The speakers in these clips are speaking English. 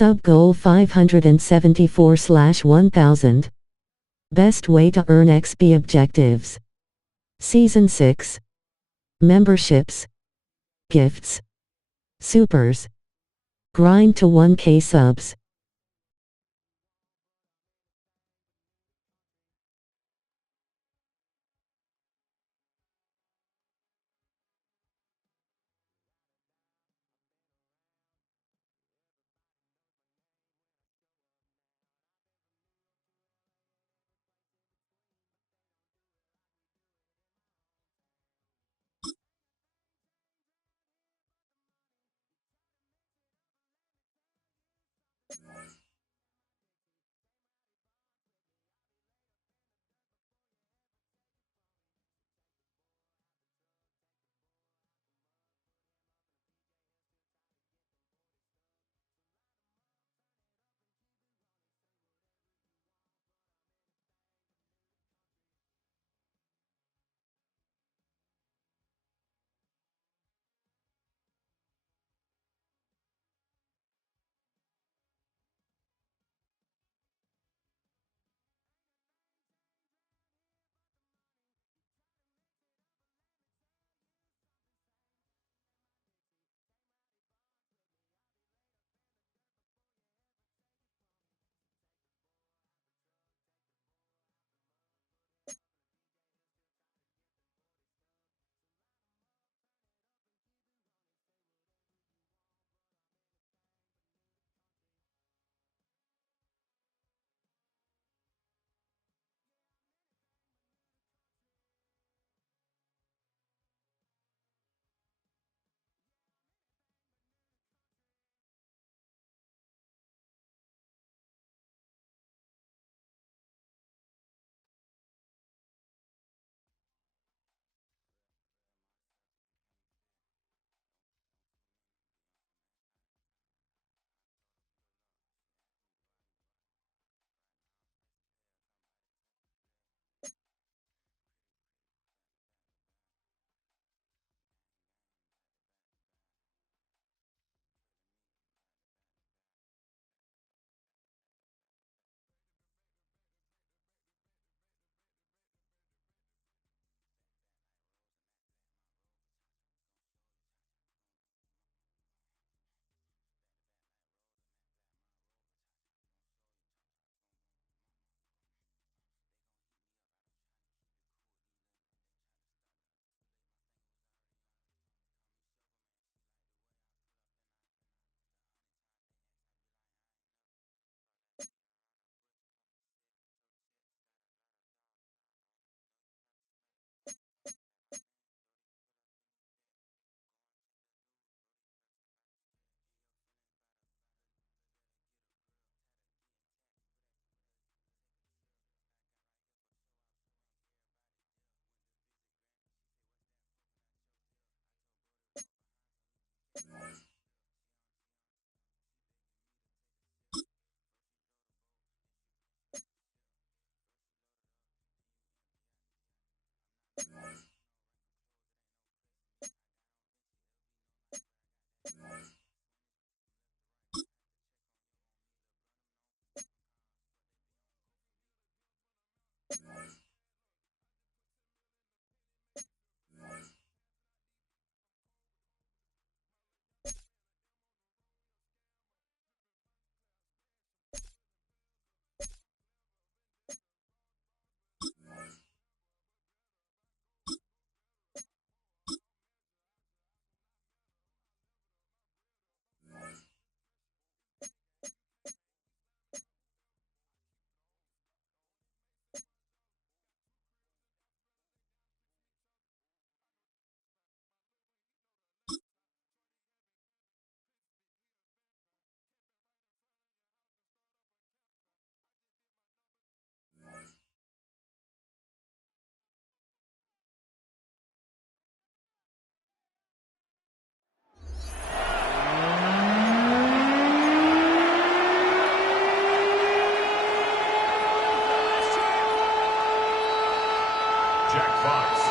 Sub goal 574/1000. Best way to earn XP objectives. Season 6. Memberships. Gifts. Supers. Grind to 1K subs.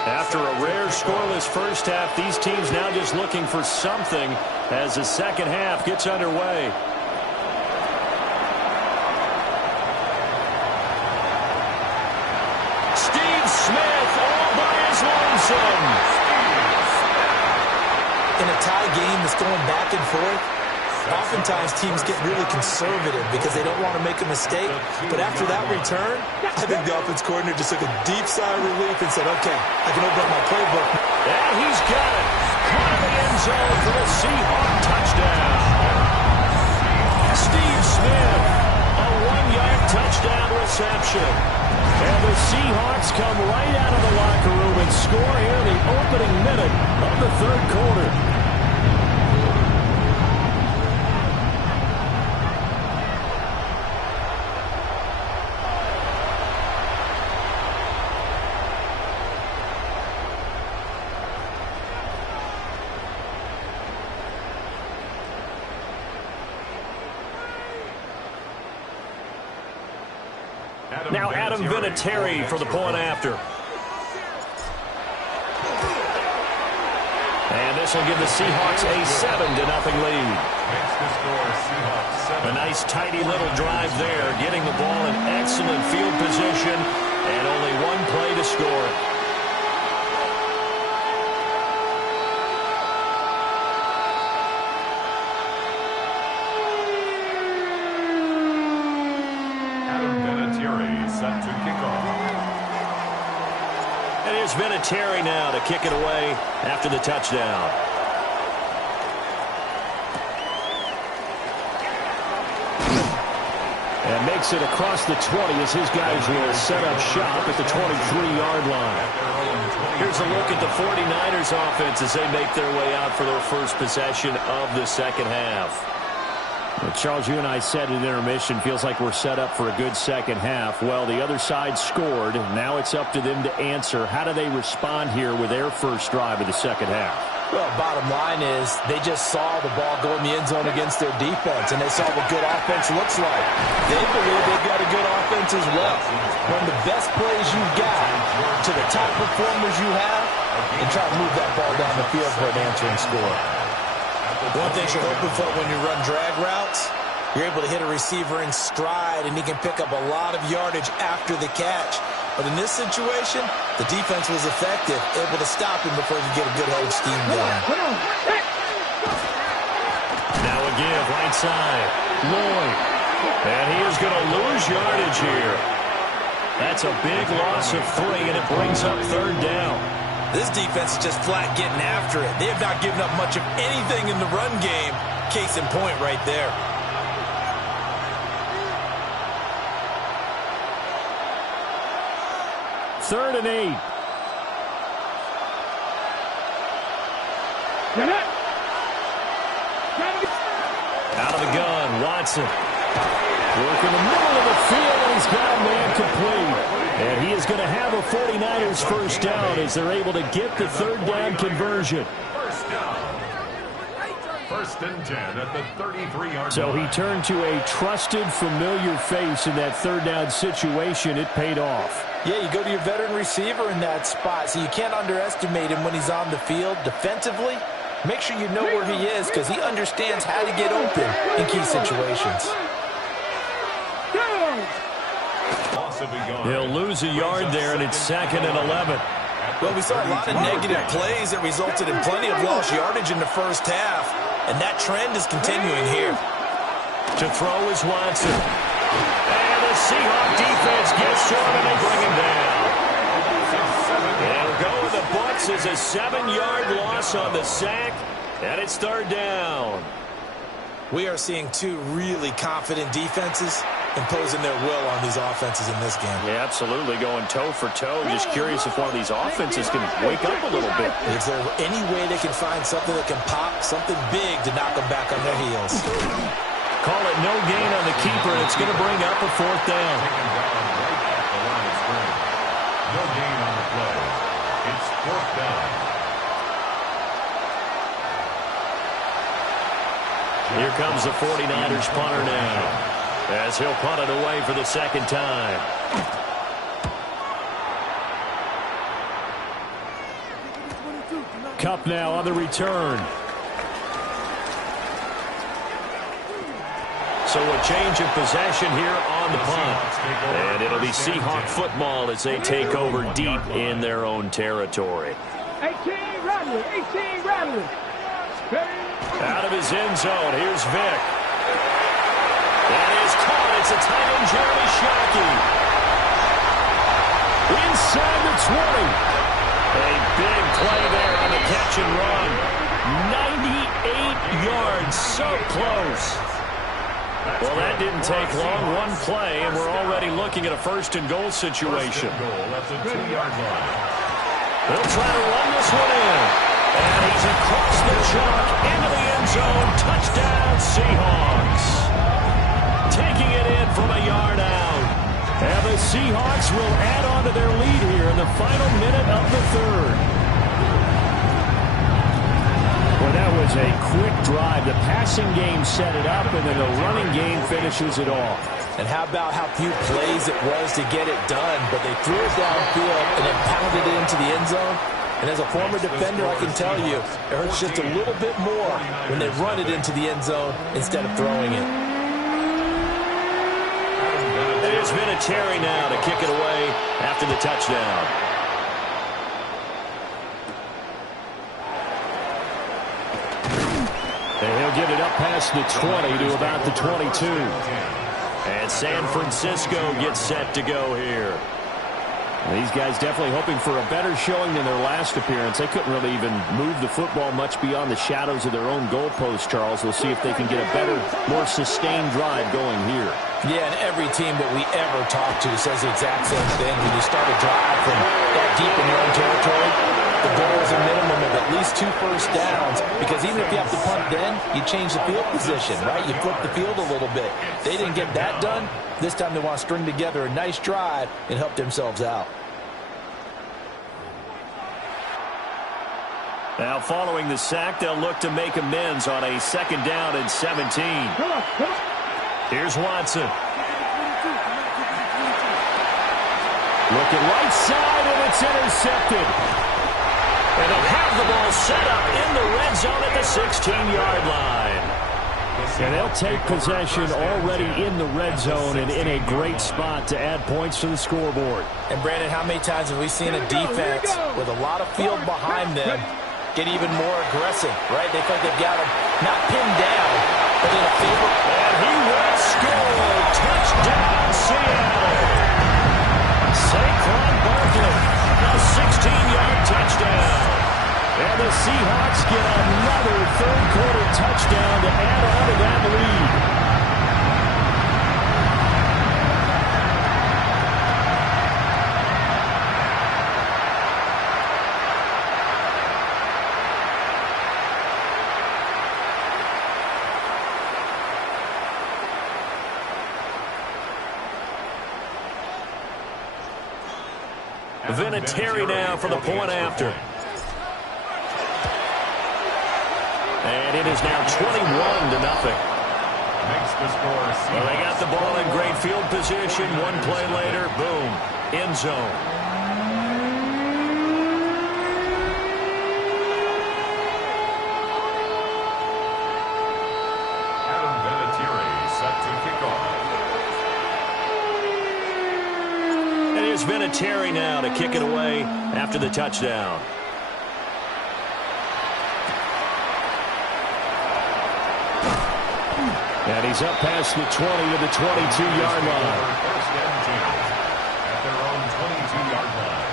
After a rare scoreless first half, these teams now just looking for something as the second half gets underway. Johnson. In a tie game that's going back and forth, oftentimes teams get really conservative because they don't want to make a mistake. But after that return, I think the offense coordinator just took a deep sigh of relief and said, okay, I can open up my playbook. And he's got it. Caught in the end zone for the Seahawk touchdown. Steve Smith, a 1-yard touchdown reception. And the Seahawks come right out of the locker room and score here in the opening minute of the third quarter. Now Adam Vinatieri for the point after. And this will give the Seahawks a 7-0 lead. A nice tidy little drive there, getting the ball in excellent field position, and only one play to score it. Set to kick off. And here's Vinatieri now to kick it away after the touchdown. And makes it across the 20 as his guys will set up shop at the 23-yard line. Here's a look at the 49ers offense as they make their way out for their first possession of the second half. Well, Charles, you and I said in intermission, feels like we're set up for a good second half. Well, the other side scored. Now it's up to them to answer. How do they respond here with their first drive of the second half? Well, bottom line is they just saw the ball go in the end zone against their defense, and they saw what good offense looks like. They believe they've got a good offense as well. Run the best plays you've got to the top performers you have and try to move that ball down the field for an answering score. One thing you're hoping for when you run drag routes, you're able to hit a receiver in stride, and he can pick up a lot of yardage after the catch. But in this situation, the defense was effective, able to stop him before he could get a good head of steam going. Now again, right side, Lloyd. And he is going to lose yardage here. That's a big loss of 3, and it brings up third down. This defense is just flat getting after it. They have not given up much of anything in the run game. Case in point right there. Third and 8. Out of the gun, Watson. Work in the middle of the field, and he's got a man complete. And he is going to have a 49ers first down as they're able to get the third down conversion. First down. First and 10 at the 33-yard line. So he turned to a trusted, familiar face in that third down situation. It paid off. Yeah, you go to your veteran receiver in that spot, so you can't underestimate him when he's on the field. Defensively, make sure you know where he is because he understands how to get open in key situations. He'll lose a yard there, and it's 2nd and 11. Well, we saw a lot of negative plays that resulted in plenty of lost yardage in the first half, and that trend is continuing here. To throw is Watson. And the Seahawk defense gets to him, and they bring him down. They'll go in the books as a 7-yard loss on the sack, and it's third down. We are seeing two really confident defenses imposing their will on these offenses in this game. Yeah, absolutely, going toe for toe. Just curious if one of these offenses can wake up a little bit. Is there any way they can find something that can pop, something big to knock them back on their heels? Call it no gain on the keeper, and it's going to bring up a fourth down. No gain on the play. It's fourth down. Here comes the 49ers punter now, as he'll punt it away for the second time. Kupp now on the return. So a change of possession here on the punt. And it'll be Seahawk football as they take over deep in their own territory. 18 Rattler. 18 Rattler. Out of his end zone. Here's Vick. That is caught. It's a tight end, Jeremy Shockey. Inside the 20. A big play there on the catch and run. 98 yards. So close. Well, that didn't take long. One play, and we're already looking at a first-and-goal situation. They'll try to run this one in. And he's across the chalk into the end zone. Touchdown, Seahawks. Taking it in from a yard out. And the Seahawks will add on to their lead here in the final minute of the third. Well, that was a quick drive. The passing game set it up, and then the running game finishes it off. And how about how few plays it was to get it done, but they threw it downfield and then pounded it into the end zone. And as a former defender, I can tell you, it hurts just a little bit more when they run it into the end zone instead of throwing it. There's Vinatieri now to kick it away after the touchdown. And he'll get it up past the 20 to about the 22. And San Francisco gets set to go here. These guys definitely hoping for a better showing than their last appearance. They couldn't really even move the football much beyond the shadows of their own goalpost, Charles. We'll see if they can get a better, more sustained drive going here. Yeah, and every team that we ever talk to says the exact same thing. When you start a drive from that deep in your own territory, the goal is a minimum of at least 2 first downs, because even if you have to punt then, you change the field position, right? You flip the field a little bit. They didn't get that done. This time they want to string together a nice drive and help themselves out. Now following the sack, they'll look to make amends on a 2nd down and 17. Here's Watson. Looking right side, and it's intercepted. And they'll have the ball set up in the red zone at the 16-yard line. And they'll take possession already in the red zone and in a great spot to add points to the scoreboard. And, Brandon, how many times have we seen a defense with a lot of field behind them get even more aggressive, right? They think they've got them not pinned down, but in a favor. And he will score. Touchdown, Seattle. Saquon Barkley, a 16-yard touchdown. And the Seahawks get another third-quarter touchdown to add on to that lead. Vinatieri now for the point after. And it is now 21-0. Makes the score. Well, they got the ball in great field position. One play later, boom, end zone. Adam Vinatieri set to kick off. It is Vinatieri now to kick it away after the touchdown. And he's up past the 20 to the 22-yard line. First and 10 at their own 22-yard line.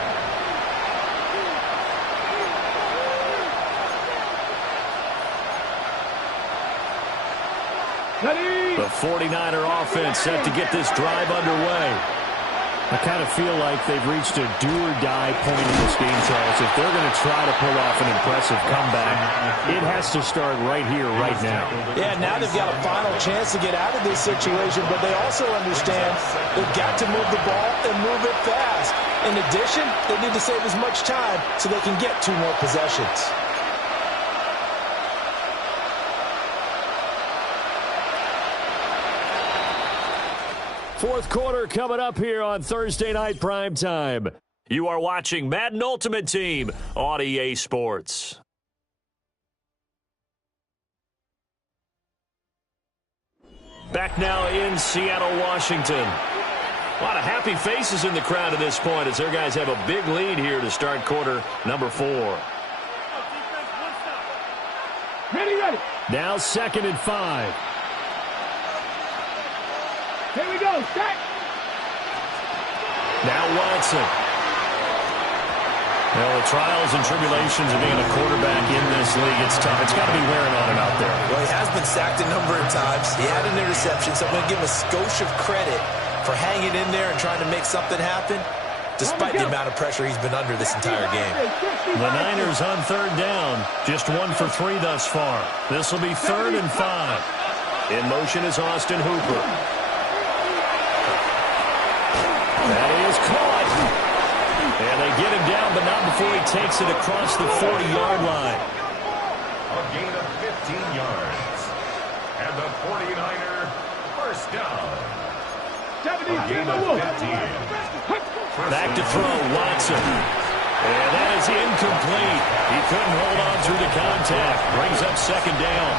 The 49er offense set to get this drive underway. I kind of feel like they've reached a do-or-die point in this game, Charles. If they're going to try to pull off an impressive comeback, it has to start right here, right now. Yeah, now they've got a final chance to get out of this situation, but they also understand they've got to move the ball and move it fast. In addition, they need to save as much time so they can get 2 more possessions. Fourth quarter coming up here on Thursday Night Primetime. You are watching Madden Ultimate Team on EA Sports. Back now in Seattle, Washington. A lot of happy faces in the crowd at this point as their guys have a big lead here to start quarter number 4. Ready. Now 2nd and 5. Here we go. Set. Now Watson. Well, the trials and tribulations of being a quarterback in this league, it's tough. It's got to be wearing on him out there. Well, he has been sacked a number of times. He had an interception, so I'm going to give him a skosh of credit for hanging in there and trying to make something happen, despite the amount of pressure he's been under this entire game. The Niners on 3rd down. Just 1 for 3 thus far. This will be 3rd and 5. In motion is Austin Hooper. That is caught. And they get him down, but not before he takes it across the 40-yard line. A gain of 15 yards. And the 49er first down. A gain of 15. Back to throw, Watson. And that is incomplete. He couldn't hold on through the contact. Brings up 2nd down.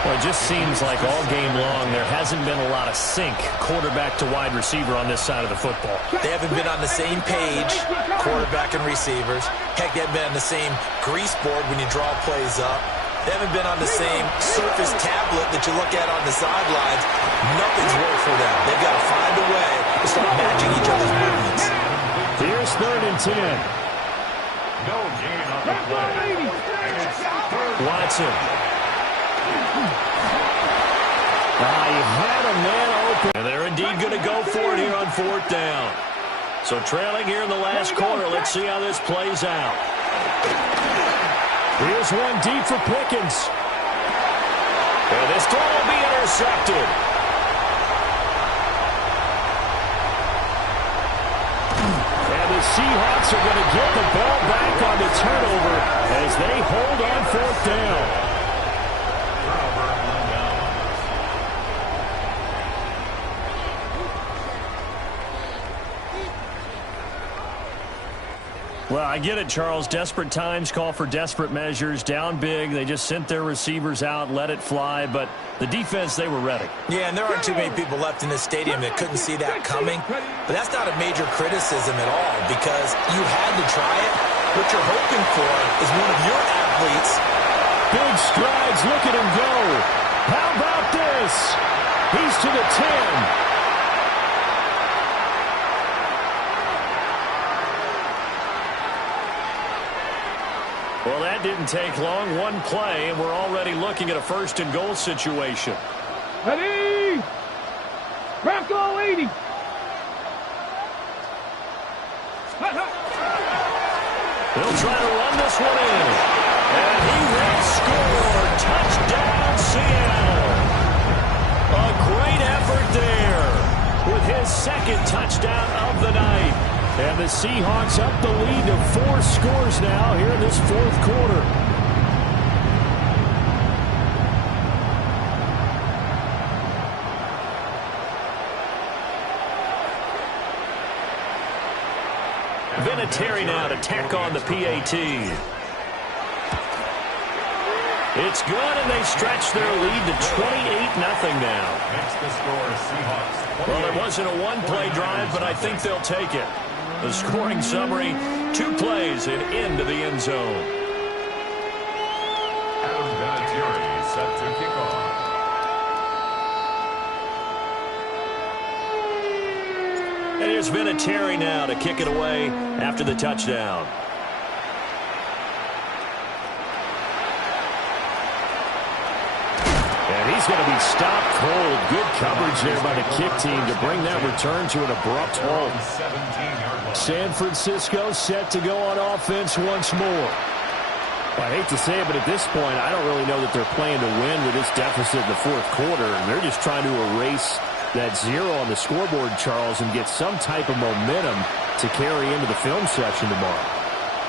Well, it just seems like all game long there hasn't been a lot of sync quarterback to wide receiver on this side of the football. They haven't been on the same page, quarterback and receivers. Heck, they haven't been on the same grease board when you draw plays up. They haven't been on the same surface tablet that you look at on the sidelines. Nothing's worked for them. They've got to find a way to start matching each other's movements. Here's 3rd and 10. No gain on the play. And it's 3rd. Watson. He had a man open. And they're indeed going to go for it here on 4th down. So trailing here in the last quarter. Let's see how this plays out. Here's one deep for Pickens. And this throw will be intercepted. And the Seahawks are going to get the ball back on the turnover as they hold on 4th down. Well, I get it, Charles. Desperate times call for desperate measures. Down big. They just sent their receivers out, let it fly. But the defense, they were ready. Yeah, and there aren't too many people left in this stadium that couldn't see that coming. But that's not a major criticism at all because you had to try it. What you're hoping for is one of your athletes. Big strides. Look at him go. How about this? He's to the 10. Well, that didn't take long. One play, and we're already looking at a 1st and goal situation. Ready. Bronco 80. He'll try to run this one in. And he will score. Touchdown, Seattle. A great effort there with his 2nd touchdown of the night. And the Seahawks up the lead to 4 scores now here in this 4th quarter. Vinatieri now to tack on the PAT. It's good, and they stretch their lead to 28-0 now. Makes the score Seahawks. Well, it wasn't a one-play drive, but I think they'll take it. The scoring summary, 2 plays and into the end zone. Adam Vinatieri set to kick off. And here's Vinatieri now to kick it away after the touchdown. And he's going to be stopped cold. Good coverage there by the kick team to bring that return to an abrupt halt. San Francisco set to go on offense once more. Well, I hate to say it, but at this point, I don't really know that they're playing to win with this deficit in the 4th quarter. And they're just trying to erase that 0 on the scoreboard, Charles, and get some type of momentum to carry into the film session tomorrow.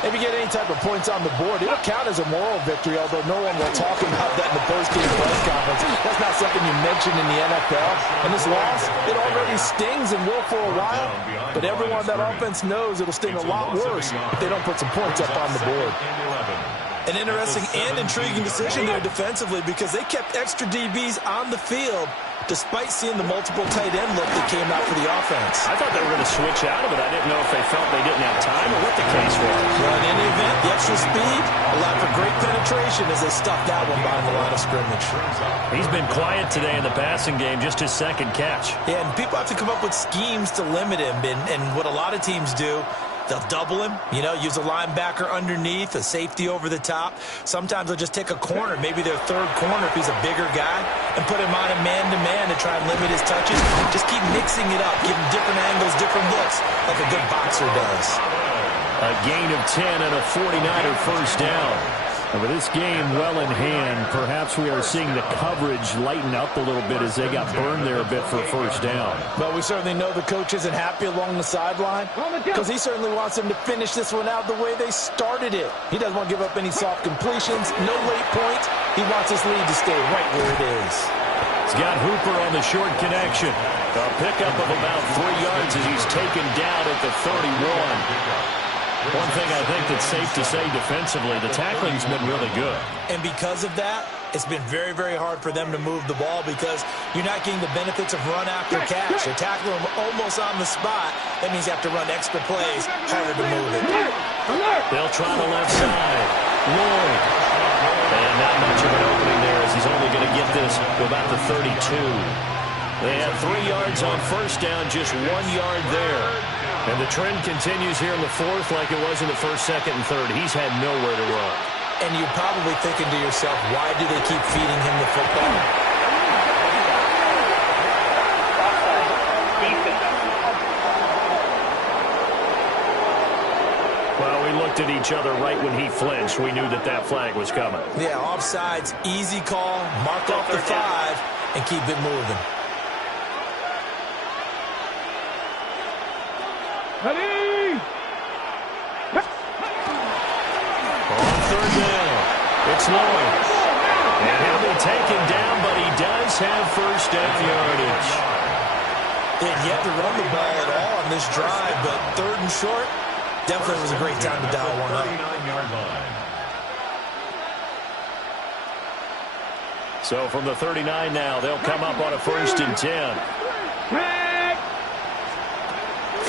If you get any type of points on the board, it'll count as a moral victory, although no one will talk about that in the post-game press conference. That's not something you mentioned in the NFL. And this loss, it already stings and will for a while. But everyone on that offense knows it'll sting a lot worse if they don't put some points up on the board. An interesting and intriguing decision there defensively because they kept extra DBs on the field despite seeing the multiple tight end look that came out for the offense. I thought they were going to switch out of it. I didn't know if they felt they didn't have time or what the case was. Well, in any event, the extra speed allowed for great penetration as they stuffed that one behind the line of scrimmage. He's been quiet today in the passing game, just his second catch. Yeah, and people have to come up with schemes to limit him, and what a lot of teams do, they'll double him, use a linebacker underneath, a safety over the top. Sometimes they'll just take a corner, maybe their third corner if he's a bigger guy, and put him on a man-to-man to try and limit his touches. Just keep mixing it up, give him different angles, different looks, like a good boxer does. A gain of 10 and a 49er first down. And with this game well in hand, perhaps we are seeing the coverage lighten up a little bit as they got burned there a bit for a first down. But we certainly know the coach isn't happy along the sideline because he certainly wants them to finish this one out the way they started it. He doesn't want to give up any soft completions, no late points. He wants his lead to stay right where it is. He's got Hooper on the short connection. A pickup of about 3 yards as he's taken down at the 31. One thing I think that's safe to say defensively, the tackling's been really good. And because of that, it's been very, very hard for them to move the ball because you're not getting the benefits of run after catch. You're tackling them almost on the spot. That means you have to run extra plays, harder to move it. They'll try the left side. Lloyd. And not much of an opening there as he's only going to get this to about the 32. They have 3 yards on first down, just 1 yard there. And the trend continues here in the fourth like it was in the first, second, and third. He's had nowhere to run. And you're probably thinking to yourself, why do they keep feeding him the football? Well, we looked at each other right when he flinched. We knew that that flag was coming. Yeah, offsides, easy call, mark off the 5, and keep it moving. Ready? On third down, it's Lloyd. And he'll be taken down, but he does have first down yardage. They had yet to run the ball at all on this drive, but third and short, definitely was a great time to dial one up. So from the 39 now, they'll come up on a 1st and 10.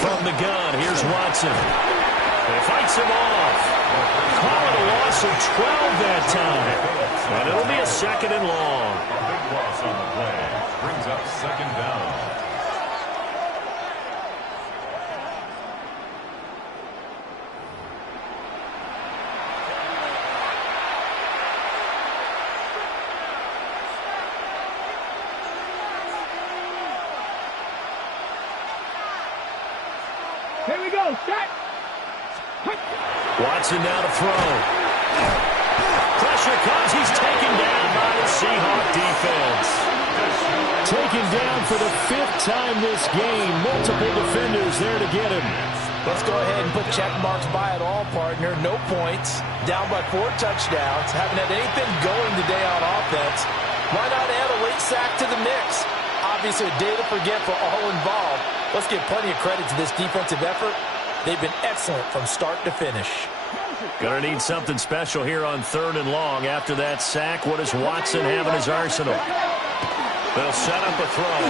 From the gun, here's Watson. He fights him off. Call it a loss of 12 that time. And it'll be a 2nd and long. A big loss on the play. Brings up 2nd down. Here we go. Set. Watson now to throw. Pressure comes. He's taken down by the Seahawk defense. Taken down for the 5th time this game. Multiple defenders there to get him. Let's go ahead and put check marks by it all, partner. No points. Down by 4 touchdowns. Haven't had anything going today on offense. Why not add a late sack to the mix? Obviously a day to forget for all involved. Let's give plenty of credit to this defensive effort. They've been excellent from start to finish. Gonna need something special here on 3rd and long. After that sack, what does Watson have in his arsenal? They'll set up a throw.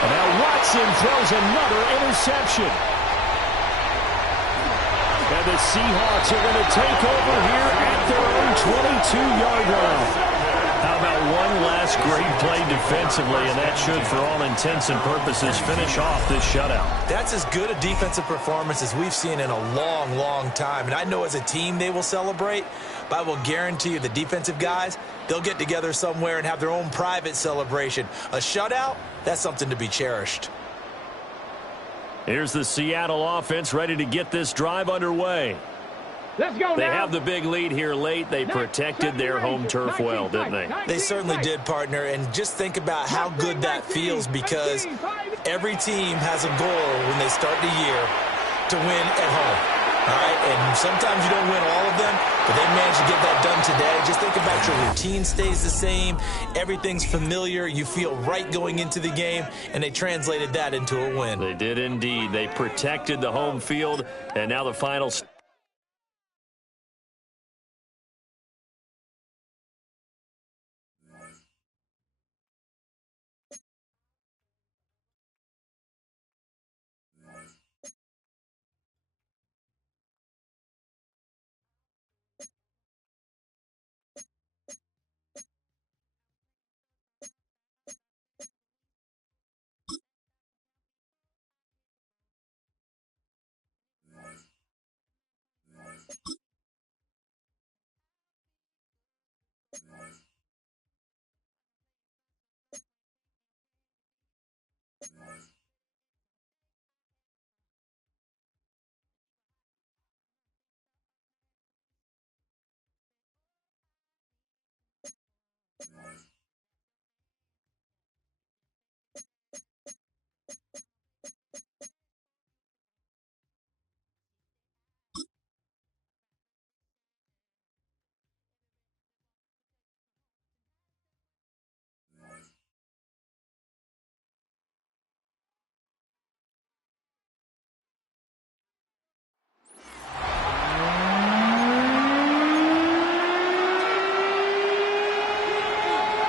And now Watson throws another interception. And the Seahawks are going to take over here at their own 22-yard line. How about one last great play defensively, and that should, for all intents and purposes, finish off this shutout. That's as good a defensive performance as we've seen in a long, long time. And I know as a team they will celebrate, but I will guarantee you the defensive guys, they'll get together somewhere and have their own private celebration. A shutout, that's something to be cherished. Here's the Seattle offense ready to get this drive underway. Let's go now. They have the big lead here late. They protected their home turf well, didn't they? They certainly did, partner. And just think about how good that feels because every team has a goal when they start the year to win at home. All right, and sometimes you don't win all of them, but they managed to get that done today. Just think about your routine stays the same. Everything's familiar. You feel right going into the game, and they translated that into a win. They did indeed. They protected the home field, and now the final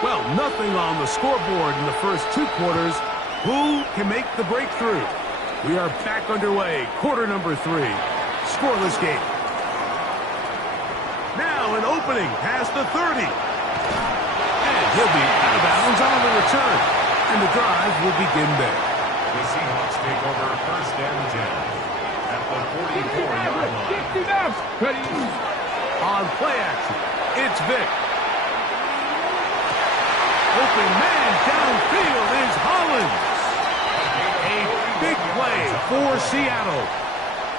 Well, nothing on the scoreboard in the first 2 quarters. Who can make the breakthrough? We are back underway. Quarter number 3. Scoreless game. Now an opening past the 30. And he'll be out of bounds on the return. And the drive will begin there. The Seahawks take over first and 10 at the 44-yard line. On play action, it's Vic. Open man downfield is Hollins. A big play for Seattle.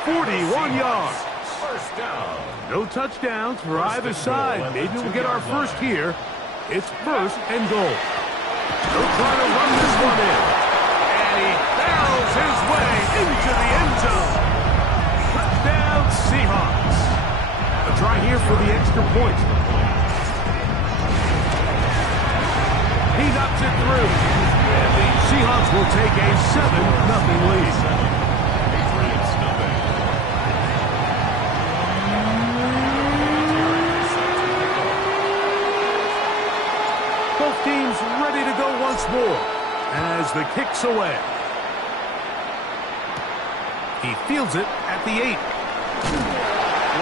41 yards. First down. No touchdowns for either side. Maybe we'll get our first here. It's first and goal. They'll try to run this one in. And he barrels his way into the end zone. Touchdown Seahawks. A try here for the extra point. He knocks it through. And the Seahawks will take a 7-0 lead. Patriots nothing. Both teams ready to go once more as the kick's away. He fields it at the 8.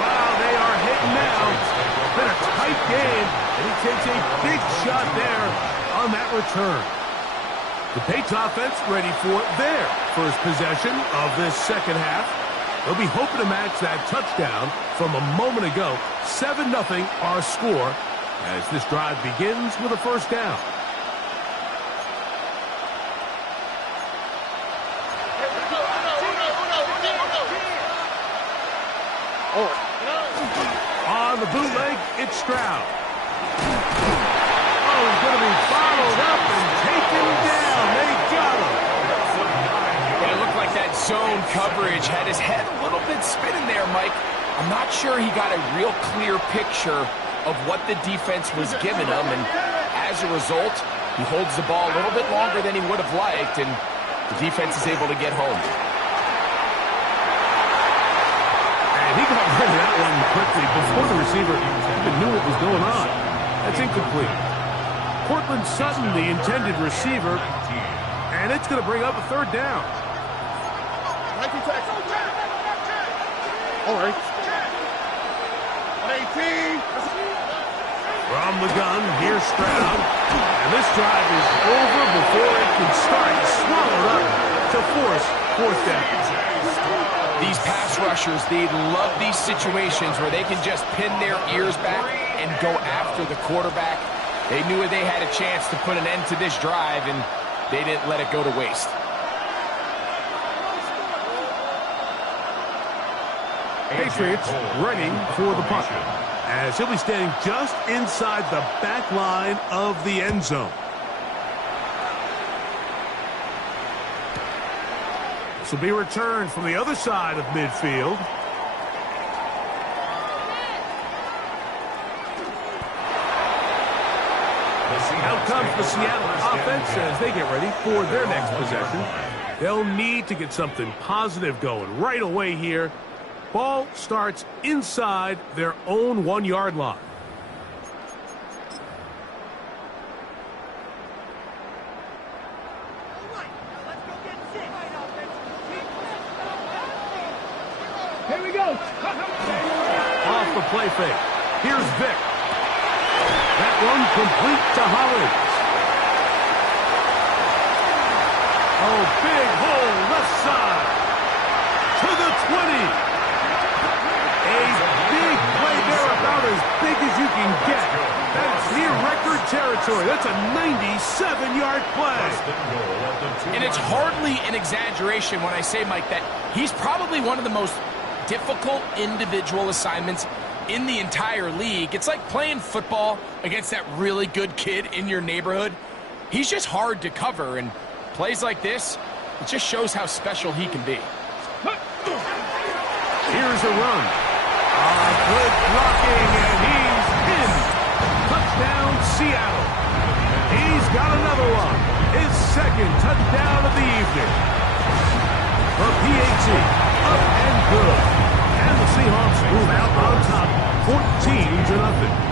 Wow, they are hitting now. Been a tight game, and he takes a big shot there on that return. The Patriots offense ready for their first possession of this second half. They'll be hoping to match that touchdown from a moment ago. 7-0 our score as this drive begins with a first down. On the bootleg, it's Stroud. Oh, he's going to be followed up and taken down. They got him. Yeah, it looked like that zone coverage had his head a little bit spinning there, Mike. I'm not sure he got a real clear picture of what the defense was giving him, and as a result, he holds the ball a little bit longer than he would have liked, and the defense is able to get home. He got rid of that one quickly before the receiver even knew what was going on. That's incomplete. Cortland Sutton, the intended receiver, and it's going to bring up a third down. All right. From the gun, here's Stroud. And this drive is over before it can start. Swallowed up to force fourth down. These pass rushers, they love these situations where they can just pin their ears back and go after the quarterback. They knew they had a chance to put an end to this drive, and they didn't let it go to waste. Patriots running for the punt, as he'll be standing just inside the back line of the end zone. This will be returned from the other side of midfield. Out comes the Seattle offense as they get ready for their next possession. They'll need to get something positive going right away here. Ball starts inside their own 1-yard line. Here we go. Off the play fake. Here's Vic. That one complete to Hollins. Oh, big hole left side. To the 20. A big play there, about as big as you can get. That's near record territory. That's a 97-yard play. And it's hardly an exaggeration when I say, Mike, that he's probably one of the most difficult individual assignments in the entire league. It's like playing football against that really good kid in your neighborhood. He's just hard to cover, and plays like this, it just shows how special he can be. Here's a run. Good blocking, and he's in. Touchdown, Seattle. He's got another one. His second touchdown of the evening. For PAT, up and good. And the Seahawks move out on top, 14-0.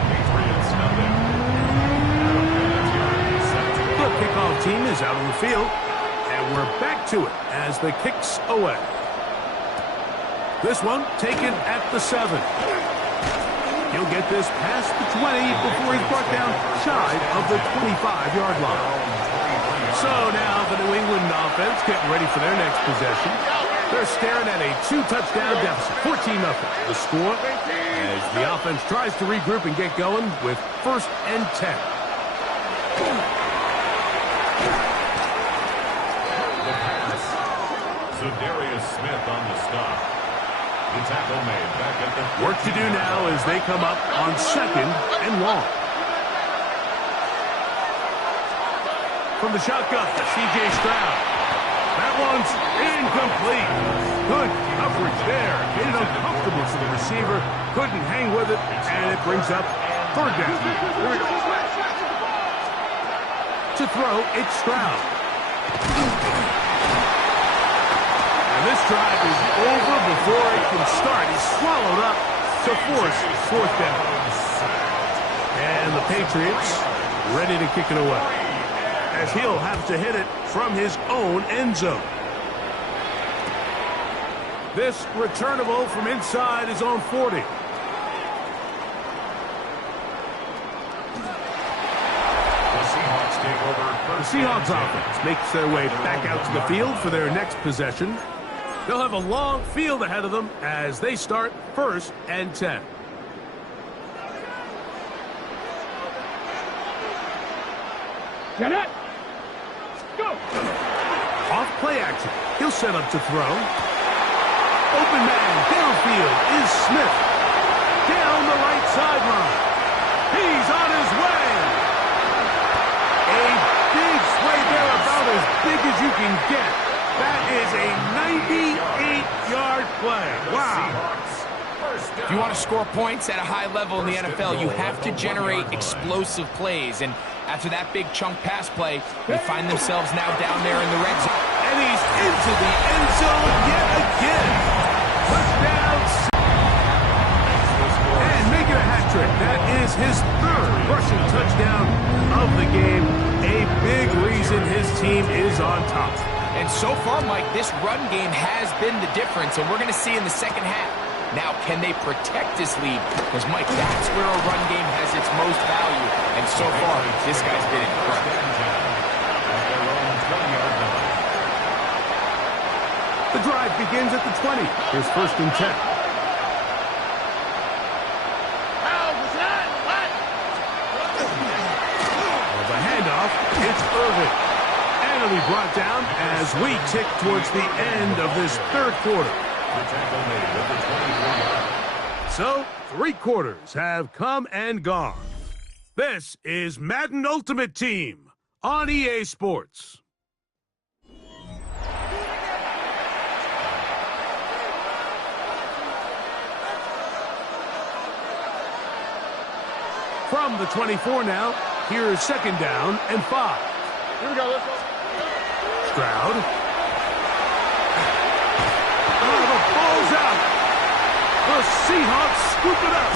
team is out on the field. And we're back to it as the kick's away. This one taken at the 7. He'll get this past the 20 before he's brought down shy of the 25-yard line. So now the New England offense getting ready for their next possession. They're staring at a 2-touchdown deficit, 14-0. The score as the offense tries to regroup and get going with 1st and 10. So Darius Smith on the stop. The tackle made back at the... Work to do now as they come up on 2nd and long. From the shotgun, C.J. Stroud. That one's incomplete. Good coverage there. Made it uncomfortable for the receiver. Couldn't hang with it, and it brings up 3rd down. To throw, it's Stroud. This drive is over before it can start. He's swallowed up to force 4th down. And the Patriots ready to kick it away, as he'll have to hit it from his own end zone. This returnable from inside his own 40. The Seahawks offense makes their way back out to the field for their next possession. They'll have a long field ahead of them as they start 1st and 10. Get it! Go! Off play action. He'll set up to throw. Open man downfield is Smith. Down the right sideline. He's on his way. A big play there, about as big as you can get. That is a 98-yard play. Wow. If you want to score points at a high level in the NFL, you have to generate explosive plays. And after that big chunk pass play, they find themselves now down there in the red zone. And he's into the end zone yet again. Touchdown. And making a hat trick. That is his 3rd rushing touchdown of the game. A big reason his team is on top. And so far, Mike, this run game has been the difference, and we're going to see in the second half. Now, can they protect this lead? Because, Mike, that's where a run game has its most value. And so far, this guy's been incredible. The drive begins at the 20. Here's 1st and 10. Well, the handoff, it's Irving. And it'll be brought down as we tick towards the end of this 3rd quarter. So, 3 quarters have come and gone. This is Madden Ultimate Team on EA Sports. From the 24 now, here's 2nd down and 5. Here we go, let's go. Stroud. Oh, the ball's out. The Seahawks scoop it up.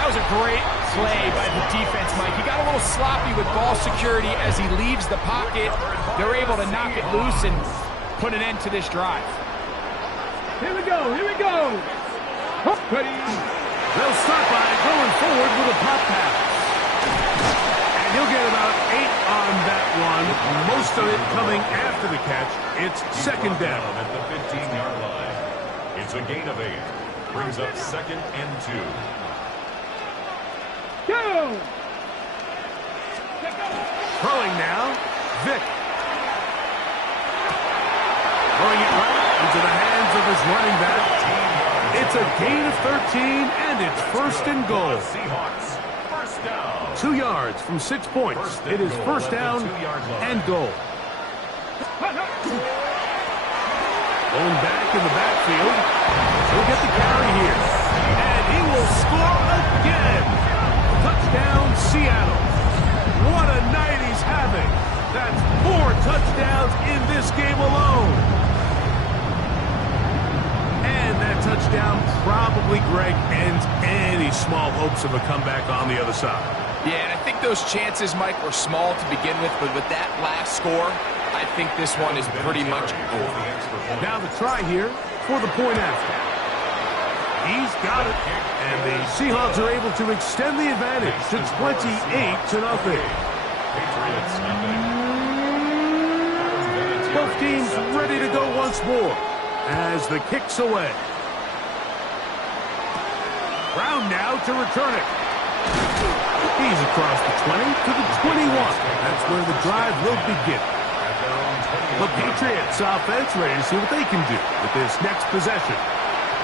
That was a great play by the defense, Mike. He got a little sloppy with ball security as he leaves the pocket. They're able to knock it loose and put an end to this drive. Here we go, here we go. Ready. They'll start by going forward with a pop pass. And he'll get about 8 on that one. Most of it coming after the catch. It's 2nd down. At the 15-yard line. It's a gain of 8. Brings up 2nd and 2. Go! Throwing now, Vic. Throwing it right into the hands of his running back. It's a gain of 13, and it's 1st and goal. Seahawks, 1st down. 2 yards from 6 points. It is 1st down and goal. Going back in the backfield. He'll get the carry here. And he will score again. Touchdown, Seattle. What a night he's having. That's 4 touchdowns in this game alone. And that's touchdown probably, Greg, ends any small hopes of a comeback on the other side. Yeah, and I think those chances, Mike, were small to begin with, but with that last score, I think this one is pretty much over. Now the try here for the point after. He's got it, and the Seahawks are able to extend the advantage to 28-0. Both teams ready to go once more as the kick's away. Brown now to return it. He's across the 20 to the 21. That's where the drive will begin. The Patriots offense ready to see what they can do with this next possession.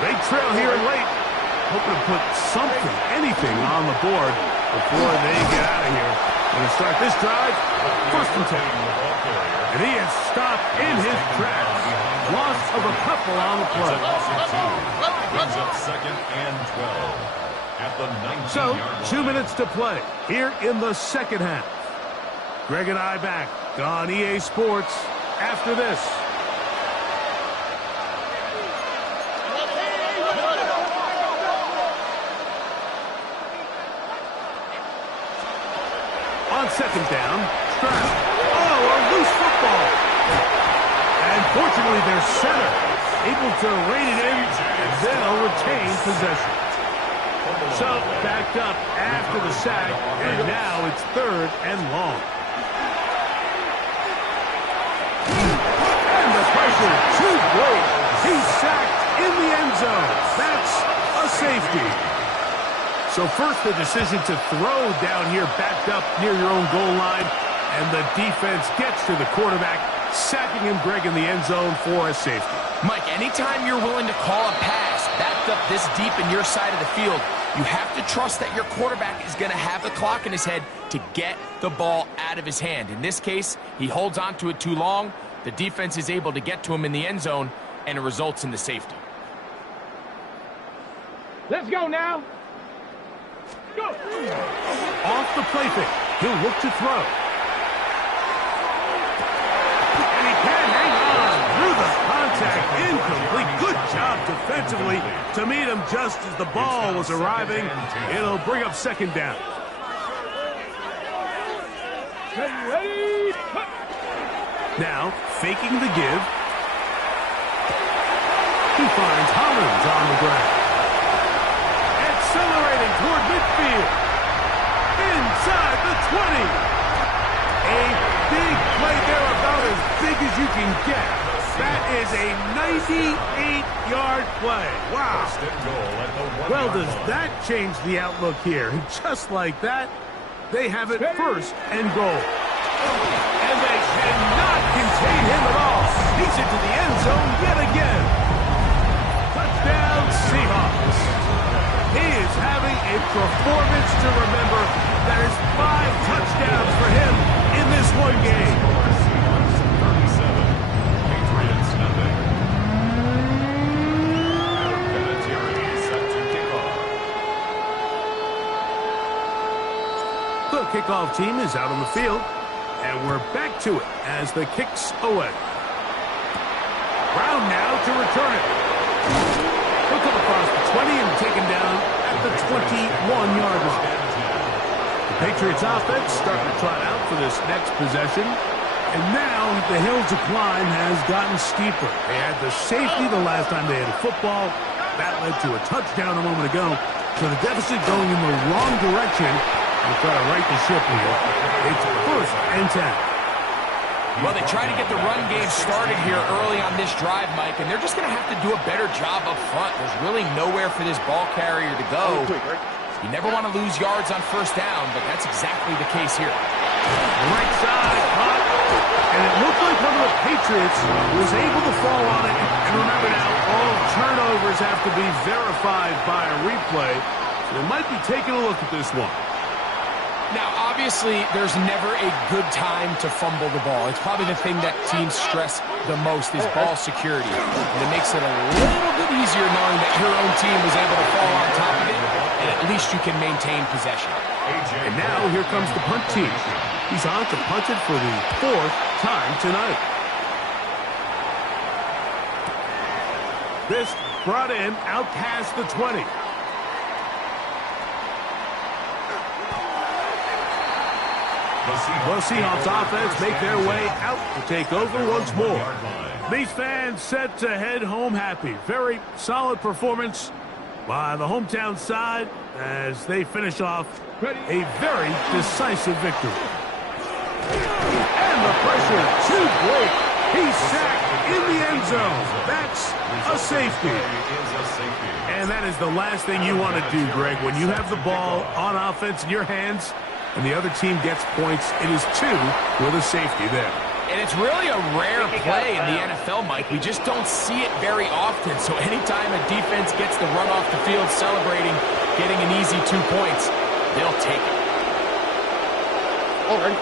They trail here late, hoping to put something, anything on the board before they get out of here. Going to start this drive, 1st and 10. And he is stopped in his tracks. Loss of a couple on the play. Brings up 2nd and 12 at the 19-yard So, line. 2 minutes to play here in the second half. Greg and I back on EA Sports after this. On 2nd down, Stroud. Oh, a loose football. And fortunately, their center able to rein it in, and they'll retain possession. So, backed up after the sack, and now it's 3rd and long. And the pressure, too great. He's sacked in the end zone. That's a safety. So first, the decision to throw down here, backed up near your own goal line, and the defense gets to the quarterback, sacking him, Greg, in the end zone for a safety. Mike, anytime you're willing to call a pass backed up this deep in your side of the field, you have to trust that your quarterback is going to have the clock in his head to get the ball out of his hand. In this case, he holds on to it too long. The defense is able to get to him in the end zone, and it results in the safety. Let's go now. Go. Off the play fake. He'll look to throw. And he can hang on through the contact. Incomplete. Good job defensively to meet him just as the ball was arriving. It'll bring up 2nd down. Ready? Now, faking the give. He finds Hollins on the ground. Accelerating toward midfield. Inside the 20. A big play there, about as big as you can get. That is a 98-yard play. Wow. Well, does that change the outlook here? Just like that, they have it 1st and goal. And they cannot contain him at all. He's into the end zone yet again. Touchdown, Seahawks. He is having a performance to remember. That is 5 touchdowns for him in this one game. 37. Patriots nothing. Set to kick off. The kickoff team is out on the field, and we're back to it as the kick's away. Brown now to return it. He'll come across the 20 and taken down at the 21-yard line. The Patriots offense starting to trot out for this next possession. And now the hill to climb has gotten steeper. They had the safety the last time they had a football. That led to a touchdown a moment ago. So the deficit going in the wrong direction. We'll try to right the ship here. It's 1st and 10. Well, they try to get the run game started here early on this drive, Mike, and they're just going to have to do a better job up front. There's really nowhere for this ball carrier to go. You never want to lose yards on 1st down, but that's exactly the case here. Right side, caught, and it looked like one of the Patriots was able to fall on it. And remember now, all turnovers have to be verified by a replay. So they might be taking a look at this one. Now, obviously, there's never a good time to fumble the ball. It's probably the thing that teams stress the most is ball security. And it makes it a little bit easier knowing that your own team was able to fall on top of it, and at least you can maintain possession. And now here comes the punt team. He's on to punt it for the 4th time tonight. This brought in out past the 20. The Seahawks offense make their way out to take over once more. These fans set to head home happy. Very solid performance by the hometown side as they finish off a very decisive victory. And the pressure to break. He's sacked in the end zone. That's a safety. And that is the last thing you want to do, Greg. When you have the ball on offense in your hands and the other team gets points, it is 2 with a safety there. And it's really a rare play in the NFL, Mike. We just don't see it very often. So anytime a defense gets the run off the field celebrating, getting an easy 2 points, they'll take it. All right.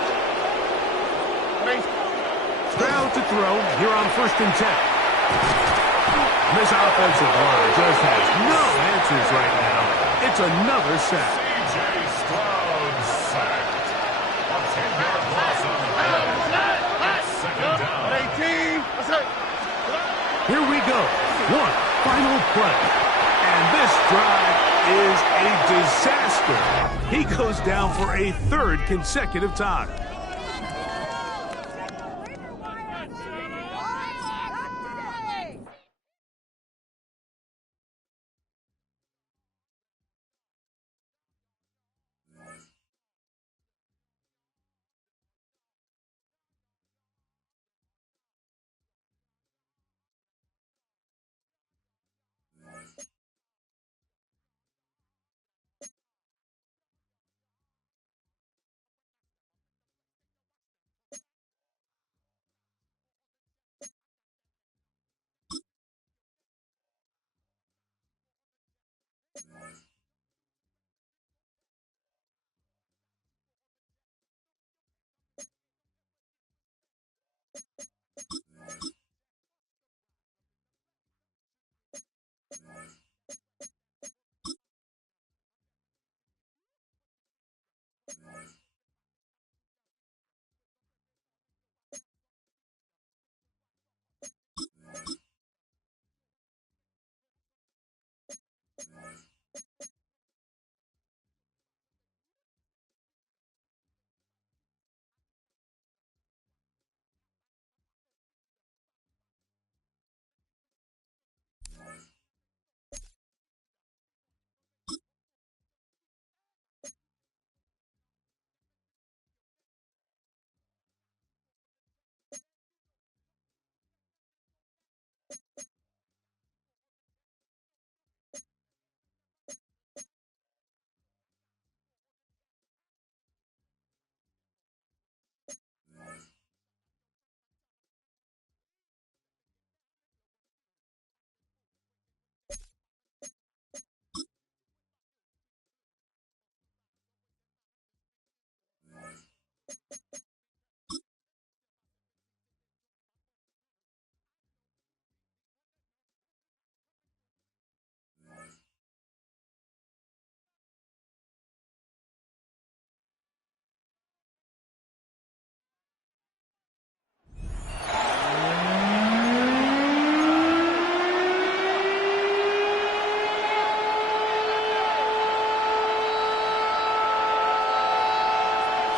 Ground to throw here on 1st and 10. This offensive line just has no answers right now. It's another sack. C.J. Stroud sacked. A 10-yard loss on the play. Second down. Here we go. One final play. And this drive is a disaster. He goes down for a 3rd consecutive time.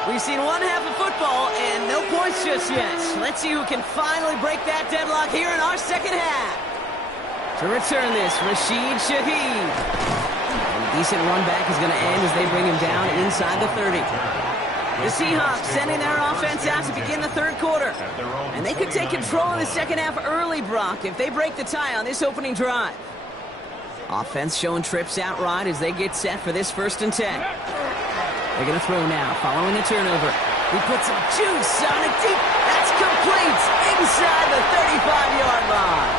We've seen one half of football and no points just yet. Let's see who can finally break that deadlock here in our second half. To return this, Rashid Shaheed. And a decent run back is going to end as they bring him down inside the 30. The Seahawks sending their offense out to begin the 3rd quarter. And they could take control in the second half early, Brock, if they break the tie on this opening drive. Offense showing trips out right as they get set for this 1st and 10. They're going to throw now, following the turnover. He puts some juice on it deep. That's complete inside the 35-yard line.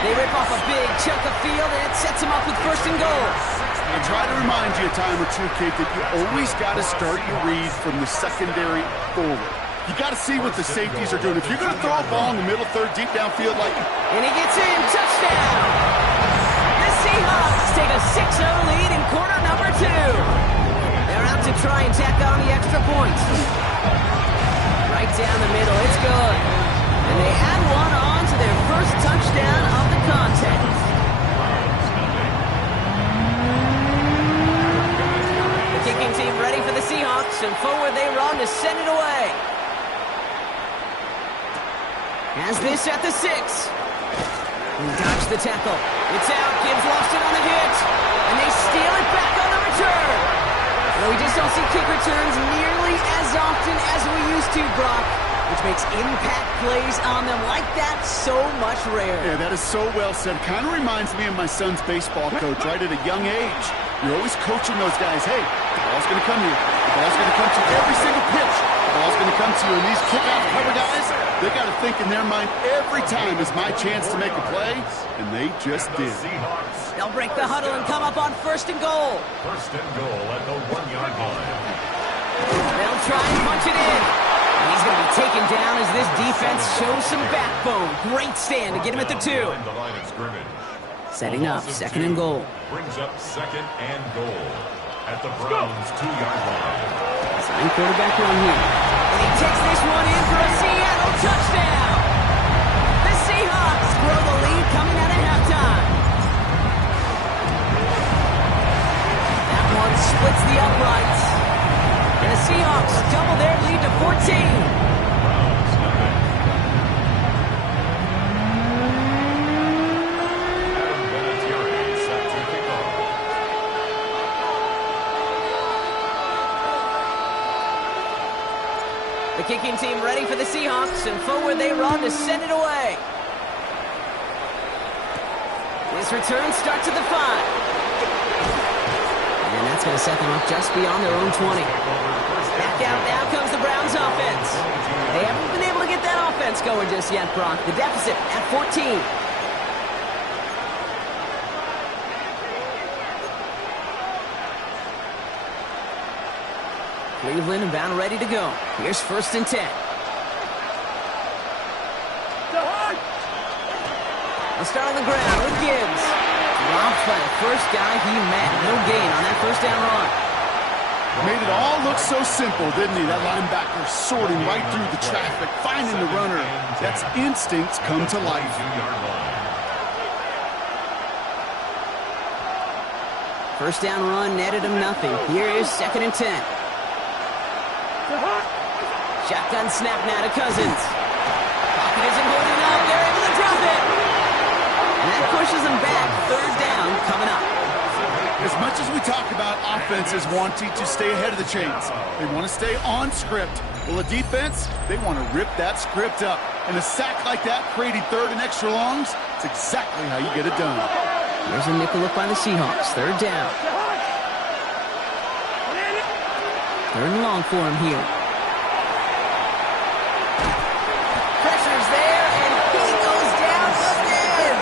They rip off a big chunk of field, and it sets them up with 1st and goal. I try to remind you a time or two, Kate, that you always got to start your read from the secondary forward. You got to see what the safeties are doing. If you're going to throw a ball in the middle third, deep downfield like... And he gets in, touchdown! The Seahawks take a 6-0 lead in quarter number 2. They're out to try and tack on the extra points. Right down the middle, it's good. And they add one on to their first touchdown of the contest. Seahawks, and forward they run to send it away. Has this at the 6. He dodged the tackle. It's out. Gibbs lost it on the hit. And they steal it back on the return. Well, we just don't see kick returns nearly as often as we used to, Brock, which makes impact plays on them like that so much rarer. Yeah, that is so well said. Kind of reminds me of my son's baseball coach right at a young age. You're always coaching those guys, hey, the ball's going to come to you. The ball's going to come to you every single pitch. The ball's going to come to you. And these kickoff cover guys, they got to think in their mind every time is my chance to make a play, and they just did. They'll break the huddle and come up on 1st and goal. 1st and goal at the 1-yard line. They'll try and punch it in. He's going to be taken down as this defense shows some backbone. Great stand to get him at the 2. The line of scrimmage. Setting up 2nd and goal. Brings up 2nd and goal at the Browns' 2-yard line. Sign quarterback run here. And he takes this one in for a Seattle touchdown. The Seahawks grow the lead coming out of halftime. That one splits the uprights. And the Seahawks double their lead to 14. The kicking team ready for the Seahawks, and forward they run to send it away. This return starts at the 5. And that's going to set them up just beyond their own 20. Back out now comes the Browns offense. They haven't been able to get that offense going just yet, Brock. The deficit at 14. Cleveland about ready to go. Here's 1st and 10. They'll start on the ground with Gibbs. Dropped by the first guy he met. No gain on that 1st down run. Made it all look so simple, didn't he? That linebacker sorting right through the traffic, finding the runner. That's instincts come to life. 1st down run netted him nothing. Here is 2nd and 10. Shotgun snap now to Cousins. Pocket isn't holding up. They're able to drop it. And that pushes them back. 3rd down coming up. As much as we talk about offenses wanting to stay ahead of the chains, they want to stay on script. Well, a defense, they want to rip that script up. And a sack like that, creating 3rd and extra longs, it's exactly how you get it done. There's a nickel look by the Seahawks. 3rd down. 3rd and long for him here. Pressure's there, and he goes down again.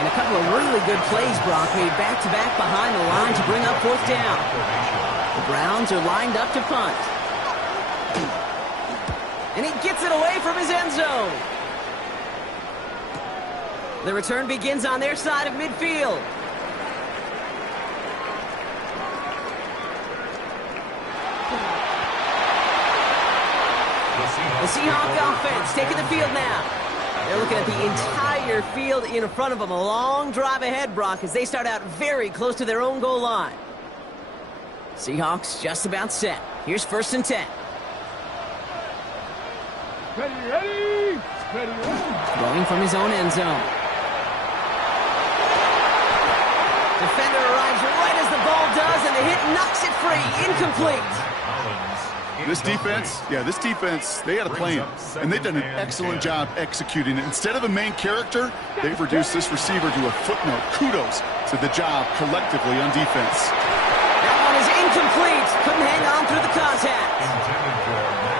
And a couple of really good plays, Brock, made back-to-back behind the line to bring up 4th down. The Browns are lined up to punt. And he gets it away from his end zone. The return begins on their side of midfield. The Seahawks offense taking the field now. They're looking at the entire field in front of them. A long drive ahead, Brock, as they start out very close to their own goal line. Seahawks just about set. Here's 1st and 10. Ready. Going from his own end zone. Defender arrives right as the ball does, and the hit knocks it free. Incomplete. This defense, they had a plan, and they've done an excellent job executing it. Instead of a main character, they've reduced this receiver to a footnote. Kudos to the job collectively on defense. That one is incomplete. Couldn't hang on through the contact.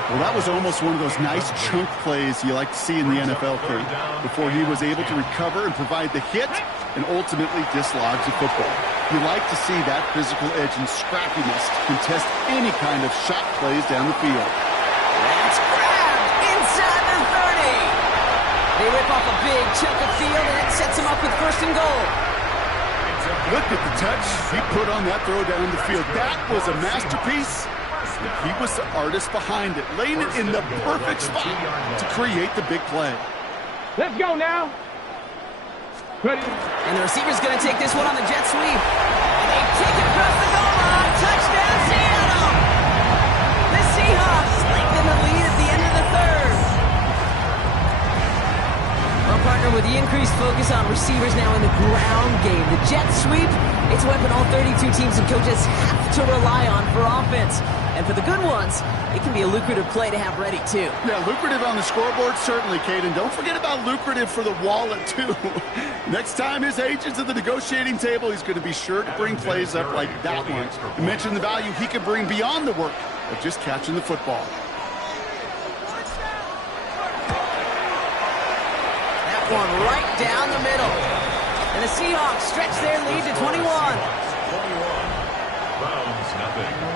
Well, that was almost one of those nice chunk plays you like to see in the NFL, Kurt, before he was able to recover and provide the hit and ultimately dislodge the football. You like to see that physical edge and scrappiness to contest any kind of shot plays down the field. That's grabbed inside the 30. They rip off a big chunk of field, and it sets them up with 1st and goal. Look at the touch he put on that throw down the field. That was a masterpiece. He was the artist behind it, laying it in the perfect spot to create the big play. Let's go now. Ready. And the receiver's going to take this one on the jet sweep. And they take it across the goal line. Touchdown, Seattle! the increased focus on receivers now in the ground game. The jet sweep, it's a weapon all 32 teams and coaches have to rely on for offense. And for the good ones, it can be a lucrative play to have ready, too. Yeah, lucrative on the scoreboard, certainly, Caden. Don't forget about lucrative for the wallet, too. Next time his agent's at the negotiating table, he's going to be sure to bring plays up like that one. You mentioned the value he can bring beyond the work of just catching the football. That one right down the middle. And the Seahawks stretch their lead to 21. 21. Browns, nothing.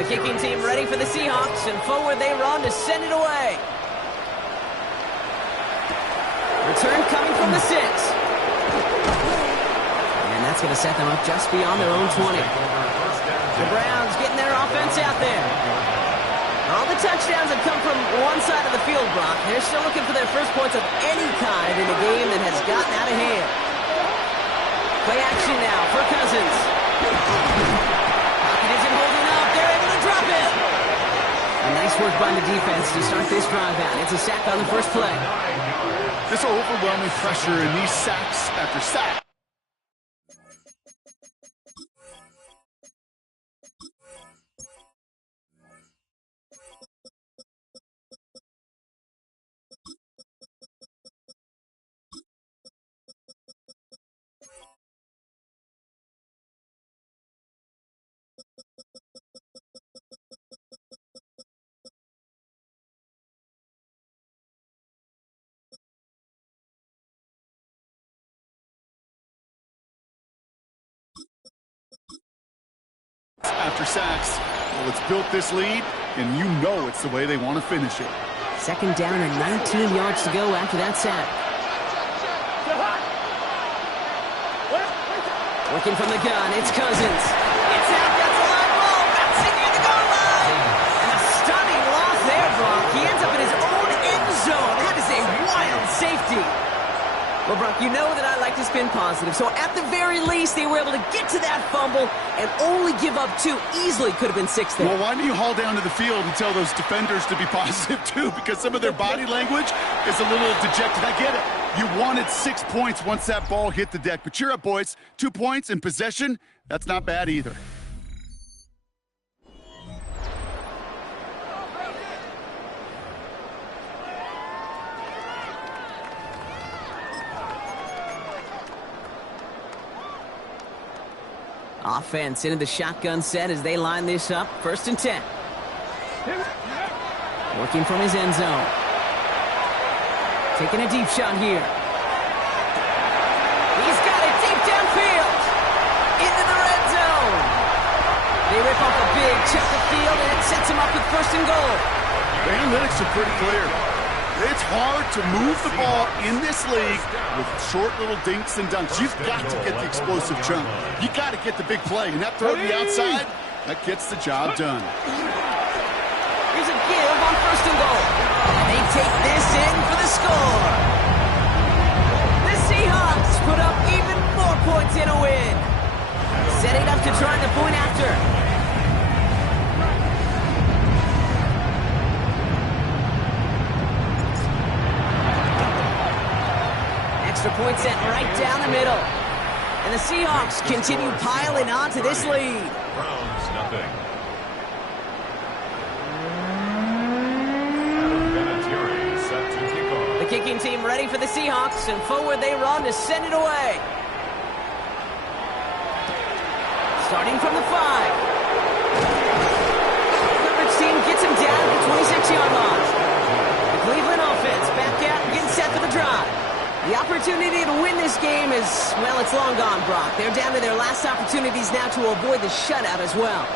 The kicking team ready for the Seahawks, and forward they run to send it away. Return coming from the 6. And that's going to set them up just beyond their own 20. The Browns getting their offense out there. All the touchdowns have come from one side of the field, Brock. They're still looking for their first points of any kind in a game that has gotten out of hand. Play action now for Cousins. Pocket isn't holding up. They're able to drop it. A nice work by the defense to start this drive out. It's a sack on the first play. This overwhelming pressure and these sacks after sack. After sacks, well, it's built this lead, and you know it's the way they want to finish it. Second down and 19 yards to go after that sack. Working from the gun, it's Cousins. It's out, that's a live ball, bouncing near the goal line. And a stunning loss there, Brock. He ends up in his own end zone. That is a wild safety. Well, Brock, you know that I like to spin positive, so at the very least, they were able to get to that fumble and only give up 2. Easily could have been 6 there. Well, why don't you haul down to the field and tell those defenders to be positive, too? Because some of their body language is a little dejected. I get it. You wanted 6 points once that ball hit the deck. But cheer up, boys. 2 points in possession, that's not bad either. Offense into the shotgun set as they line this up. 1st and 10. Working from his end zone. Taking a deep shot here. He's got it deep downfield. Into the red zone. They rip off a big chunk of field and it sets him up with 1st and goal. The analytics are pretty clear. It's hard to move the ball in this league with short little dinks and dunks. You've got to get the explosive chunk. You got to get the big play, and that throw to the outside, that gets the job done. Here's a give on 1st and goal. And they take this in for the score. The Seahawks put up even more points in a win. Setting up to try the point after. Extra point set right down the middle. And the Seahawks continue piling on to this lead. Browns, nothing. Set to kick off. The kicking team ready for the Seahawks, and forward they run to send it away. Starting from the 5. Coverage team gets him down at the 26-yard line. The Cleveland offense back out and getting set for the drive. The opportunity to win this game is, well, it's long gone, Brock. They're down to their last opportunities now to avoid the shutout as well.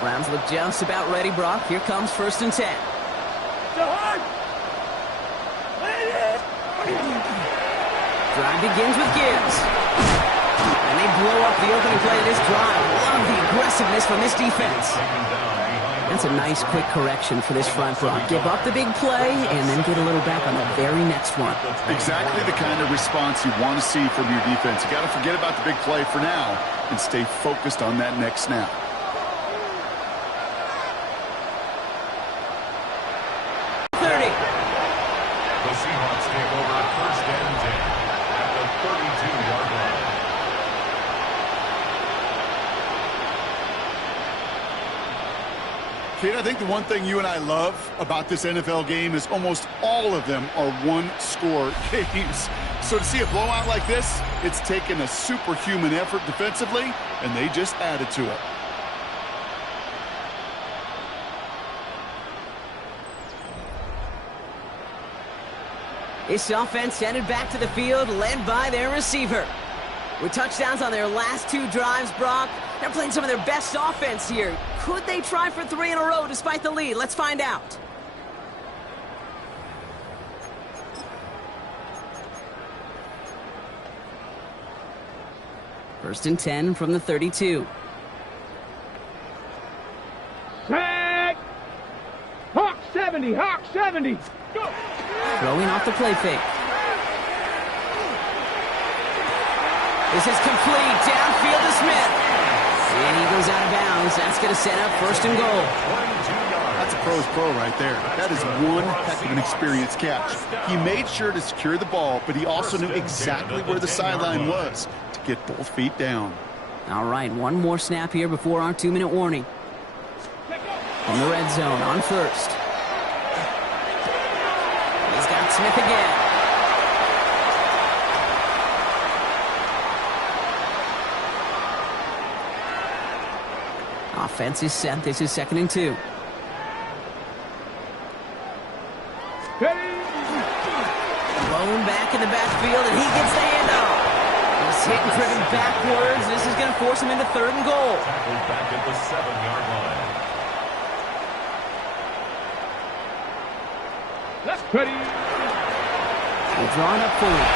Browns look just about ready, Brock. Here comes 1st and 10. Drive begins with Gibbs. And they blow up the opening play of this drive. Love the aggressiveness from this defense. That's a nice quick correction for this front row. Give up the big play and then get a little back on the very next one. Exactly the kind of response you want to see from your defense. You got to forget about the big play for now and stay focused on that next snap. The Seahawks take over first and 10 at the 32-yard line. Kate, I think the one thing you and I love about this NFL game is almost all of them are one-score games. So to see a blowout like this, it's taken a superhuman effort defensively, and they just added to it. This offense headed back to the field, led by their receiver. With touchdowns on their last 2 drives, Brock, they're playing some of their best offense here. Could they try for 3 in a row despite the lead? Let's find out. First and 10 from the 32. Sack! Hawk 70, Hawk 70. Go! Throwing off the play fake. This is complete. Downfield to Smith. And he goes out of bounds. That's going to set up first and goal. That's a pro's pro right there. That is one heck of an experienced catch. He made sure to secure the ball, but he also knew exactly where the sideline was to get both feet down. All right, one more snap here before our 2-minute warning. In the red zone on first. He's got Smith again. Offense is set. This is 2nd and 2. Blown back in the backfield, and he gets the handoff. He's hit and driven backwards. This is going to force him into 3rd and goal. Tackled back at the 7-yard line. Left ready. They're drawing up for you.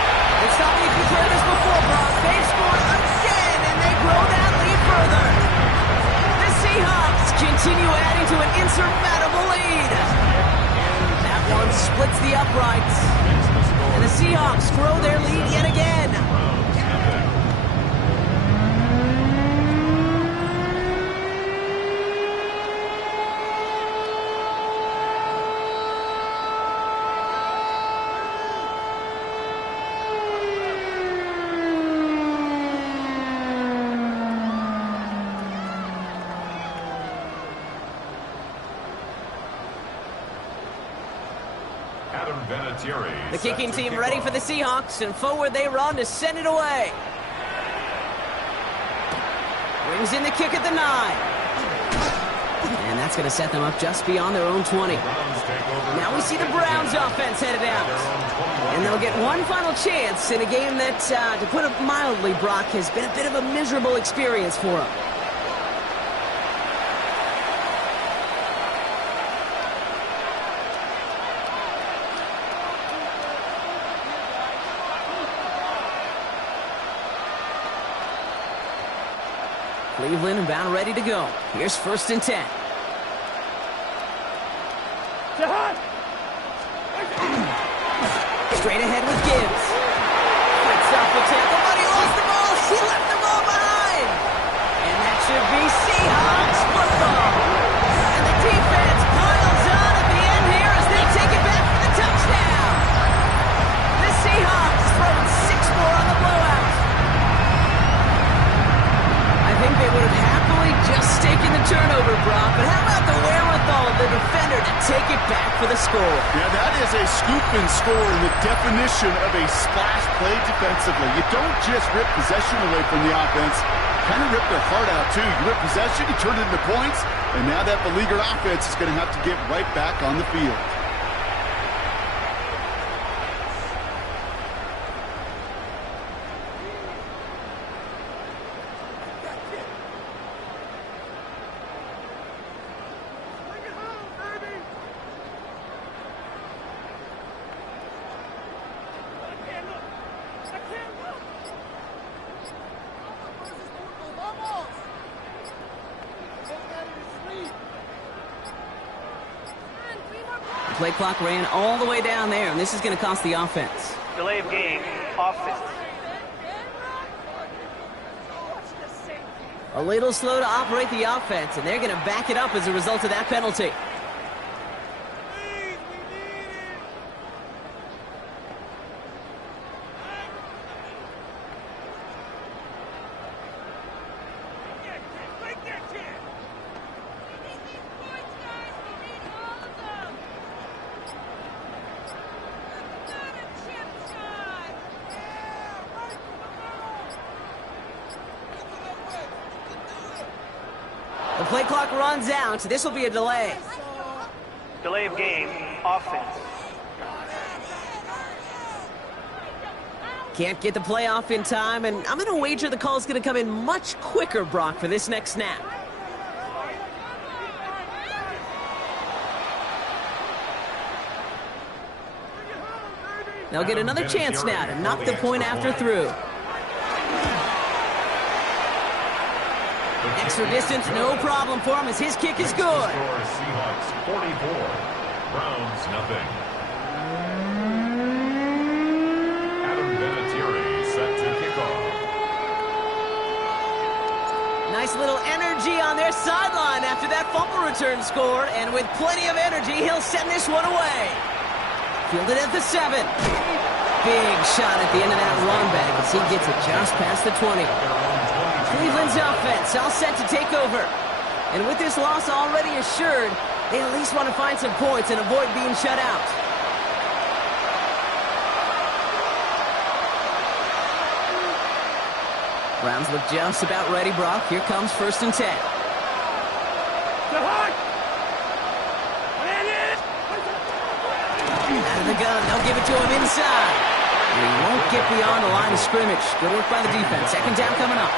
It's not like you've heard this before, Brock. They've scored again, and they grow that lead further. The Seahawks continue adding to an insurmountable lead. That one splits the uprights. And the Seahawks grow their lead yet again. The The kicking team ready for the Seahawks, and forward they run to send it away. Brings in the kick at the 9. And that's going to set them up just beyond their own 20. Now we see the Browns offense headed out. And they'll get one final chance in a game that, to put it mildly, Brock, has been a bit of a miserable experience for them. Cleveland about ready to go. Here's 1st and 10. Straight ahead with Gibbs. Flicks off the tackle, but he lost the ball. He left the ball behind. And that should be Seahawks football. And the defense piles on at the end here as they take it back for the touchdown. The Seahawks throwing 6 more on the blowout. I think they would have happily just taken the turnover, Brock, but how about the wherewithal of the defender to take it back for the score? Yeah, that is a scoop and score in the definition of a splash play defensively. You don't just rip possession away from the offense, kind of rip their heart out too. You rip possession, you turn it into points, and now that beleaguered offense is going to have to get right back on the field. play clock ran all the way down there, and this is going to cost the offense. Delay of game, offense. A little slow to operate the offense, and they're going to back it up as a result of that penalty. The play clock runs out. This will be a delay. Delay of game, offense. Can't get the play off in time, and I'm going to wager the call is going to come in much quicker, Brock, for this next snap. They'll get another chance now to knock the point after through. Extra distance, no problem for him as his kick is good. Seahawks 44, Browns nothing. Adam Vinatieri set to kick off. Nice little energy on their sideline after that fumble return scored, and with plenty of energy, he'll send this one away. Fielded at the 7. Big shot at the end of that run back as he gets it just past the 20. Cleveland's offense all set to take over. And with this loss already assured, they at least want to find some points and avoid being shut out. Browns look just about ready, Brock. Here comes 1st and 10. Out of the gun, they'll give it to him inside. And he won't get beyond the line of scrimmage. Good work by the defense. 2nd down coming up.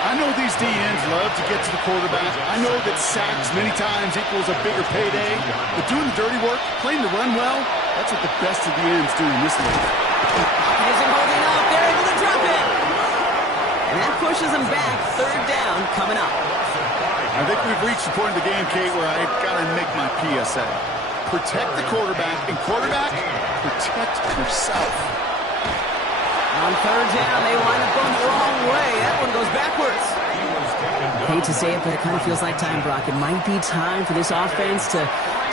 I know these DNs love to get to the quarterback. I know that sacks many times equals a bigger payday. But doing the dirty work, playing the run well, that's what the best of the ends do in this league. Isn't holding up. They're able to drop it. And that pushes them back. 3rd down coming up. I think we've reached the point of the game, Kate, where I've got to make my PSA. Protect the quarterback, and quarterback, protect yourself. On 3rd down, they wind up going the wrong way. That one goes backwards. I hate to say it, but it kind of feels like time, Brock. It might be time for this offense to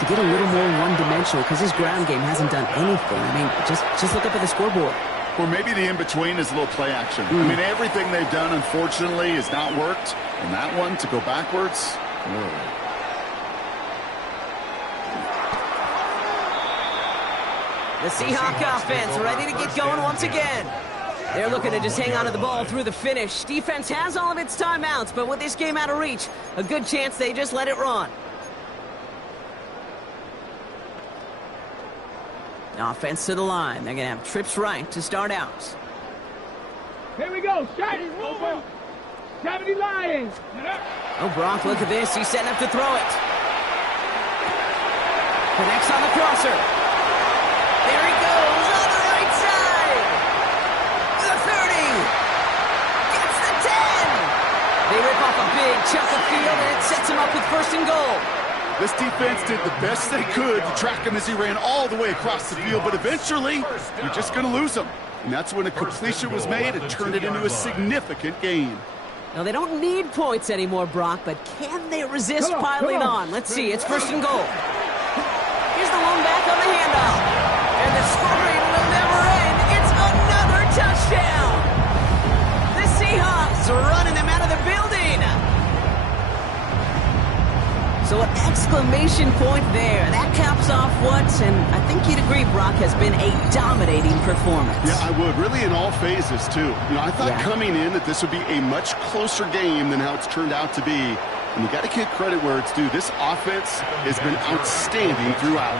get a little more one-dimensional because this ground game hasn't done anything. I mean, just look up at the scoreboard. Or maybe the in-between is a little play action. I mean, everything they've done, unfortunately, has not worked. And that one, to go backwards, The Seahawk offense ready to get going once again. They're looking to just hang on to the ball through the finish. Defense has all of its timeouts, but with this game out of reach, a good chance they just let it run. Offense to the line. They're going to have trips right to start out. Here we go. Shot. 70 Lions. Oh, Brock, look at this. He's setting up to throw it. Connects on the crosser. There he goes on the right side. The 30. Gets the 10. They rip off a big chunk of field, and it sets him up with 1st and goal. This defense did the best they could to track him as he ran all the way across the field, but eventually, you're just going to lose him. And that's when a completion was made and turned it into a significant gain. Now, they don't need points anymore, Brock, but can they resist piling on? Let's see. It's 1st and goal. Here's the one back on the handoff. And the scoring will never end. It's another touchdown. The Seahawks are running them out of the building. So an exclamation point there. That caps off what, and I think you'd agree, Brock, has been a dominating performance. Yeah, I would. Really in all phases, too. You know, I thought coming in that this would be a much closer game than how it's turned out to be. And you got to give credit where it's due. This offense has been outstanding throughout.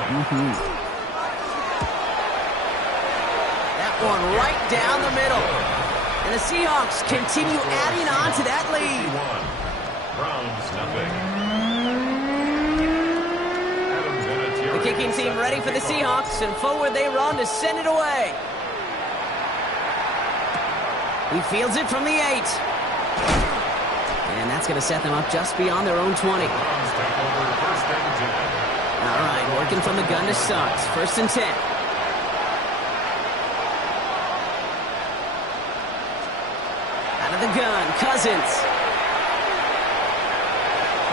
That one right down the middle. And the Seahawks continue adding on to that lead. Browns nothing. The kicking team ready for the Seahawks, and forward they run to send it away. He fields it from the 8. And that's going to set them up just beyond their own 20. All right, working from the gun to start. 1st and 10. Out of the gun, Cousins.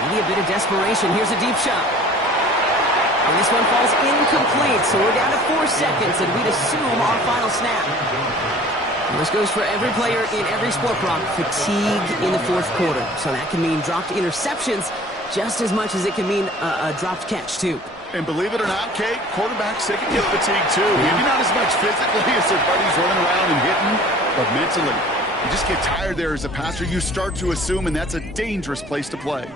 Maybe a bit of desperation. Here's a deep shot. And this one falls incomplete, so we're down to 4 seconds, and we'd assume our final snap. And this goes for every player in every sport, Brock. Fatigue in the 4th quarter. So that can mean dropped interceptions just as much as it can mean a dropped catch, too. And believe it or not, Kate, quarterbacks, they can get fatigued, too. Maybe not as much physically as their buddies running around and hitting, but mentally. You just get tired there as a passer. You start to assume, and that's a dangerous place to play.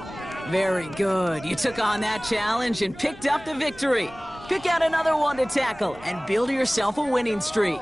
Very good. You took on that challenge and picked up the victory. Pick out another one to tackle and build yourself a winning streak.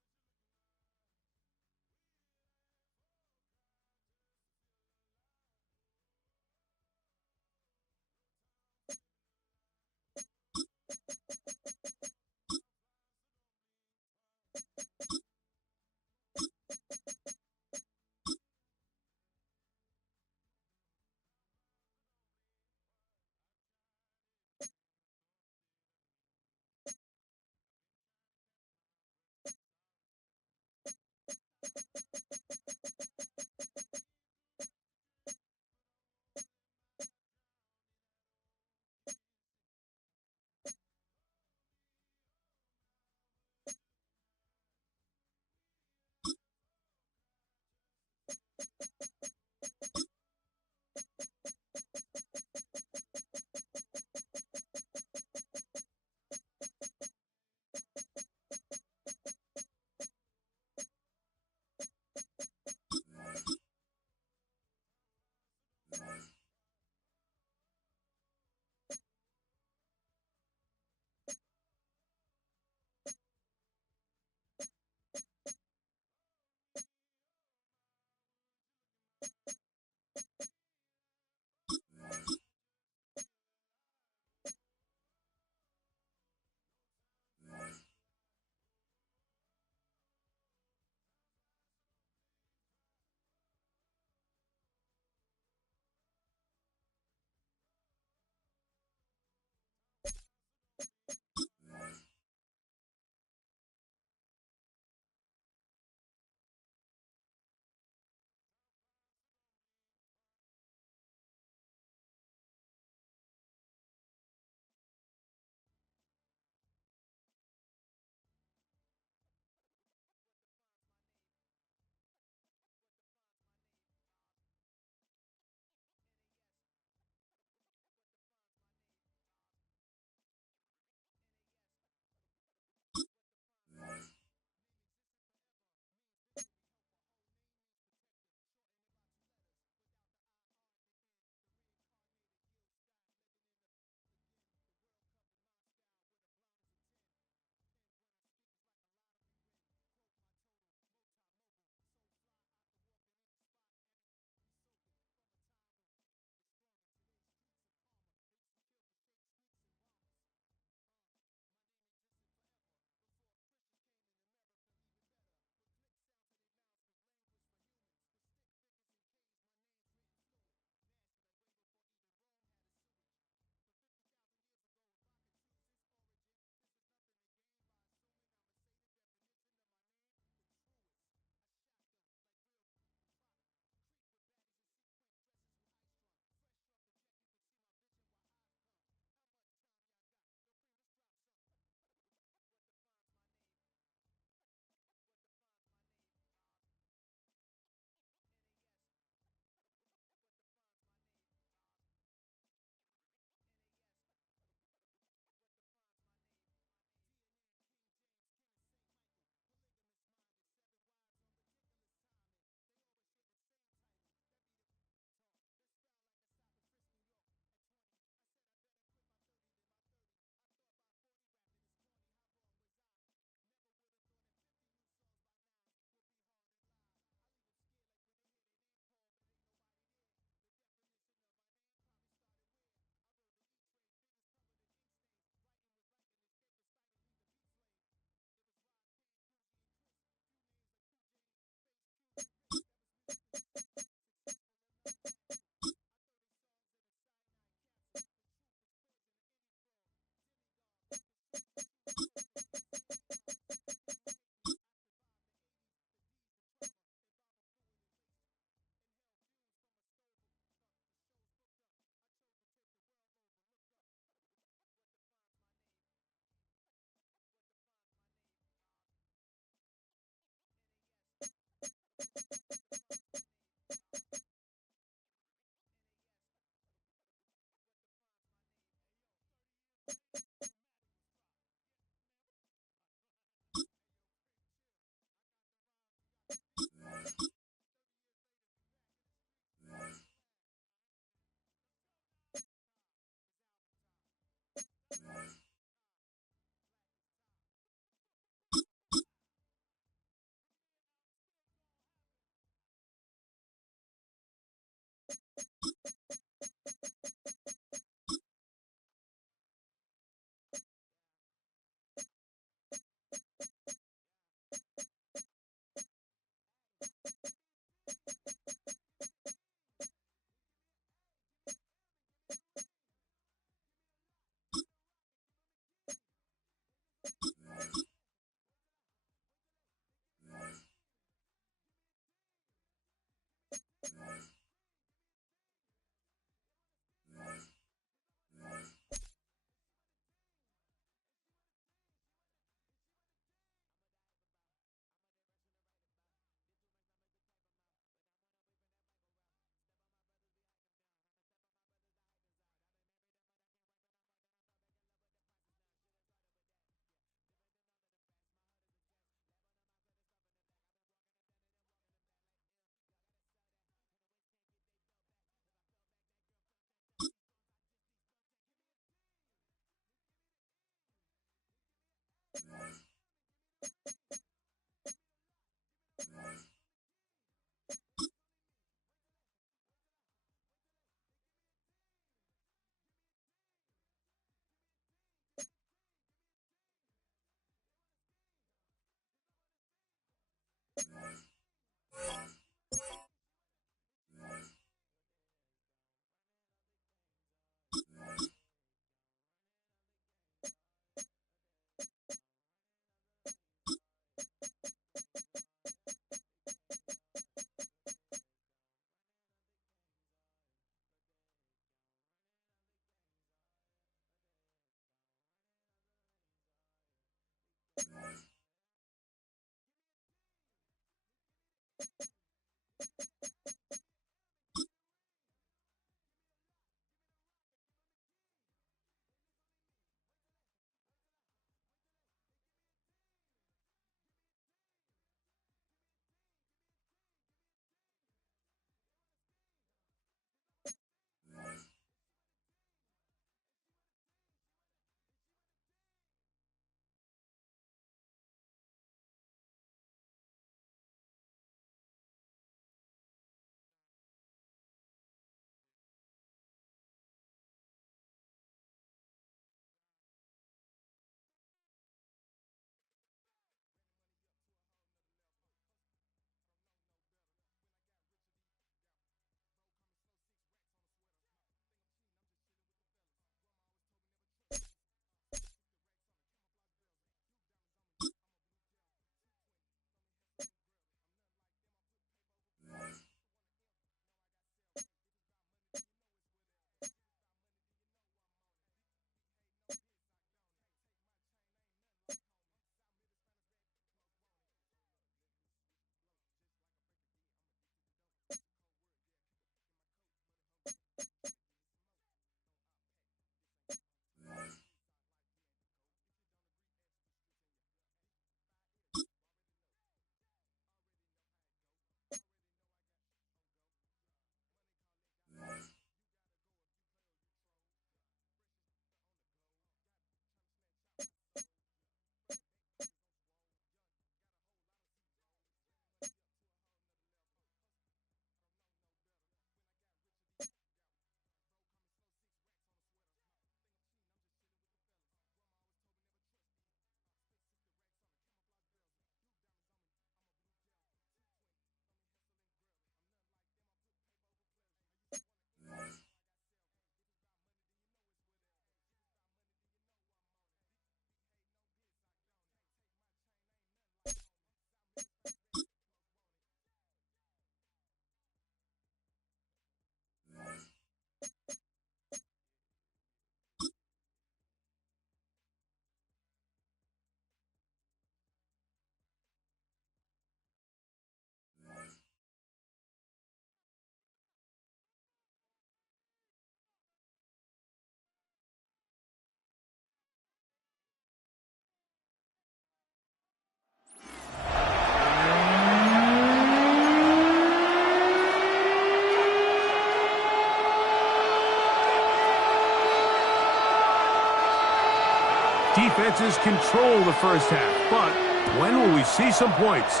Defenses control the first half, but when will we see some points?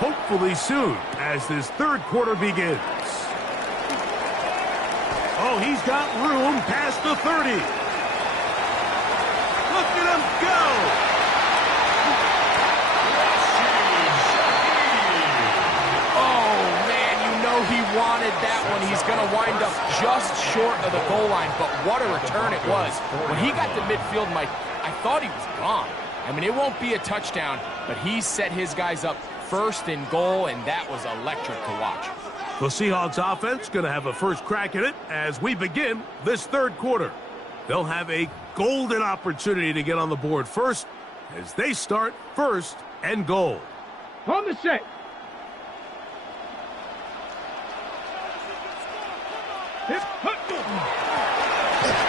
Hopefully soon, as this third quarter begins. Oh, he's got room past the 30. Look at him go! Oh, man, you know he wanted that one. He's going to wind up just short of the goal line, but what a return it was. When he got to midfield, Mike, I thought he was gone. I mean, it won't be a touchdown, but he set his guys up first and goal, and that was electric to watch. The Seahawks offense going to have a first crack at it as we begin this third quarter. They'll have a golden opportunity to get on the board first as they start first and goal. On the set.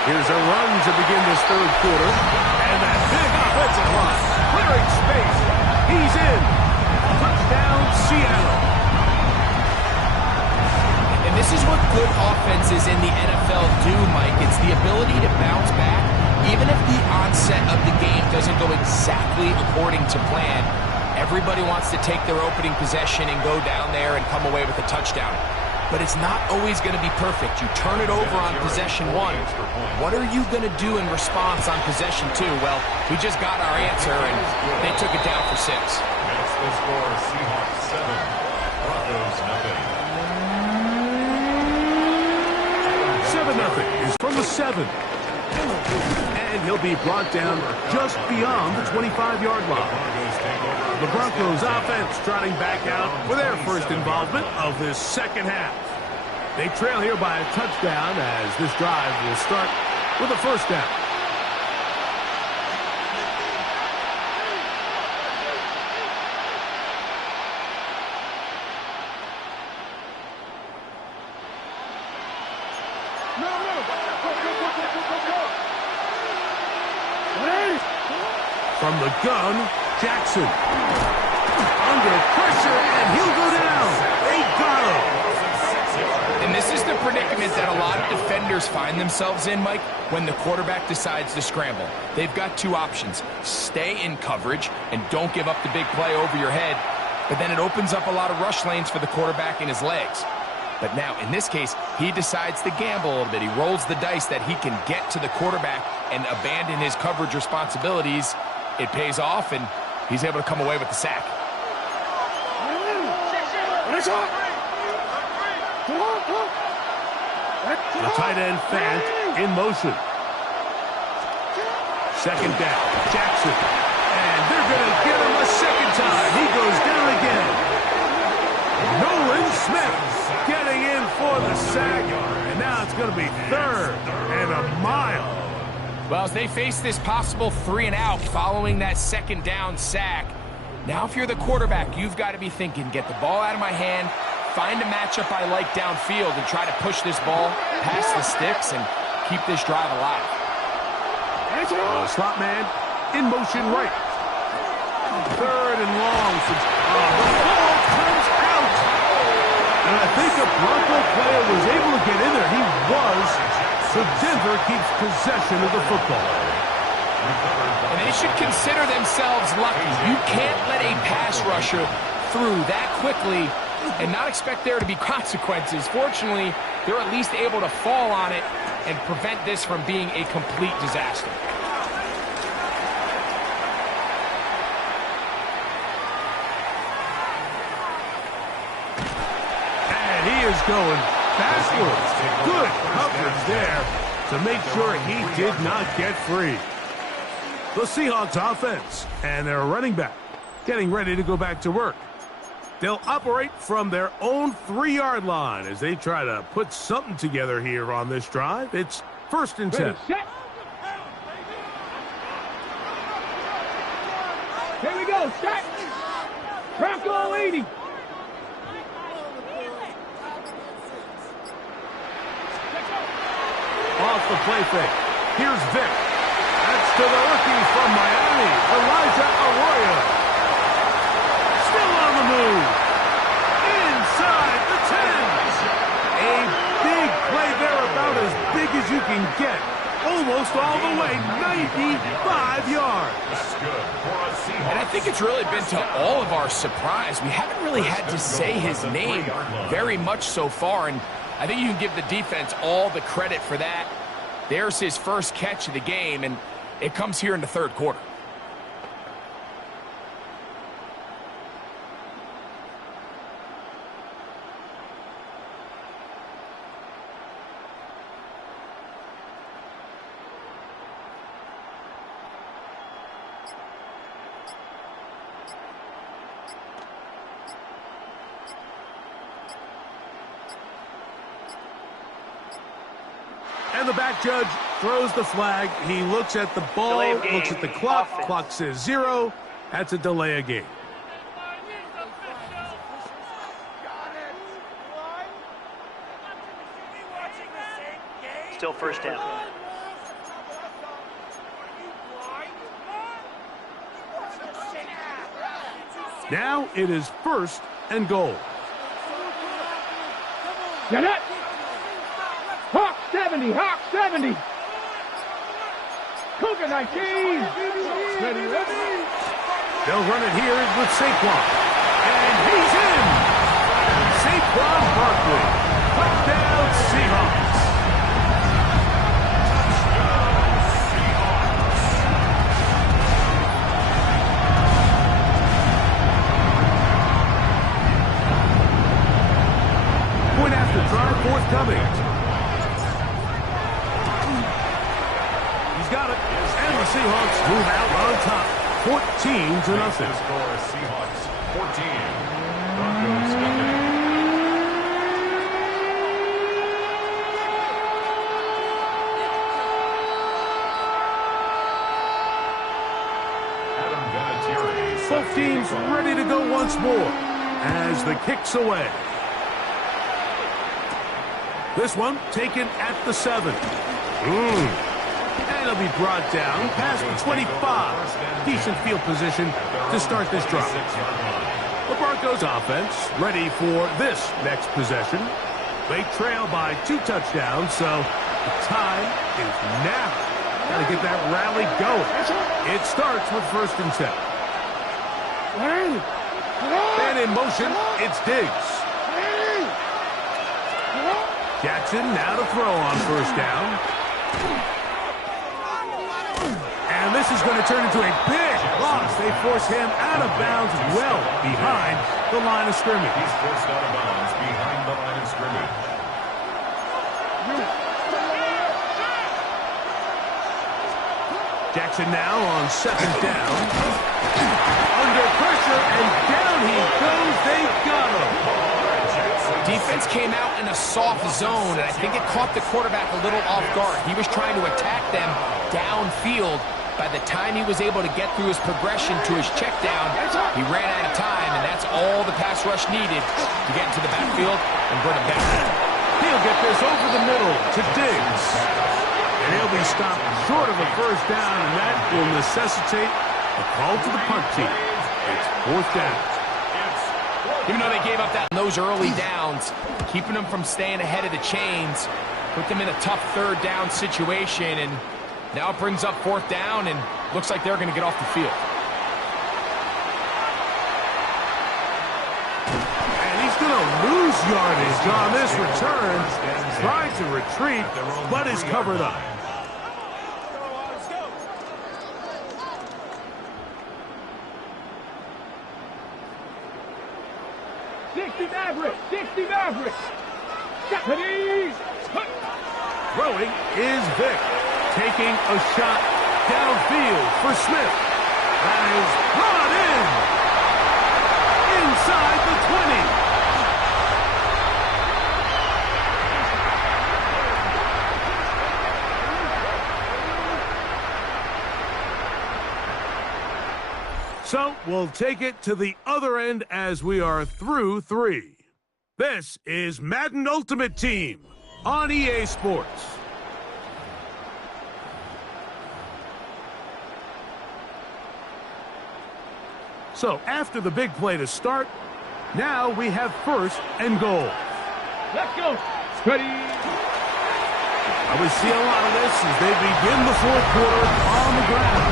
Here's a run to begin this third quarter. And that big offensive line clearing space. He's in. Touchdown, Seattle. And this is what good offenses in the NFL do, Mike. It's the ability to bounce back, even if the onset of the game doesn't go exactly according to plan. Everybody wants to take their opening possession and go down there and come away with a touchdown. But it's not always going to be perfect. You turn it over on possession 1. What are you going to do in response on possession 2? Well, we just got our answer, and they took it down for 6. That's the score, Seahawks 7, Broncos 7-0 is from the 7. And he'll be brought down just beyond the 25-yard line. The Broncos offense trotting back out for their first involvement of this second half. They trail here by a touchdown as this drive will start with a first down. From the gun, Jackson. Under pressure, and he'll go down. They got him. And this is the predicament that a lot of defenders find themselves in, Mike, when the quarterback decides to scramble. They've got two options. Stay in coverage and don't give up the big play over your head, but then it opens up a lot of rush lanes for the quarterback and his legs. But now, in this case, he decides to gamble a little bit. He rolls the dice that he can get to the quarterback and abandon his coverage responsibilities. It pays off, and he's able to come away with the sack. The tight end, Fant, in motion. Second down, Jackson. And they're going to get him a second time. He goes down again. Nolan Smith getting in for the sack. And now it's going to be third and a mile. Well, as they face this possible 3-and-out following that second down sack, now if you're the quarterback, you've got to be thinking, get the ball out of my hand, find a matchup I like downfield, and try to push this ball past the sticks and keep this drive alive. Slot man in motion right. Third and long. The ball comes out. And I think a Bronco player was able to get in there. He was. So Denver keeps possession of the football. And they should consider themselves lucky. You can't let a pass rusher through that quickly and not expect there to be consequences. Fortunately, they're at least able to fall on it and prevent this from being a complete disaster. And he is going backwards. Good coverage there to make sure he did not get free. The Seahawks offense and their running back getting ready to go back to work. They'll operate from their own 3-yard line as they try to put something together here on this drive. It's 1st and 10. Here we go, set. Bronco 80. Off the play fake. Here's Vic. That's to the rookie from Miami, Elijah Arroyo. Still on the move. Inside the 10. A big play there, about as big as you can get. almost all the way, 95 yards. That's good for a Seahawks. And I think it's really been to all of our surprise. We haven't really had to say his name very much so far, and I think you can give the defense all the credit for that. There's his first catch of the game, and it comes here in the third quarter. And the back judge throws the flag. He looks at the ball, looks at the clock. Offense. Clock says 0. That's a delay of game. Still first down. Now it is first and goal. Get it! Hawk 70! Hawk 70! Cougar 19! Ready, ready! They'll run it here with Saquon. And he's in! Saquon Barkley. Touchdown Seahawks. Point after try forthcoming. He's got it. And the Seahawks move out on top. 14-0. Score Seahawks 14. Broncos nothing. Both teams ready to go once more as the kick's away. This one taken at the 7. And it'll be brought down past the 25. Decent field position to start this drive. The Broncos offense ready for this next possession. They trail by 2 touchdowns, so the time is now. Got to get that rally going. It starts with 1st and 10. And in motion, it's Diggs. Jackson now to throw on 1st down. And this is going to turn into a big loss. They force him out of bounds well behind the line of scrimmage. He's forced out of bounds behind the line of scrimmage. Jackson now on 2nd down. Under pressure, and down he goes. They got him. Defense came out in a soft zone, and I think it caught the quarterback a little off guard. He was trying to attack them downfield. By the time he was able to get through his progression to his check down, he ran out of time, and that's all the pass rush needed to get into the backfield and bring him down. He'll get this over the middle to Diggs. And he'll be stopped short of a 1st down, and that will necessitate a call to the punt team. It's 4th down. Even though they gave up those early downs, keeping them from staying ahead of the chains, put them in a tough 3rd down situation, and now it brings up 4th down, and looks like they're going to get off the field. And he's going to lose yardage on this return. Tried to retreat, but is covered up. Throwing is Vick, taking a shot downfield for Smith. That is brought in inside the 20. So we'll take it to the other end as we are through 3. This is Madden Ultimate Team on EA Sports. So after the big play to start, now we have 1st and goal. Let's go. Ready. We see a lot of this as they begin the fourth quarter on the ground.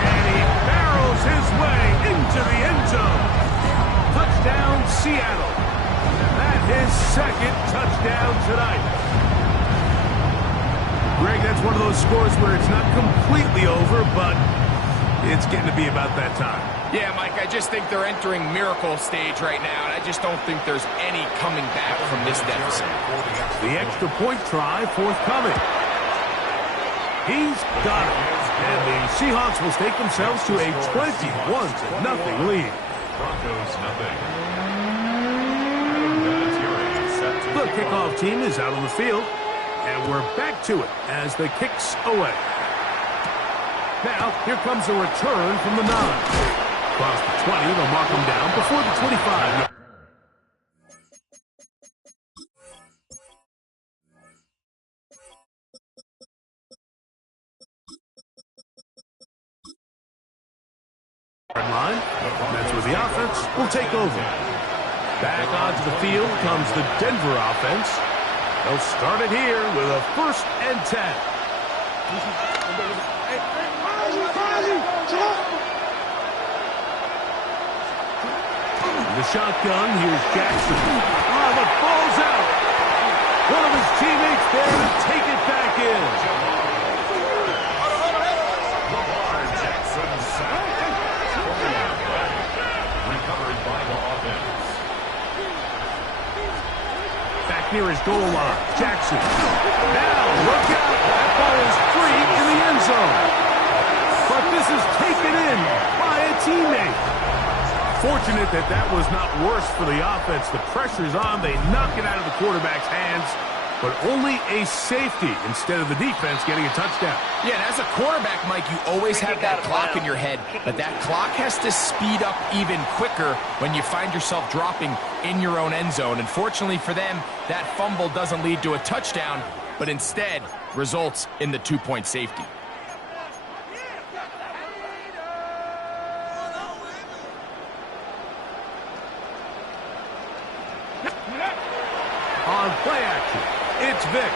And he barrels his way into the end zone. Touchdown, Seattle. That's his second touchdown tonight. Greg, that's one of those scores where it's not completely over, but it's getting to be about that time. Yeah, Mike, I just think they're entering miracle stage right now, and I just don't think there's any coming back from this deficit. The extra point try forthcoming. He's got it. And the Seahawks will stake themselves to a 21-0 lead. Broncos nothing. The kickoff team is out on the field, and we're back to it as the kick's away. Now, here comes a return from the 9. Across the 20, they'll mark him down before the 25. Line. That's where the offense will take over. Back onto the field comes the Denver offense. They'll start it here with a 1st and 10. The shotgun, here's Jackson. Oh, the ball's out. One of his teammates there to take it back in. Lamar Jackson sack. Recovered by the offense. Back near his goal line, Jackson. Now, look out. That ball is free in the end zone. But this is taken in by a teammate. Fortunate that that was not worse for the offense. The pressure's on. They knock it out of the quarterback's hands, but only a safety instead of the defense getting a touchdown. Yeah, and as a quarterback, Mike, you always have that clock in your head, but that clock has to speed up even quicker when you find yourself dropping in your own end zone. And fortunately for them, that fumble doesn't lead to a touchdown, but instead results in the 2-point safety. On play action, it's Vic.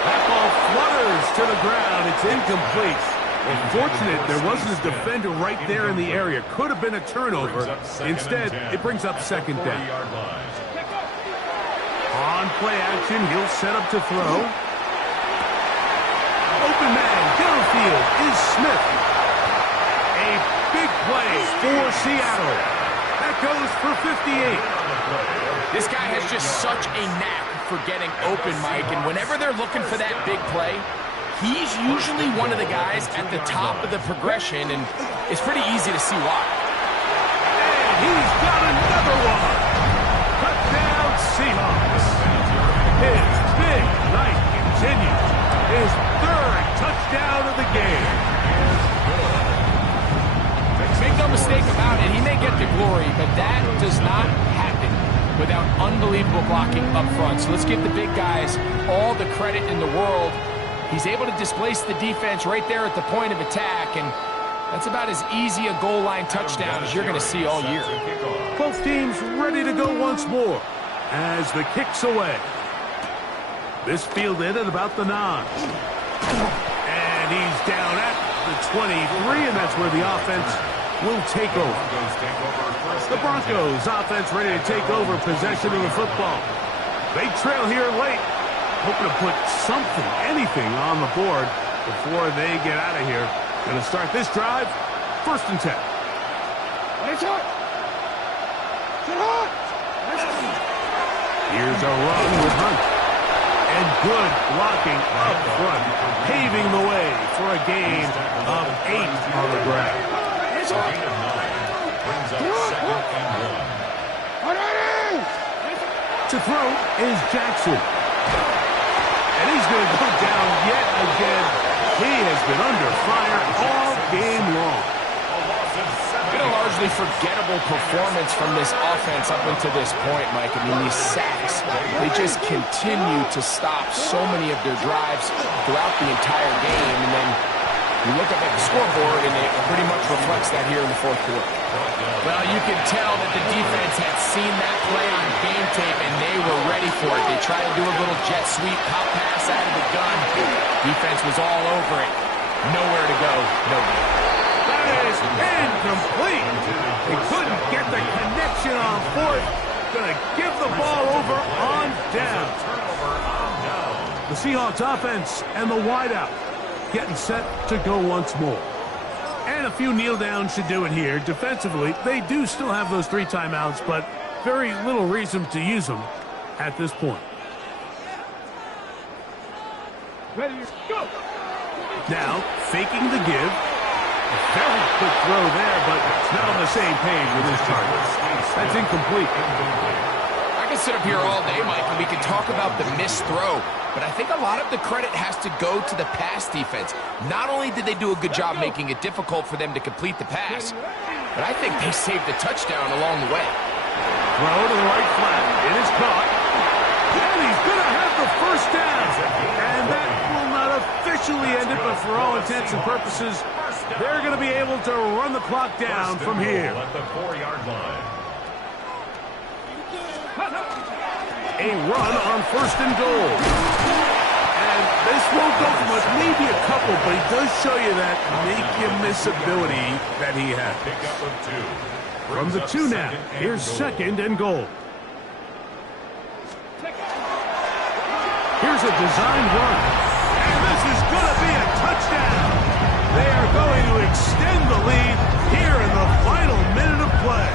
That ball flutters to the ground. It's incomplete. Unfortunate there wasn't a defender right there in the area. Could have been a turnover. Instead, it brings up 2nd down. On play action, he'll set up to throw. Open man downfield is Smith. A big play for Seattle. That goes for 58. This guy has just such a knack for getting open, Mike, and whenever they're looking for that big play, he's usually one of the guys at the top of the progression, and it's pretty easy to see why. And he's got another one. Touchdown, Seahawks. His big night continues. His 3rd touchdown of the game. Make no mistake about it, he may get the glory, but that does not happen without unbelievable blocking up front. So let's give the big guys all the credit in the world. He's able to displace the defense right there at the point of attack, and that's about as easy a goal line touchdown as you're going to see all year. Both teams ready to go once more as the kick's away. This fielded at about the 9. And he's down at the 23, and that's where the offense will take over. The Broncos offense ready to take over possession of the football. They trail here late, hoping to put something, anything on the board before they get out of here. Going to start this drive, 1st and 10. Here's a run with Hunt. And good blocking up front, paving the way for a gain of 8 on the ground. Gain of 9 brings up 2nd and 1. To throw is Jackson. And he's going to go down yet again. He has been under fire all game long. Been a largely forgettable performance from this offense up until this point, Mike. I mean, these sacks, they just continue to stop so many of their drives throughout the entire game. And then You look up at the scoreboard, and it pretty much reflects that here in the fourth quarter. Well, you can tell that the defense had seen that play on game tape, and they were ready for it. They tried to do a little jet sweep, pop pass out of the gun. Defense was all over it. Nowhere to go, no good. That is incomplete. He couldn't get the connection on fourth. Gonna give the ball over on down. The Seahawks offense and the wideout getting set to go once more. And a few kneel downs should do it here. Defensively, they do still have those 3 timeouts, but very little reason to use them at this point. Ready, go! Now, faking the give. A very quick throw there, but it's not on the same page with his target. That's incomplete. I can sit up here all day, Mike, and we can talk about the missed throw, but I think a lot of the credit has to go to the pass defense. Not only did they do a good job making it difficult for them to complete the pass, but I think they saved the touchdown along the way. Throw to the right flat. It is caught. And he's going to have the first down. And that will not officially end it, but for all intents and purposes, they're going to be able to run the clock down from here. At the 4-yard line. A run on first and goal. And this won't go for much, maybe a couple, but he does show you that make-you-miss ability that he has. From the 2 now, here's second and goal. Here's a designed run. And this is going to be a touchdown. They are going to extend the lead here in the final minute of play.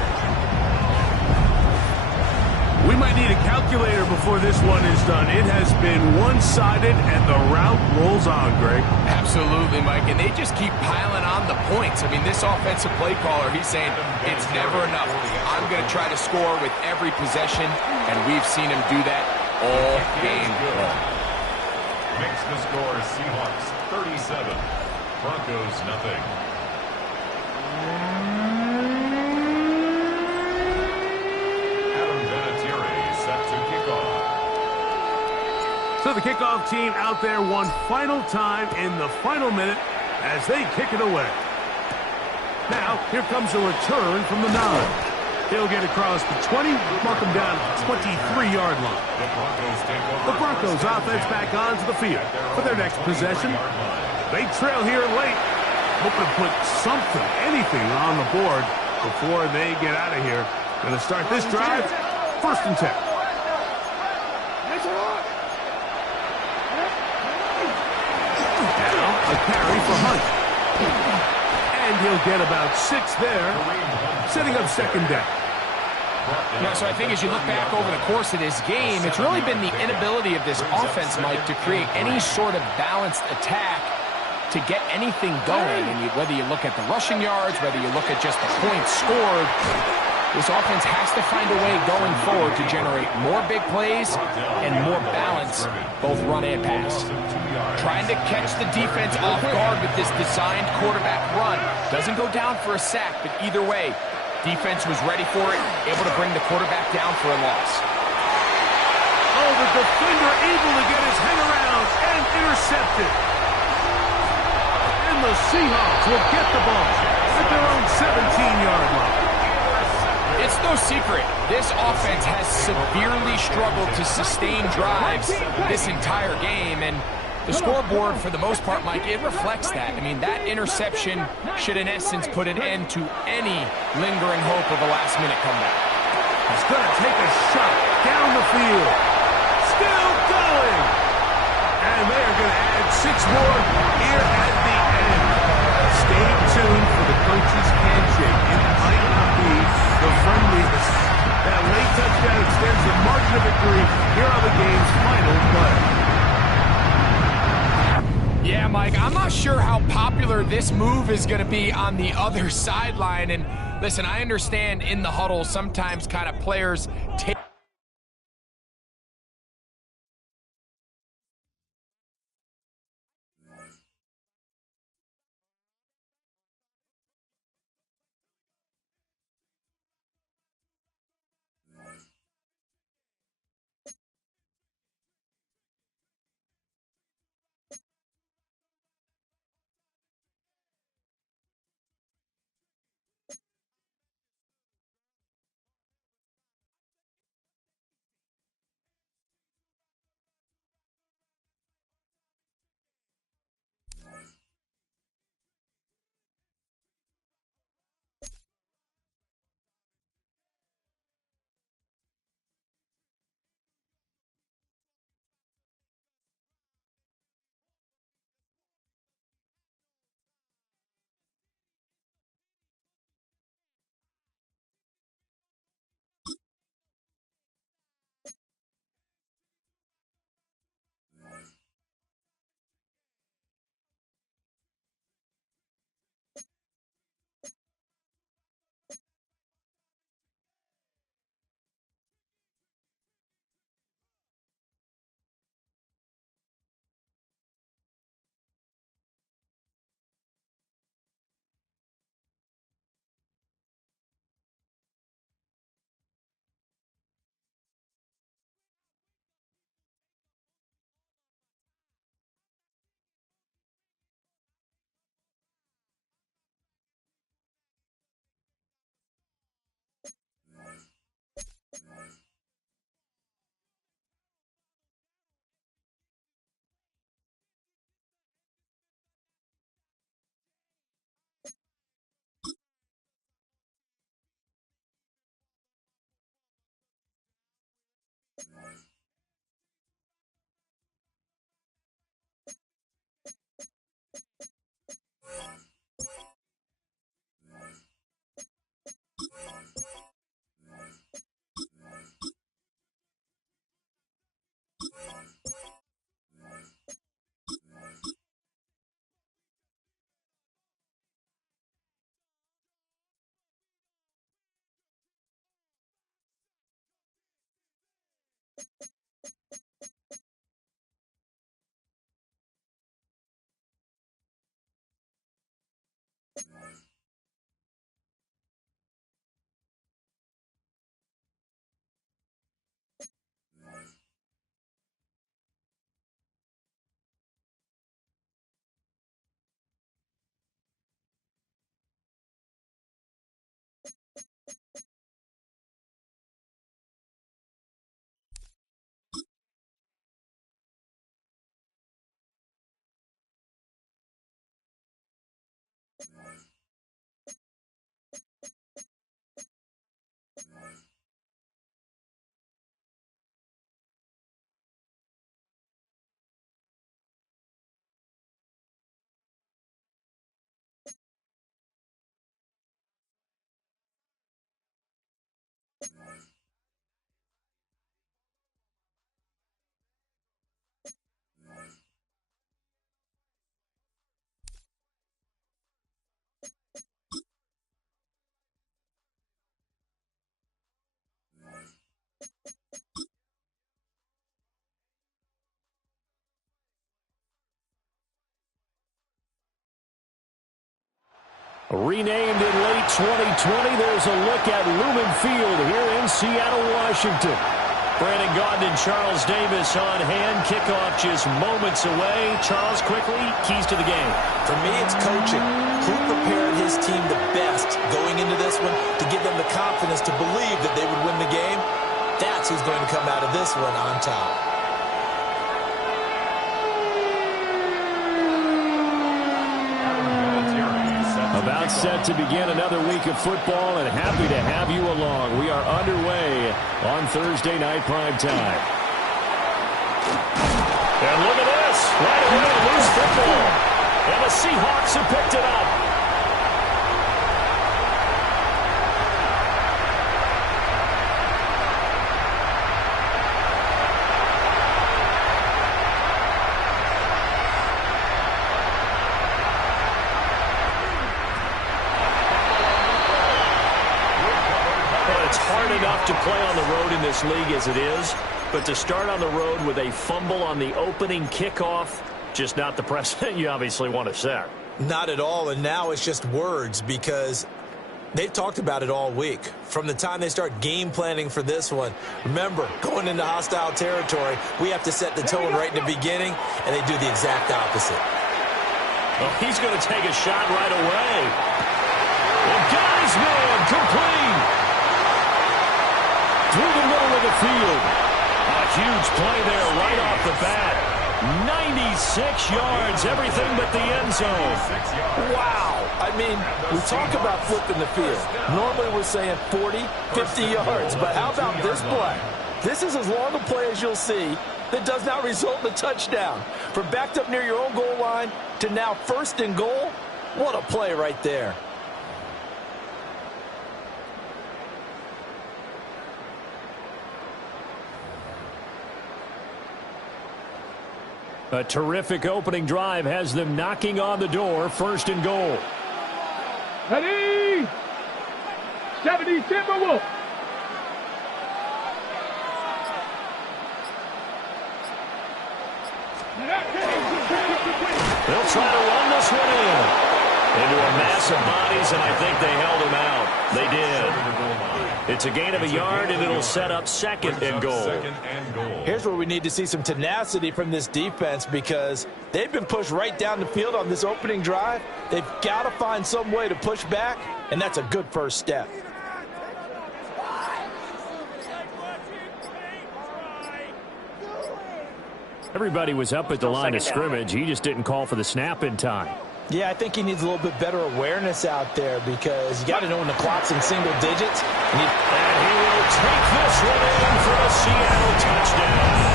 We might need a calculator before this one is done. It has been one-sided, and the route rolls on, Greg. Absolutely, Mike, and they just keep piling on the points. I mean, this offensive play caller, he's saying it's never enough. I'm going to try to score with every possession, and we've seen him do that all game long. Makes the score Seahawks 37, Broncos nothing. So the kickoff team out there one final time in the final minute as they kick it away. Now, here comes a return from the 9. He'll get across the 20, mark him down at the 23-yard line. The Broncos offense back onto the field for their next possession. They trail here late, hoping to put something, anything on the board before they get out of here. Going to start this drive, 1st and 10. A carry for Hunt. And he'll get about 6 there, setting up second down. Yeah, so I think as you look back over the course of this game, it's really been the inability of this offense, Mike, to create any sort of balanced attack to get anything going. And whether you look at the rushing yards, whether you look at just the points scored, this offense has to find a way going forward to generate more big plays and more balance, both run and pass. Trying to catch the defense off guard with this designed quarterback run. Doesn't go down for a sack, but either way, defense was ready for it, able to bring the quarterback down for a loss. Oh, the defender able to get his head around and intercepted. And the Seahawks will get the ball at their own 17-yard line. It's no secret, this offense has severely struggled to sustain drives this entire game, and the scoreboard, for the most part, Mike, it reflects that. I mean, that interception should, in essence, put an end to any lingering hope of a last-minute comeback. He's going to take a shot down the field. Still going. And they are going to add 6 more here at the end. Stay tuned for the coach's handshake. It might not be the friendliest. That late touchdown extends the margin of victory here on the game's final play. Yeah, Mike, I'm not sure how popular this move is going to be on the other sideline. And listen, I understand in the huddle sometimes kind of players take Renamed in late 2020, there's a look at Lumen Field here in Seattle, Washington. Brandon Gaudin and Charles Davis on hand. Kickoff just moments away. Charles, quickly, keys to the game. For me, it's coaching. Who prepared his team the best going into this one to give them the confidence to believe that they would win the game? That's who's going to come out of this one on top. About set to begin another week of football, and happy to have you along. We are underway on Thursday night primetime. And look at this. Right away, loose football. And the Seahawks have picked it up. To play on the road in this league as it is, but to start on the road with a fumble on the opening kickoff, just not the precedent you obviously want to set. Not at all, and now it's just words because they've talked about it all week. From the time they start game planning for this one, remember, going into hostile territory, we have to set the tone right in the beginning, and they do the exact opposite. Well, he's going to take a shot right away. And guys, man, complete. Through the middle of the field. A huge play there right off the bat. 96 yards, everything but the end zone. Wow. I mean, we talk about flipping the field. Normally we're saying 40, 50 yards, but how about this play? This is as long a play as you'll see that does not result in a touchdown. From backed up near your own goal line to now first and goal, what a play right there. A terrific opening drive has them knocking on the door, first and goal. Ready? 70 Timberwolves. They'll try to run this one in. Into a mass of bodies, and I think they held him out. They did. It's a gain of a yard, and it'll set up second and goal. Here's where we need to see some tenacity from this defense because they've been pushed right down the field on this opening drive. They've got to find some way to push back, and that's a good first step. Everybody was up at the line of scrimmage. He just didn't call for the snap in time. Yeah, I think he needs a little bit better awareness out there because you got to know when the clock's in single digits. And he will take this one in for a Seattle touchdown.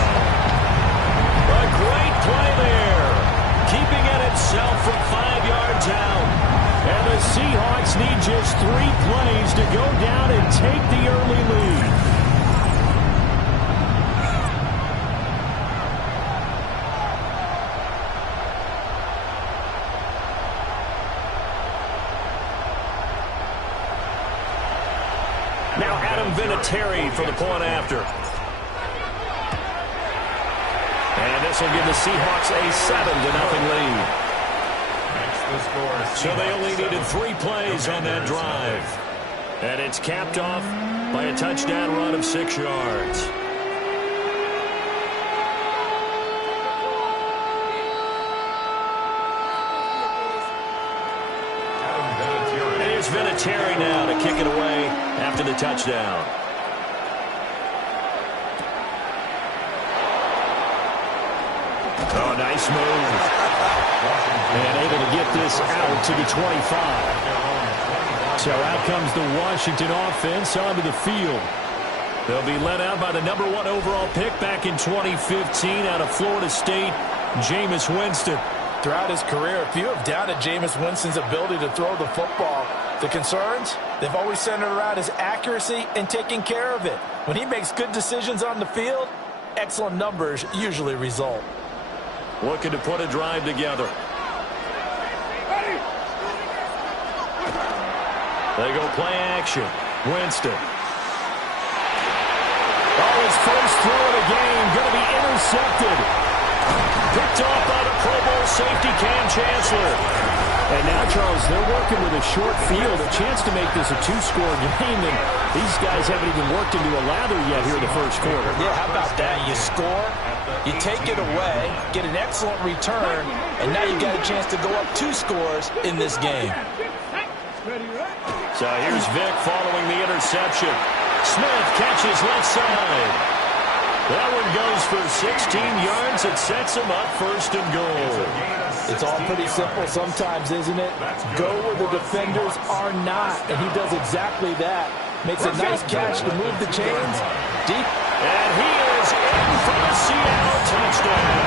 A great play there. Keeping it himself from 5 yards out. And the Seahawks need just 3 plays to go down and take the early lead. Vinatieri for the point after. This will give the Seahawks a 7-0 lead. So they only needed 3 plays on that drive. And it's capped off by a touchdown run of 6 yards. Here's Vinatieri now to kick it away after the touchdown. Oh, nice move. And able to get this out to the 25. So out comes the Washington offense onto the field. They'll be led out by the #1 overall pick back in 2015 out of Florida State, Jameis Winston. Throughout his career, few have doubted Jameis Winston's ability to throw the football. The concerns, they've always centered around his accuracy and taking care of it. When he makes good decisions on the field, excellent numbers usually result. Looking to put a drive together. They go play action. Winston. Oh, his first throw of the game going to be intercepted. Picked off by the Pro Bowl safety Cam Chancellor. And now, Charles, they're working with a short field, a chance to make this a 2-score game, and these guys haven't even worked into a lather yet here in the first quarter. Yeah, how about that? You score, you take it away, get an excellent return, and now you got a chance to go up 2 scores in this game. So here's Vic following the interception. Smith catches left side. That one goes for 16 yards. It sets him up 1st and goal. It's all pretty simple sometimes, isn't it? Go where the defenders are not, and he does exactly that. Makes a nice catch to move the chains deep. And he is in for the Seattle touchdown.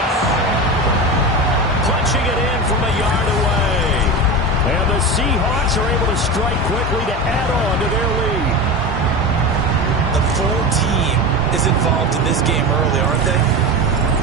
Punching it in from a yard away. And the Seahawks are able to strike quickly to add on to their lead. The full team is involved in this game early, aren't they?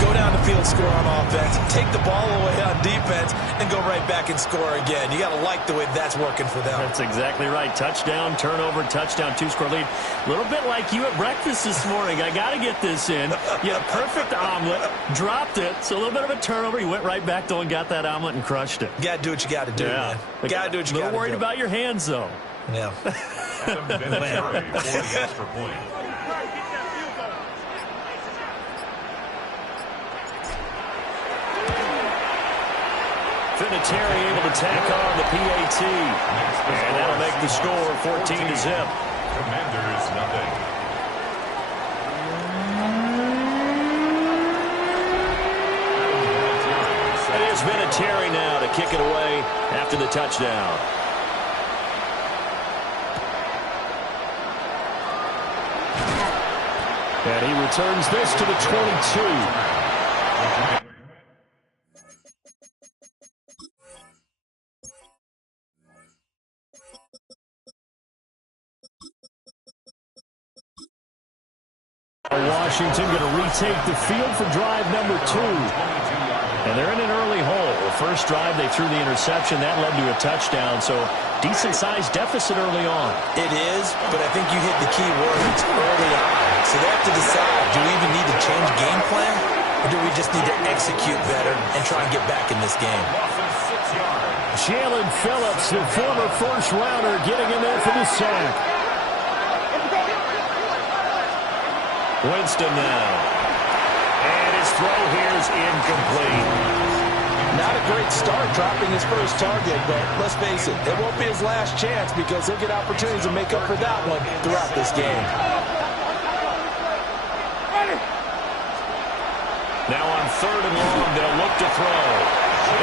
Go down the field, score on offense, take the ball away on defense, and go right back and score again. You got to like the way that's working for them. That's exactly right. Touchdown, turnover, touchdown, 2-score lead. A little bit like you at breakfast this morning. I got to get this in. You had a perfect omelet, dropped it, so a little bit of a turnover. You went right back, though, and got that omelet and crushed it. You got to do what you got to do, man. You got to do what you got to do. A little worried about your hands, though. Yeah. Vinatieri able to tack on the PAT. And that'll make the score 14-0. Commanders, nothing. It is Vinatieri now to kick it away after the touchdown. And he returns this to the 22. Washington going to retake the field for drive #2. And they're in an early hole. The first drive, they threw the interception. That led to a touchdown, so decent-sized deficit early on. It is, but I think you hit the key words early on. So they have to decide, do we even need to change game plan, or do we just need to execute better and try and get back in this game? Jalen Phillips, the former first-rounder, getting in there for the sack. Winston now. And his throw here is incomplete. Not a great start dropping his first target, but let's face it, it won't be his last chance because he'll get opportunities to make up for that one throughout this game. Now on 3rd and long, they'll look to throw.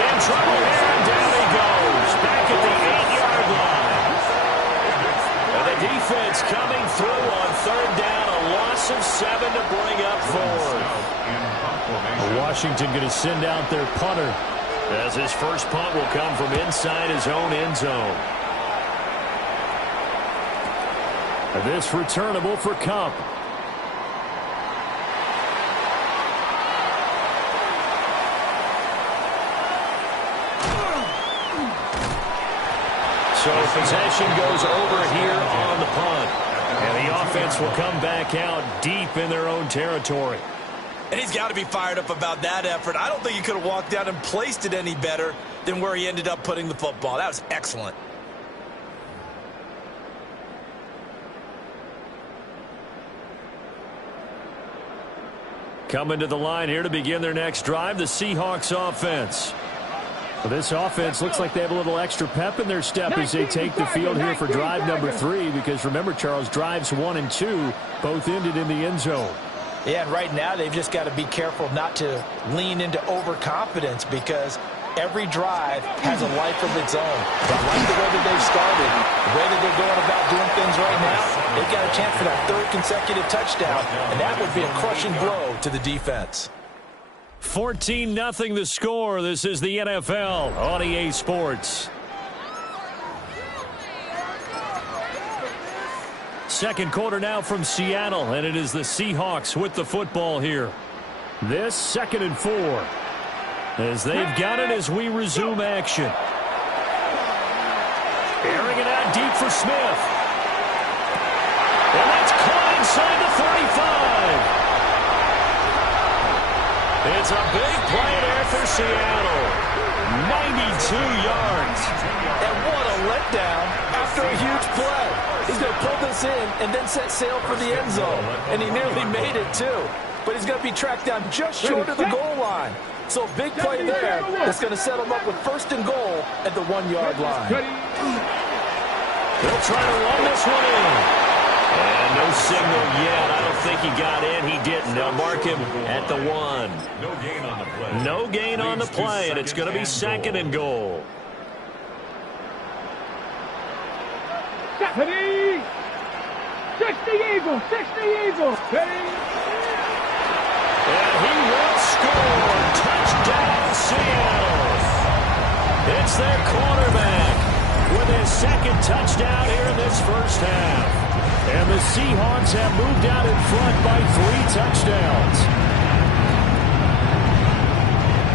In trouble here, and down he goes. Back at the 8-yard line. And the defense coming through on 3rd down. A loss of 7 to bring up 4. Washington going to send out their punter, as his first punt will come from inside his own end zone. And this returnable for Cup. So possession goes over here on the punt. And the offense will come back out deep in their own territory. And he's got to be fired up about that effort. I don't think he could have walked out and placed it any better than where he ended up putting the football. That was excellent. Coming to the line here to begin their next drive, the Seahawks offense. Well, this offense looks like they have a little extra pep in their step as they take the field here for drive number 3, because remember, Charles, drives 1 and 2 both ended in the end zone. Yeah, and right now they've just got to be careful not to lean into overconfidence, because every drive has a life of its own. I like the way that they've started, the way that they're going about doing things right now. They've got a chance for that 3rd consecutive touchdown, and that would be a crushing blow to the defense. 14-0 the score. This is the NFL on EA Sports. Second quarter now from Seattle, and it is the Seahawks with the football here. This 2nd and 4. As they've got it as we resume action. Airing it out deep for Smith. And that's caught inside the 35. It's a big play there for Seattle. 92 yards. And what a letdown after a huge play. He's going to pull this in and then set sail for the end zone. And he nearly made it, too. But he's going to be tracked down just short of the goal line. So a big play there that's going to set him up with 1st and goal at the 1-yard line. They'll try to run this one in. And no signal yet. I don't think he got in. He didn't. They'll mark him at the 1. No gain on the play. No gain on the play, and it's going to be 2nd and goal. Ready? 60 Eagles, 60 Eagles. Ready? And he will score. Touchdown, Seattle. It's their quarterback with his 2nd touchdown here in this first half. And the Seahawks have moved out in front by 3 touchdowns.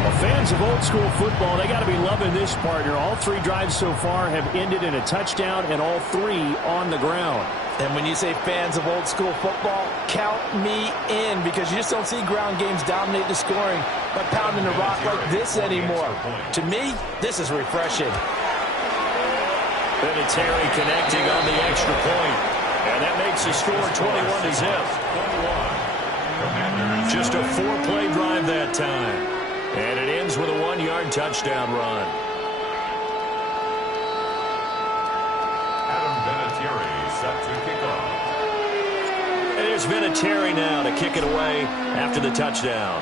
Well, fans of old school football, they got to be loving this, partner. All 3 drives so far have ended in a touchdown, and all 3 on the ground. And when you say fans of old school football, count me in, because you just don't see ground games dominate the scoring by pounding the rock like this anymore. To me, this is refreshing. Terry connecting on the extra point. And that makes the score 21-0. Just a 4-play drive that time. And it ends with a 1-yard touchdown run. Adam Vinatieri set to kick off. And there's Vinatieri now to kick it away after the touchdown.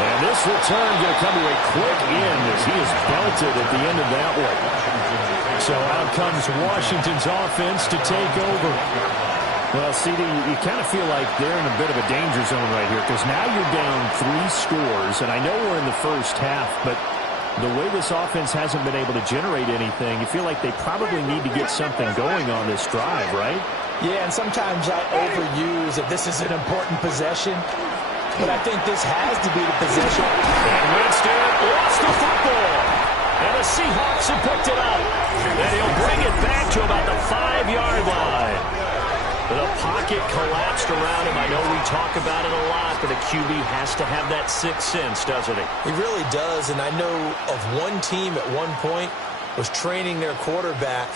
And this return going to come to a quick end as he is belted at the end of that one. So out comes Washington's offense to take over. Well, CD, you kind of feel like they're in a bit of a danger zone right here, because now you're down 3 scores, and I know we're in the first half, but the way this offense hasn't been able to generate anything, you feel like they probably need to get something going on this drive, right? Yeah, and sometimes I overuse that this is an important possession, but I think this has to be the possession. And Winston lost the football. And the Seahawks have picked it up. And he'll bring it back to about the 5-yard line. The pocket collapsed around him. I know we talk about it a lot, but a QB has to have that 6th sense, doesn't he? He really does, and I know of one team at one point was training their quarterback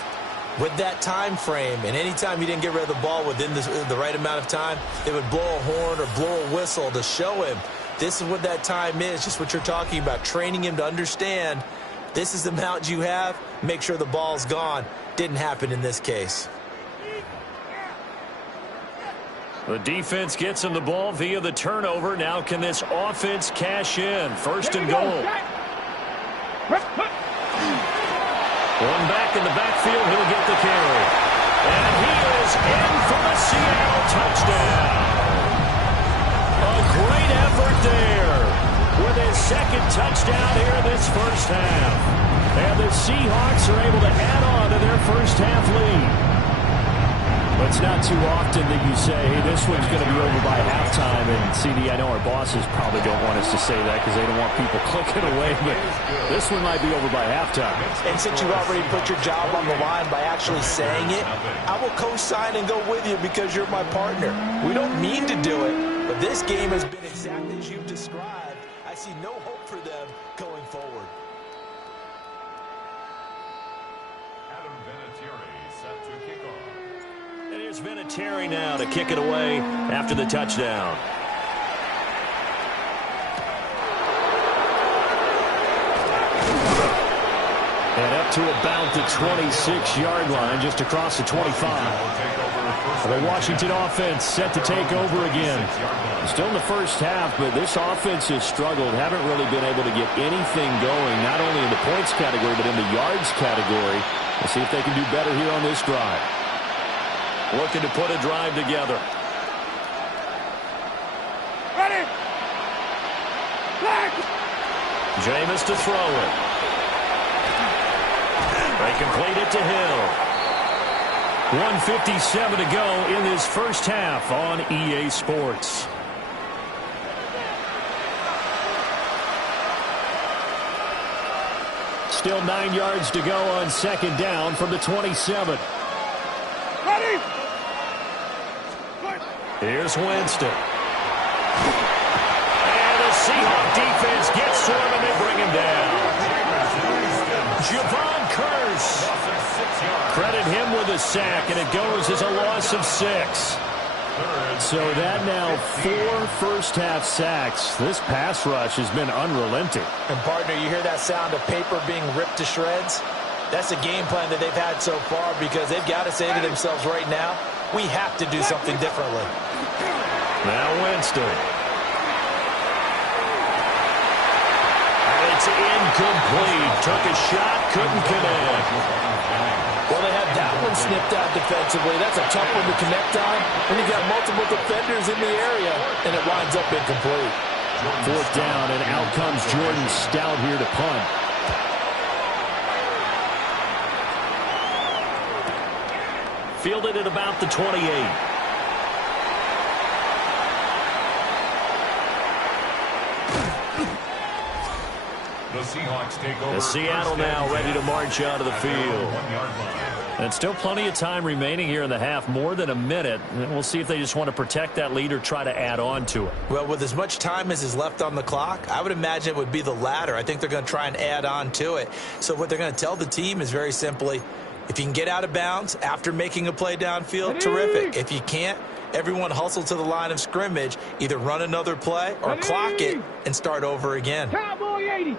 with that time frame, and anytime he didn't get rid of the ball within the right amount of time, they would blow a horn or blow a whistle to show him this is what that time is, just what you're talking about, training him to understand this is the amount you have, make sure the ball's gone. Didn't happen in this case. The defense gets him the ball via the turnover. Now can this offense cash in? 1st and goal. One back in the backfield, he'll get the carry. And he is in for the Seattle touchdown. A great effort there with his 2nd touchdown here in this first half. And the Seahawks are able to add on to their first half lead. It's not too often that you say, hey, this one's going to be over by halftime. And, CD, I know our bosses probably don't want us to say that because they don't want people clicking away. But this one might be over by halftime. And since you've already put your job on the line by actually saying it, I will co-sign and go with you because you're my partner. We don't mean to do it, but this game has been exactly as you've described. I see no hope for them going forward. And here's Vinatieri now to kick it away after the touchdown. And up to about the 26-yard line, just across the 25. The Washington offense set to take over again. Still in the first half, but this offense has struggled. Haven't really been able to get anything going, not only in the points category, but in the yards category. We'll see if they can do better here on this drive. Looking to put a drive together. Ready! Flag! Jameis to throw it. They complete it to Hill. 1:57 to go in this first half on EA Sports. Still 9 yards to go on second down from the 27. Ready! Here's Winston. And the Seahawk defense gets to him and they bring him down. Javon Curse. Credit him with a sack, and it goes as a loss of 6. So that now 4 first-half sacks. This pass rush has been unrelenting. And, partner, you hear that sound of paper being ripped to shreds? That's a game plan that they've had so far because they've got to say to themselves right now, we have to do something differently. Now Winston. It's incomplete. Took a shot, couldn't connect. Well, they have that one snipped out defensively. That's a tough one to connect on. And you got multiple defenders in the area, and it winds up incomplete. 4th down, and out comes Jordan Stout here to punt. Fielded at about the 28. The Seahawks take over. The Seattle now ready to march out of the field. And still plenty of time remaining here in the half, more than a minute. And we'll see if they just want to protect that lead or try to add on to it. Well, with as much time as is left on the clock, I would imagine it would be the latter. I think they're going to try and add on to it. So what they're going to tell the team is very simply, if you can get out of bounds after making a play downfield, terrific. If you can't, everyone hustle to the line of scrimmage, either run another play or clock it and start over again. Cowboy 80.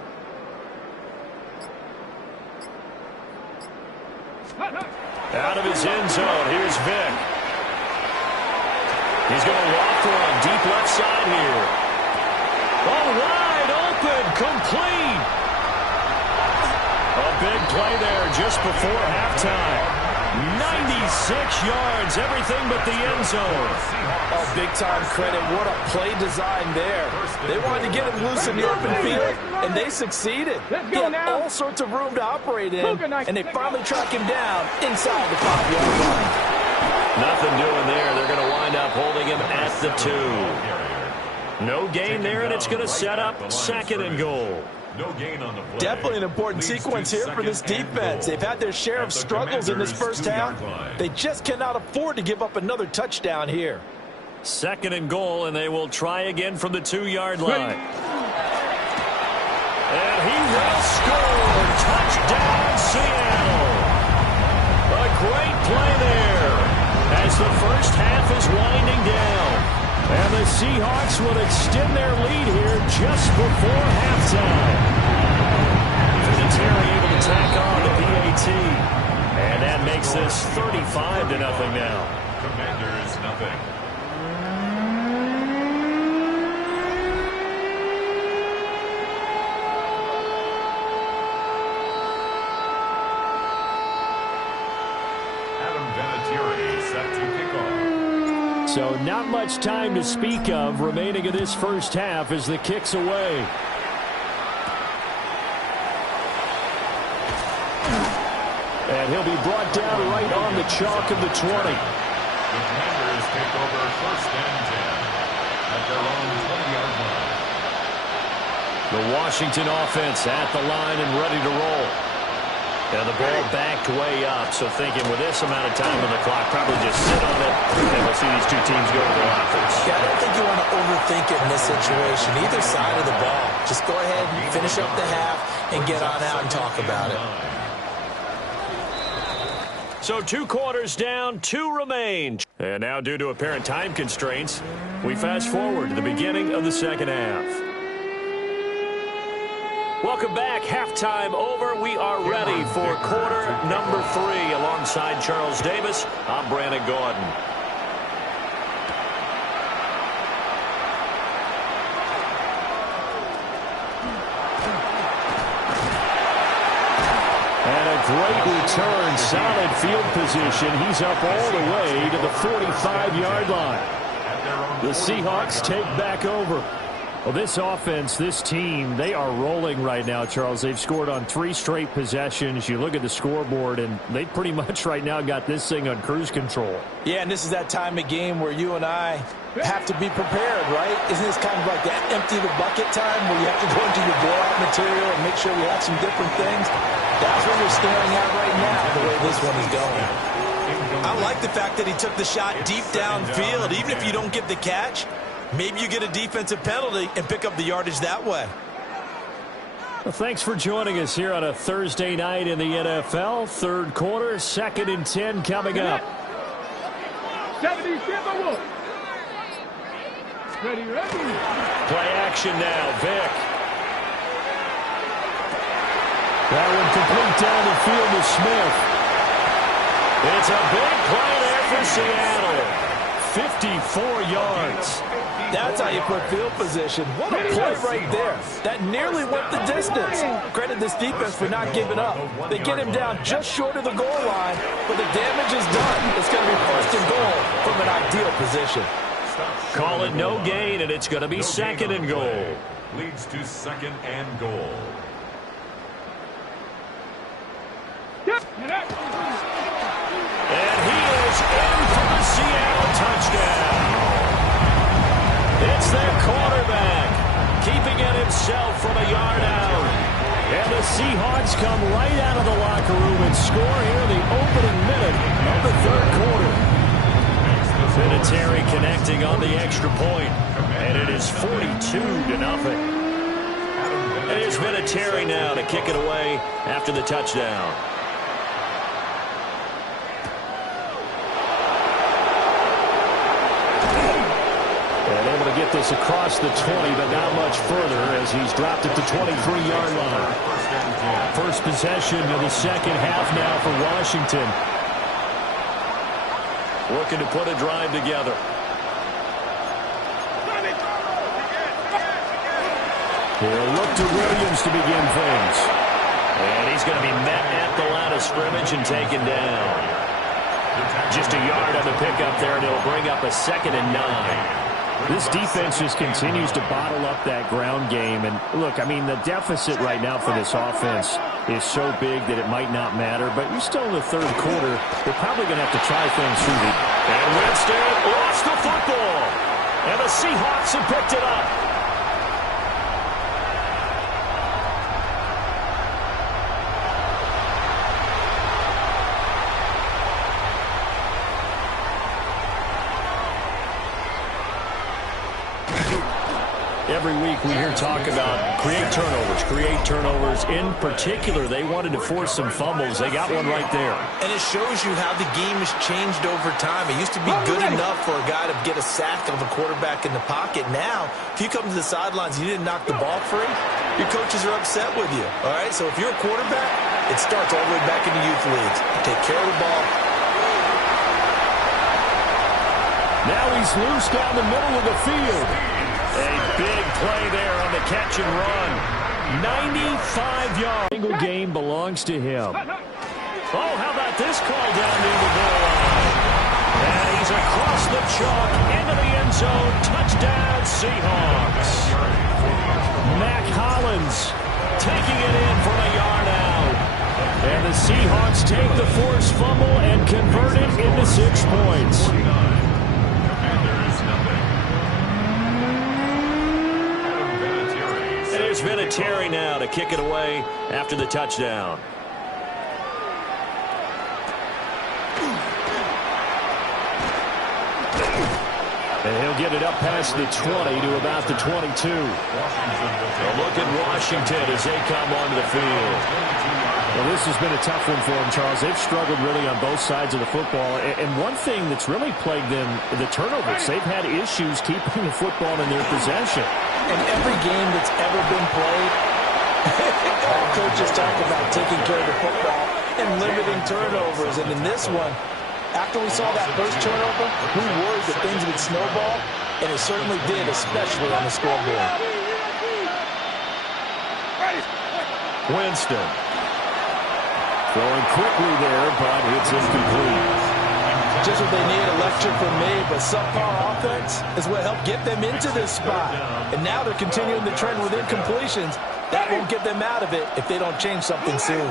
Out of his end zone, here's Vic. He's going to waft one deep left side here. Oh, wide open, complete. A big play there just before halftime. 96 yards, everything but the end zone. Oh, big-time credit. What a play design there. They wanted to get him loose in the open field, and they succeeded. He had all sorts of room to operate in, and they finally track him down inside the 5-yard line. Nothing doing there. They're going to wind up holding him at the 2. No gain there, and it's going to set up 2nd and goal. No gain on the play. Definitely an important sequence here for this defense. They've had their share of struggles in this first half. They just cannot afford to give up another touchdown here. 2nd and goal, and they will try again from the 2-yard line. And he will score. Touchdown, Seattle. A great play there as the first half is winding down. And the Seahawks will extend their lead here just before halftime. Vinatieri able to tack on the PAT. And that makes this 35-0 now. Commanders, nothing. So not much time to speak of remaining in this first half as the kick's away. And he'll be brought down right on the chalk of the 20. The Commanders take over 1st and 10 at their own 20-yard line. The Washington offense at the line and ready to roll. And the ball backed way up, so thinking with this amount of time on the clock, probably just sit on it, and we'll see these two teams go to their offense. Yeah, I don't think you want to overthink it in this situation, either side of the ball. Just go ahead, finish up the half, and get on out and talk about it. So 2 quarters down, 2 remain. And now, due to apparent time constraints, we fast forward to the beginning of the second half. Welcome back. Halftime over. We are ready for quarter number 3. Alongside Charles Davis, I'm Brandon Gordon. And a great return. Solid field position. He's up all the way to the 45-yard line. The Seahawks take back over. Well, this offense, this team, they are rolling right now, Charles. They've scored on 3 straight possessions. You look at the scoreboard, and they pretty much right now got this thing on cruise control. Yeah, and this is that time of game where you and I have to be prepared, right? Isn't this kind of like that empty the bucket time where you have to go into your blowout material and make sure we have some different things? That's what we're staring at right now, the way this one is going. I like the fact that he took the shot deep downfield. Even if you don't get the catch, maybe you get a defensive penalty and pick up the yardage that way. Well, thanks for joining us here on a Thursday night in the NFL. 3rd quarter, 2nd and 10 coming up. 70, ready. Play action now, Vic. That one complete down the field to Smith. It's a big play there for Seattle. 54 yards. That's how you put field position. What a play right there. That nearly went the distance. Credit this defense for not giving up. They get him down just short of the goal line, but the damage is done. It's going to be 1st and goal from an ideal position. Call it no gain, and it's going to be 2nd and goal. Leads to 2nd and goal. And he is in for the Seattle touchdown. It's their quarterback, keeping it himself from a yard out. And the Seahawks come right out of the locker room and score here in the opening minute of the 3rd quarter. Vinatieri connecting on the extra point, and it is 42-0. And here's Vinatieri now to kick it away after the touchdown. Get this across the 20, but not much further as he's dropped at the 23-yard line. First possession of the second half now for Washington. Looking to put a drive together. He'll look to Williams to begin things. And he's going to be met at the line of scrimmage and taken down. Just a yard on the pickup there, and it'll bring up a 2nd and 9. This defense just continues to bottle up that ground game. And look, I mean, the deficit right now for this offense is so big that it might not matter. But you're still in the 3rd quarter. They're probably going to have to try things through the... And Winston lost the football. And the Seahawks have picked it up. Every week we hear talk about create turnovers. In particular, they wanted to force some fumbles. They got one right there. And it shows you how the game has changed over time. It used to be good enough for a guy to get a sack of a quarterback in the pocket. Now, if you come to the sidelines and you didn't knock the ball free, your coaches are upset with you. All right, so if you're a quarterback, it starts all the way back in the youth leagues. Take care of the ball. Now he's loose down the middle of the field. A big play there on the catch and run. 95 yards. Single game belongs to him. Oh, how about this call down near the goal line? And he's across the chalk into the end zone. Touchdown, Seahawks. Mac Hollins taking it in from a yard out. And the Seahawks take the forced fumble and convert it into 6 points. There's Vinatieri now to kick it away after the touchdown. And he'll get it up past the 20 to about the 22. A look at Washington as they come onto the field. Well, this has been a tough one for them, Charles. They've struggled really on both sides of the football. And one thing that's really plagued them, the turnovers. They've had issues keeping the football in their possession. In every game that's ever been played, all coaches talk about taking care of the football and limiting turnovers. And in this one, after we saw that first turnover, we worried that things would snowball, and it certainly did, especially on the scoreboard. Winston. Throwing quickly there, but it's incomplete. Just what they need, a lecture from me, but subpar offense is what helped get them into this spot. And now they're continuing the trend with incompletions. That won't get them out of it if they don't change something soon.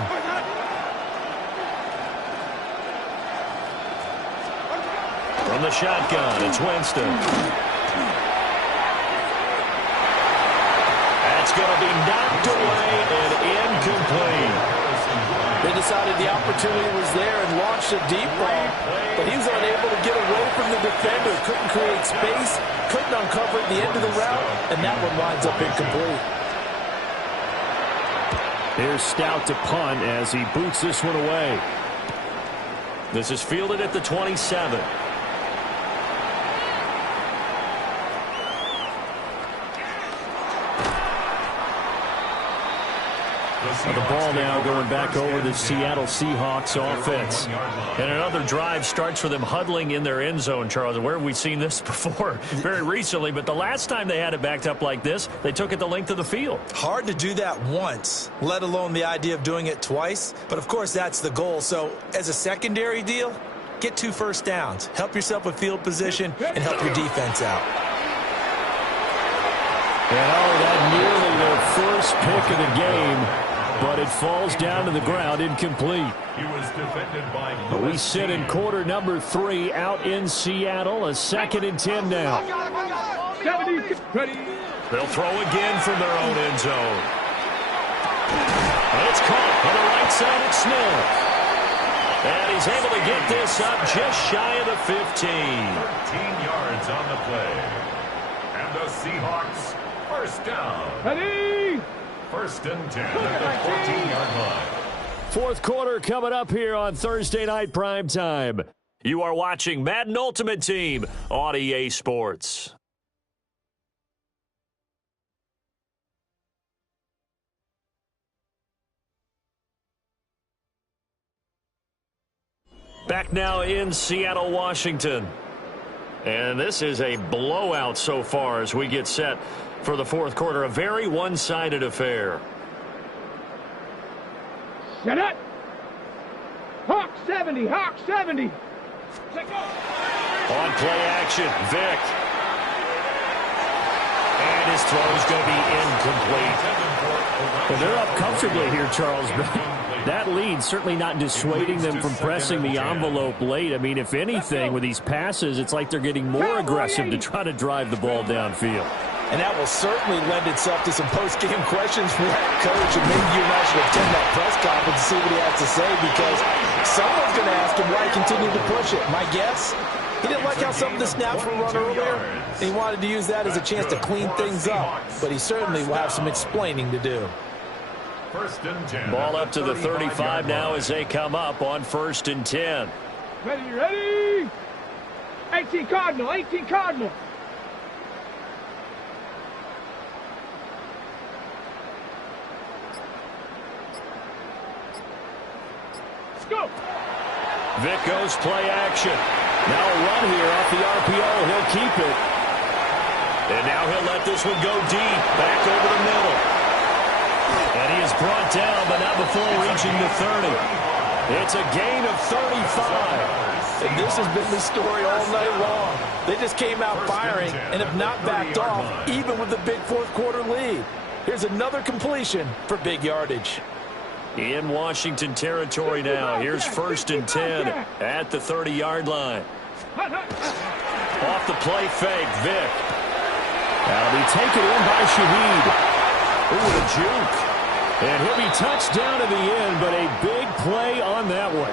From the shotgun, it's Winston. That's going to be knocked away and incomplete. They decided the opportunity was there and launched a deep ball, but he was unable to get away from the defender, couldn't create space, couldn't uncover at the end of the route, and that one winds up incomplete. Here's Stout to punt as he boots this one away. This is fielded at the 27. The ball now going back over the Seattle Seahawks offense. And another drive starts for them huddling in their end zone, Charles. Where have we seen this before? Very recently, but the last time they had it backed up like this, they took it the length of the field. Hard to do that once, let alone the idea of doing it twice. But, of course, that's the goal. So, as a secondary deal, get 2 first downs. Help yourself with field position and help your defense out. And, that nearly their first pick of the game. But it falls down to the ground, incomplete. He was defended by we sit in quarter number 3 out in Seattle. A 2nd and 10 now. They'll throw again from their own end zone. It's caught on the right side at Smith. And he's able to get this up just shy of the 15. 13 yards on the play. And the Seahawks, first down. Ready? First and 10 at the 14-yard line. Fourth quarter coming up here on Thursday Night Prime Time. You are watching Madden Ultimate Team on EA Sports. Back now in Seattle, Washington. And this is a blowout so far as we get set for the fourth quarter. A very one-sided affair. Shut up! Hawk 70, Hawk 70. On play action, Vic. And his throw's going to be incomplete. Well, they're up comfortably here, Charles. That lead certainly not dissuading them from pressing the envelope late. I mean, if anything, with these passes, it's like they're getting more aggressive to try to drive the ball downfield. And that will certainly lend itself to some post-game questions from that coach. And maybe you and I should attend that press conference to see what he has to say, because someone's going to ask him why he continued to push it. My guess, he didn't like how some of the snaps were run earlier, and he wanted to use that as a chance to clean things up. But he certainly will have some explaining to do. First and 10. Ball up to the 35 now as they come up on 1st and 10. Ready? 18 Cardinal, 18 Cardinal. Let's go. Vic goes play action. Now a run here off the RPO. He'll keep it. And now he'll let this one go deep. Back over the middle. And he is brought down, but not before reaching the 30. It's a gain of 35. And this has been the story all night long. They just came out firing and have not backed off, even with the big fourth quarter lead. Here's another completion for big yardage. In Washington territory now. Here's 1st and 10 at the 30-yard line. Off the play fake, Vic. That'll be taken in by Shaheed. Ooh, a juke. And he'll be touched down at the end, but a big play on that one.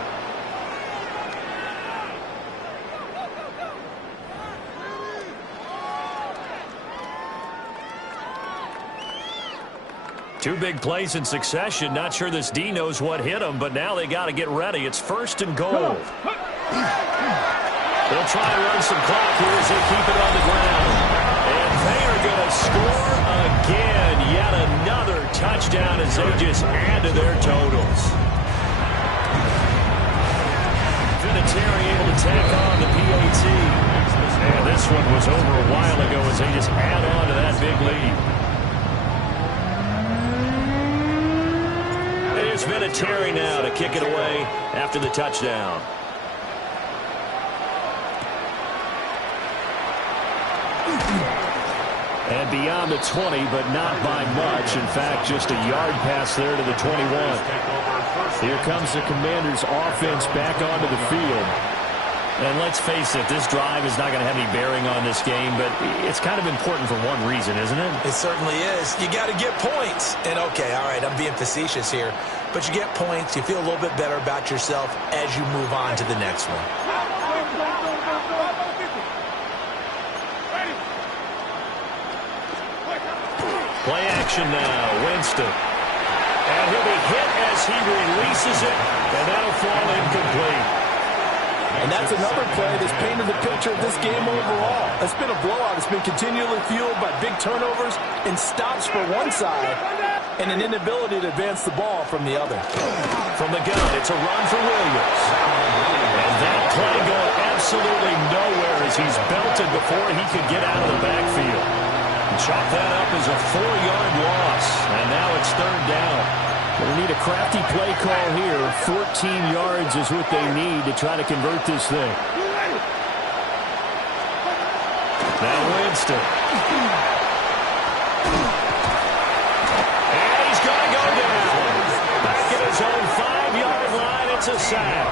Two big plays in succession. Not sure this D knows what hit him, but now they got to get ready. It's 1st and goal. They'll try and run some clock here as they keep it on the ground. And they are going to score again. Yet another touchdown as they just add to their totals. Vinatieri able to tack on the PAT. And this one was over a while ago as they just add on to that big lead. It's Vinatieri now to kick it away after the touchdown. And beyond the 20, but not by much. In fact, just a yard pass there to the 21. Here comes the Commanders' offense back onto the field. And let's face it, this drive is not going to have any bearing on this game, but it's kind of important for one reason, isn't it? It certainly is. You got to get points. And, okay, all right, I'm being facetious here. But you get points, you feel a little bit better about yourself as you move on to the next one. Play action now, Winston. And he'll be hit as he releases it, and that'll fall incomplete. And that's another play that's painted the picture of this game overall. It's been a blowout. It's been continually fueled by big turnovers and stops for one side and an inability to advance the ball from the other. From the gun, it's a run for Williams. And that play going absolutely nowhere as he's belted before he could get out of the backfield. Chop that up as a 4-yard loss. And now it's 3rd down. They need a crafty play call here. 14 yards is what they need to try to convert this thing. Now Winston. And he's going to go down. Back at his own 5-yard line, it's a sack.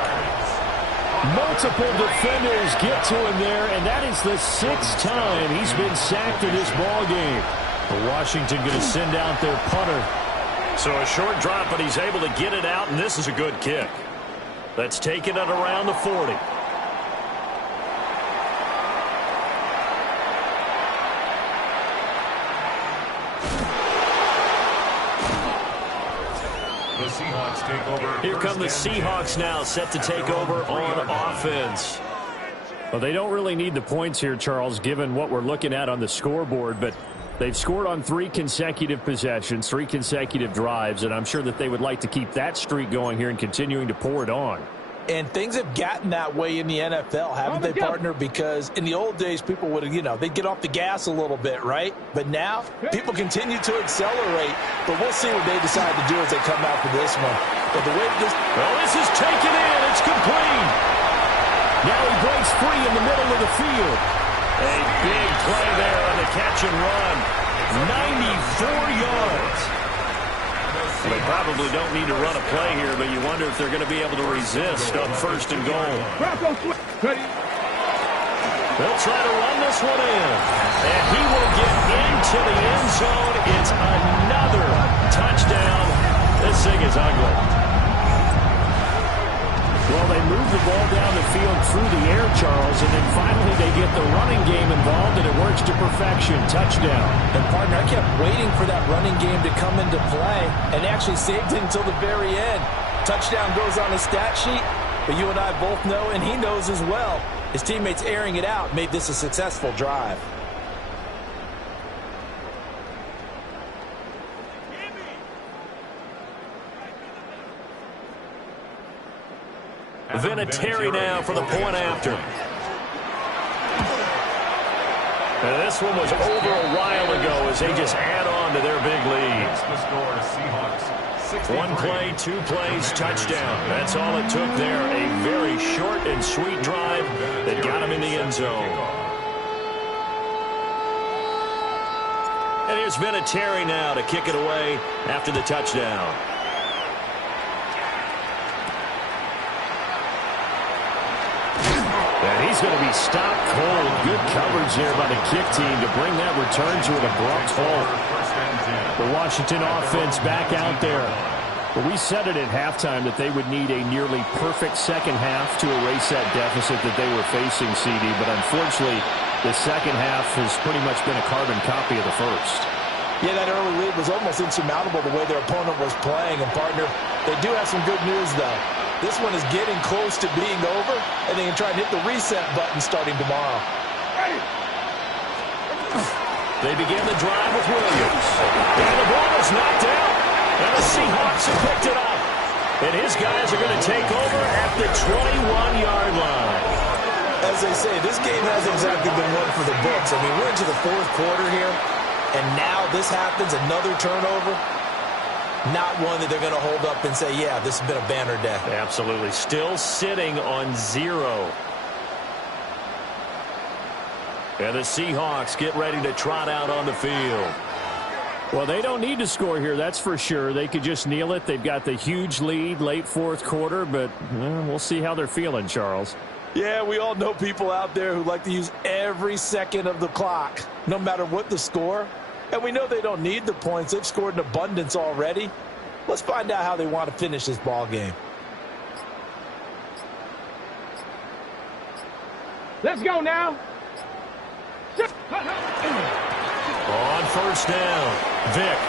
Multiple defenders get to him there, and that is the 6th time he's been sacked in this ball game. Washington going to send out their punter. So a short drop, but he's able to get it out, and this is a good kick. Let's take it at around the 40. The Seahawks take over. Here come the Seahawks now, set to take over on offense. Well, they don't really need the points here, Charles, given what we're looking at on the scoreboard, but they've scored on 3 consecutive possessions, 3 consecutive drives, and I'm sure that they would like to keep that streak going here and continuing to pour it on. And things have gotten that way in the NFL, haven't they, partner? Because in the old days, people would have, they'd get off the gas a little bit, right? But now, people continue to accelerate. But we'll see what they decide to do as they come out for this one. But the way this... Well, this is taken in. It's complete. Now he breaks free in the middle of the field. A big play there on the catch and run. 94 yards. Well, they probably don't need to run a play here, but you wonder if they're going to be able to resist on 1st and goal. They'll try to run this one in. And he will get into the end zone. It's another touchdown. This thing is ugly. Well, they move the ball down the field through the air, Charles, and then finally they get the running game involved, and it works to perfection. Touchdown. And, partner, I kept waiting for that running game to come into play and actually saved it until the very end. Touchdown goes on the stat sheet, but you and I both know, and he knows as well, his teammates airing it out made this a successful drive. Vinatieri now for the point after. And this one was over a while ago as they just add on to their big lead. 1 play, 2 plays, touchdown. That's all it took there. A very short and sweet drive that got him in the end zone. And here's Vinatieri now to kick it away after the touchdown. He's going to be stopped cold. Good coverage there by the kick team to bring that return to an abrupt halt. The Washington offense back out there. But we said it at halftime that they would need a nearly perfect second half to erase that deficit that they were facing, CD. But unfortunately, the second half has pretty much been a carbon copy of the first. Yeah, that early lead was almost insurmountable the way their opponent was playing. And, partner, they do have some good news, though. This one is getting close to being over, and they can try and hit the reset button starting tomorrow. They begin the drive with Williams. And the ball is knocked out. And the Seahawks have picked it up. And his guys are going to take over at the 21-yard line. As they say, this game hasn't exactly been one for the books. I mean, we're into the fourth quarter here, and now this happens, another turnover. Not one that they're going to hold up and say, yeah, this has been a banner day. Absolutely. Still sitting on 0. And the Seahawks get ready to trot out on the field. Well, they don't need to score here, that's for sure. They could just kneel it. They've got the huge lead late fourth quarter, but we'll see how they're feeling, Charles. Yeah, we all know people out there who like to use every second of the clock, no matter what the score. And we know they don't need the points. They've scored in abundance already. Let's find out how they want to finish this ball game. Let's go now. On first down, Vic.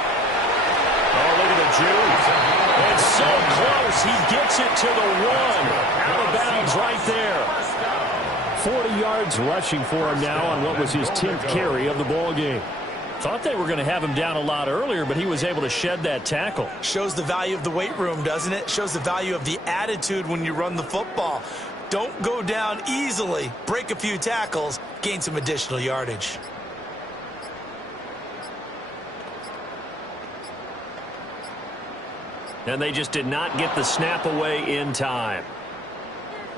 Oh, look at the juke. And so close, he gets it to the 1. Out of bounds right there. 40 yards rushing for him now on what was his 10th carry of the ball game. Thought they were going to have him down a lot earlier, but he was able to shed that tackle. Shows the value of the weight room, doesn't it? Shows the value of the attitude when you run the football. Don't go down easily. Break a few tackles, gain some additional yardage. And they just did not get the snap away in time.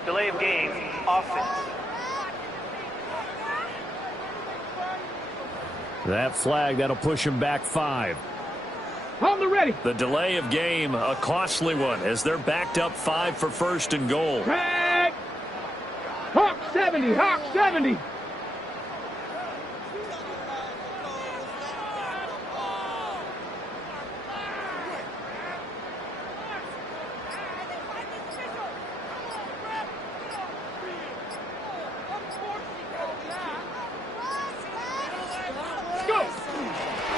Delay of game, offense. That flag, that'll push him back 5. On the ready. The delay of game, a costly one, as they're backed up 5 for first and goal. Tag. Hawk 70, Hawk 70.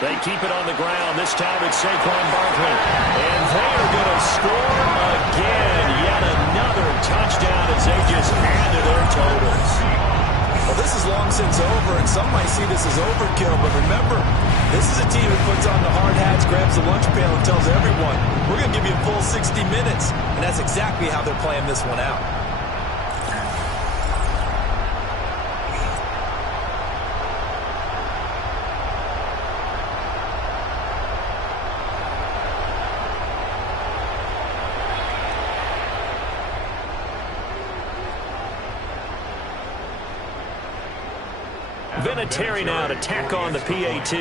They keep it on the ground. This time it's Saquon Barkley. And they're going to score again. Yet another touchdown as they just add to their totals. Well, this is long since over, and some might see this as overkill. But remember, this is a team that puts on the hard hats, grabs the lunch pail, and tells everyone, we're going to give you a full 60 minutes. And that's exactly how they're playing this one out. Vinatieri now to tack on the PAT.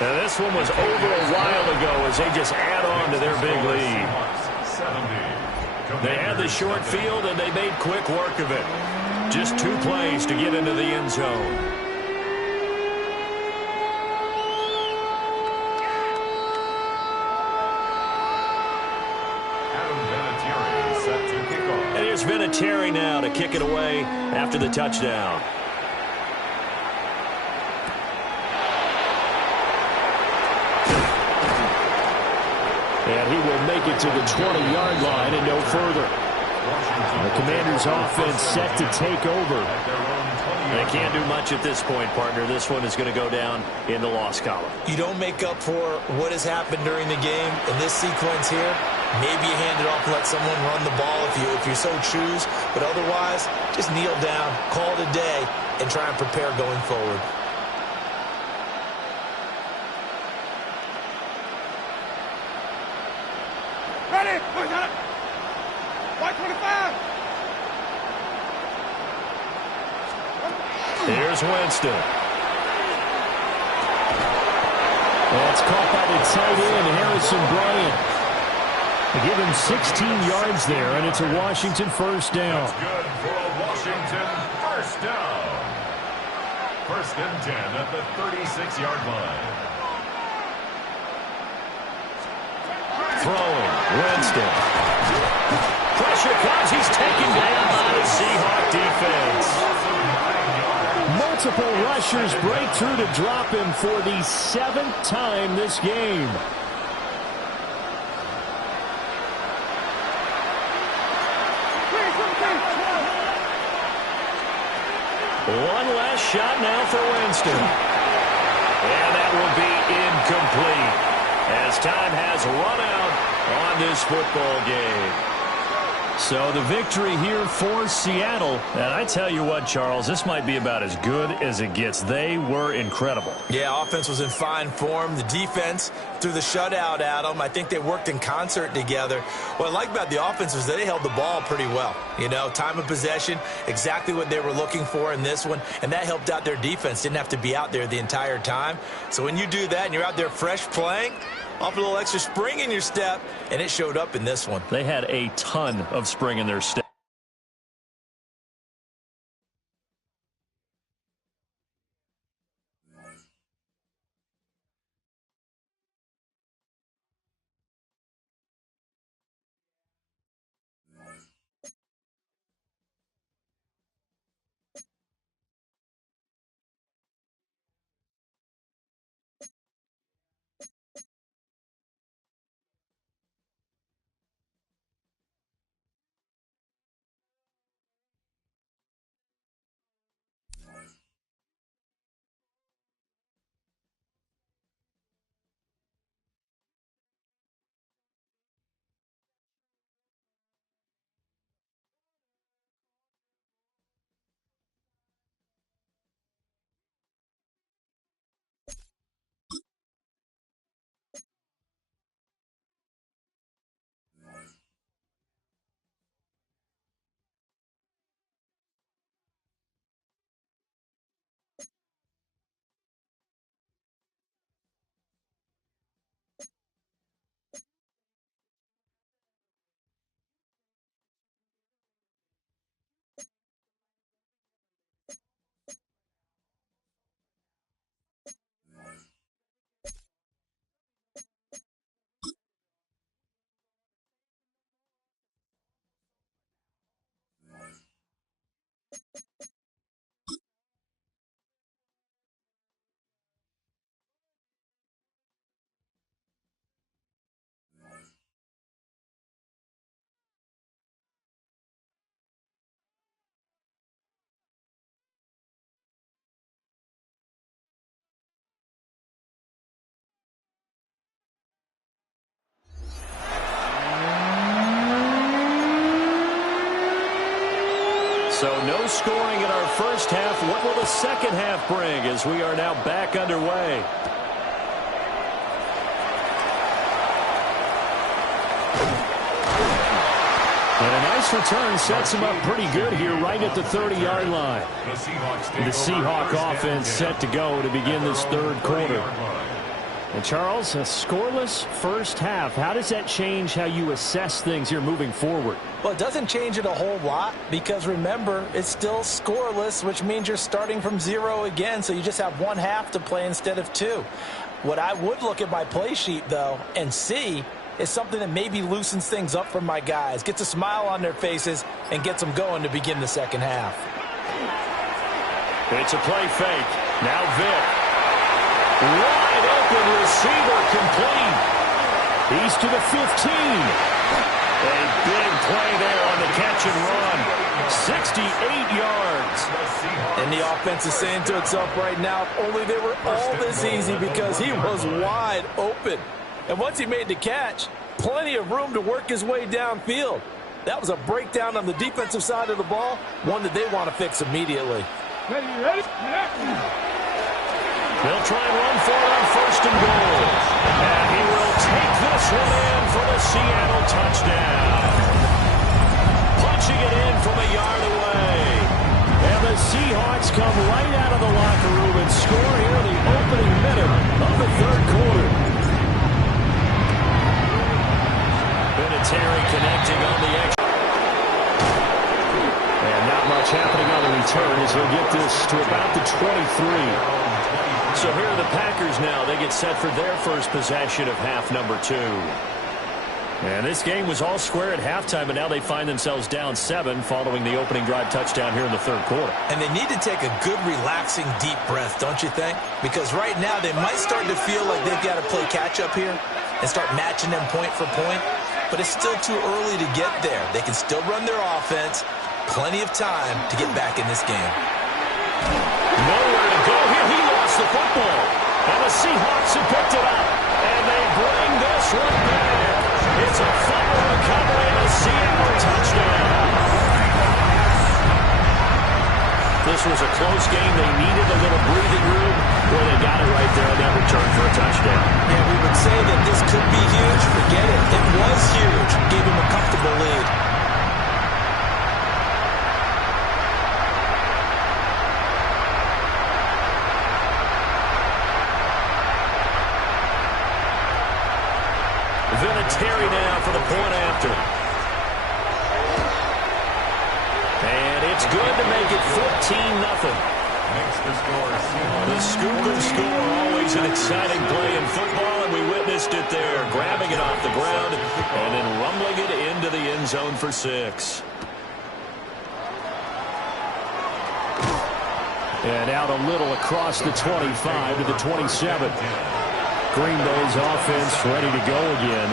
Now this one was over a while ago as they just add on to their big lead. They had the short field and they made quick work of it. Just 2 plays to get into the end zone. Vinatieri now to kick it away after the touchdown. And he will make it to the 20-yard line and no further. The Commanders' offense set to take over. They can't do much at this point, partner. This one is going to go down in the loss column. You don't make up for what has happened during the game in this sequence here. Maybe you hand it off and let someone run the ball if you so choose. But otherwise, just kneel down, call it a day, and try and prepare going forward. Ready. White 25. Here's Winston. That's caught by the tight end, Harrison Bryant. They give him 16 yards there, and it's a Washington first down. That's good for a Washington first down. First and 10 at the 36-yard line. Throwing, Winston. Pressure comes. He's taken down by the Seahawk defense. Multiple rushers break through to drop him for the 7th time this game. One last shot now for Winston. And that will be incomplete as time has run out on this football game. So the victory here for Seattle. And I tell you what, Charles, this might be about as good as it gets. They were incredible. Yeah, offense was in fine form. The defense threw the shutout at them. I think they worked in concert together. What I like about the offense was they held the ball pretty well. You know, time of possession, exactly what they were looking for in this one. And that helped out their defense. Didn't have to be out there the entire time. So when you do that and you're out there fresh playing, off a little extra spring in your step, and it showed up in this one. They had a ton of spring in their step. So no scoring in our first half. What will the second half bring as we are now back underway? And a nice return sets him up pretty good here right at the 30-yard line. The Seahawk offense set to go to begin this third quarter. And Charles, a scoreless first half. How does that change how you assess things here moving forward? Well, it doesn't change it a whole lot because, remember, it's still scoreless, which means you're starting from 0 again, so you just have one half to play instead of 2. What I would look at my play sheet, though, and see is something that maybe loosens things up for my guys, gets a smile on their faces, and gets them going to begin the second half. It's a play fake. Now Vic. Wide open receiver complete. He's to the 15. A big play there on the catch and run. 68 yards. And the offense is saying to itself right now, if only they were all this easy because he was wide open. And once he made the catch, plenty of room to work his way downfield. That was a breakdown on the defensive side of the ball, one that they want to fix immediately. Ready? They'll try and run for it on first and goal. And he will take this one in for the Seattle touchdown. Punching it in from a yard away. And the Seahawks Seahawks come right out of the locker room and score here in the opening minute of the third quarter. Vinatieri connecting on the extra. And not much happening on the return as they'll get this to about the 23. So here are the Packers now. They get set for their first possession of half number 2. And this game was all square at halftime, and now they find themselves down 7 following the opening drive touchdown here in the third quarter. And they need to take a good, relaxing, deep breath, don't you think? Because right now they might start to feel like they've got to play catch-up here and start matching them point for point. But it's still too early to get there. They can still run their offense. Plenty of time to get back in this game. Nowhere to go here. He lost the football. And the Seahawks have picked it up. And they bring this one back. It's a fumble recovery and a Seattle touchdown. This was a close game. They needed a little breathing room. Well, they got it right there on that return for a touchdown. Yeah, we would say that this could be huge. Forget it. It was huge. Gave him a comfortable lead. Vinatieri now for the point after. And it's good to make it 14-0. The scoop and score, always an exciting play in football, and we witnessed it there, grabbing it off the ground and then rumbling it into the end zone for 6. And out a little across the 25 to the 27. Green Bay's offense ready to go again.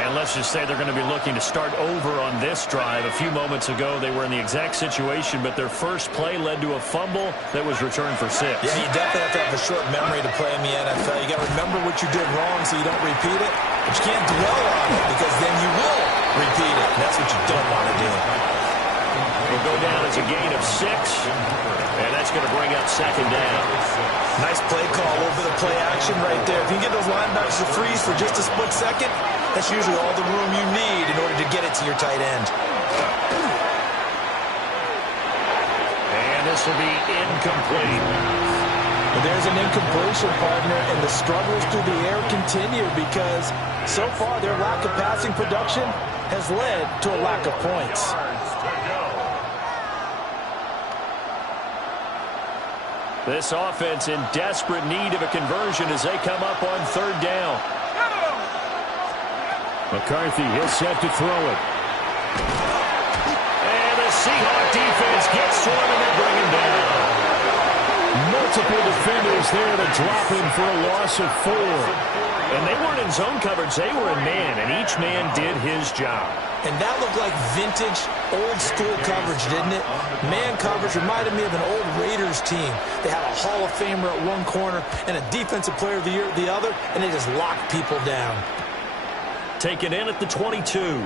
And let's just say they're going to be looking to start over on this drive. A few moments ago, they were in the exact situation, but their first play led to a fumble that was returned for 6. Yeah, you definitely have to have a short memory to play in the NFL. You got to remember what you did wrong so you don't repeat it. But you can't dwell on it because then you will repeat it. And that's what you don't want to do. Will go down as a gain of 6, and that's going to bring up second down. Nice play call, a little bit of play action right there. If you can get those linebackers to freeze for just a split second, that's usually all the room you need in order to get it to your tight end. And this will be incomplete. But there's an incompletion, partner, and the struggles through the air continue because so far their lack of passing production has led to a lack of points. This offense in desperate need of a conversion as they come up on third down. McCarthy, he'll set to throw it. And the Seahawk defense gets to him and they bring him down. Multiple defenders there to drop him for a loss of 4. And they weren't in zone coverage, they were in man, and each man did his job. And that looked like vintage, old-school coverage, didn't it? Man coverage reminded me of an old Raiders team. They had a Hall of Famer at one corner and a Defensive Player of the Year at the other, and they just locked people down. Taken in at the 22.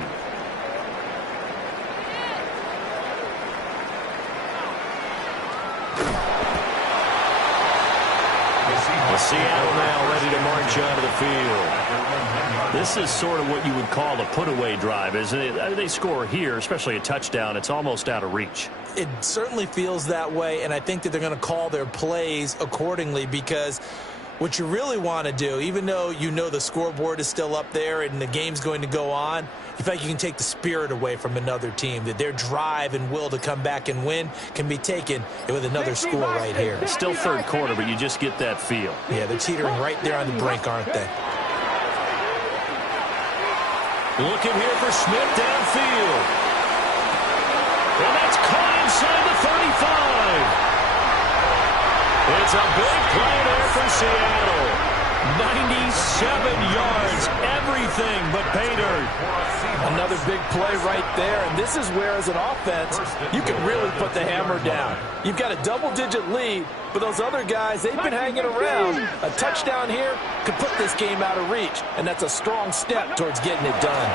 Seattle now ready to march onto the field. This is sort of what you would call a put-away drive, isn't it? They score here, especially a touchdown. It's almost out of reach. It certainly feels that way, and I think that they're going to call their plays accordingly because what you really want to do, even though you know the scoreboard is still up there and the game's going to go on, you feel like you can take the spirit away from another team, that their drive and will to come back and win can be taken with another score right here. It's still third quarter, but you just get that feel. Yeah, they're teetering right there on the brink, aren't they? Looking here for Smith downfield. And that's caught inside the 35. It's a big play there for Seattle. 97 yards, everything but pay dirt. Another big play right there, and this is where, as an offense, you can really put the hammer down. You've got a double-digit lead, but those other guys, they've been hanging around. A touchdown here could put this game out of reach, and that's a strong step towards getting it done.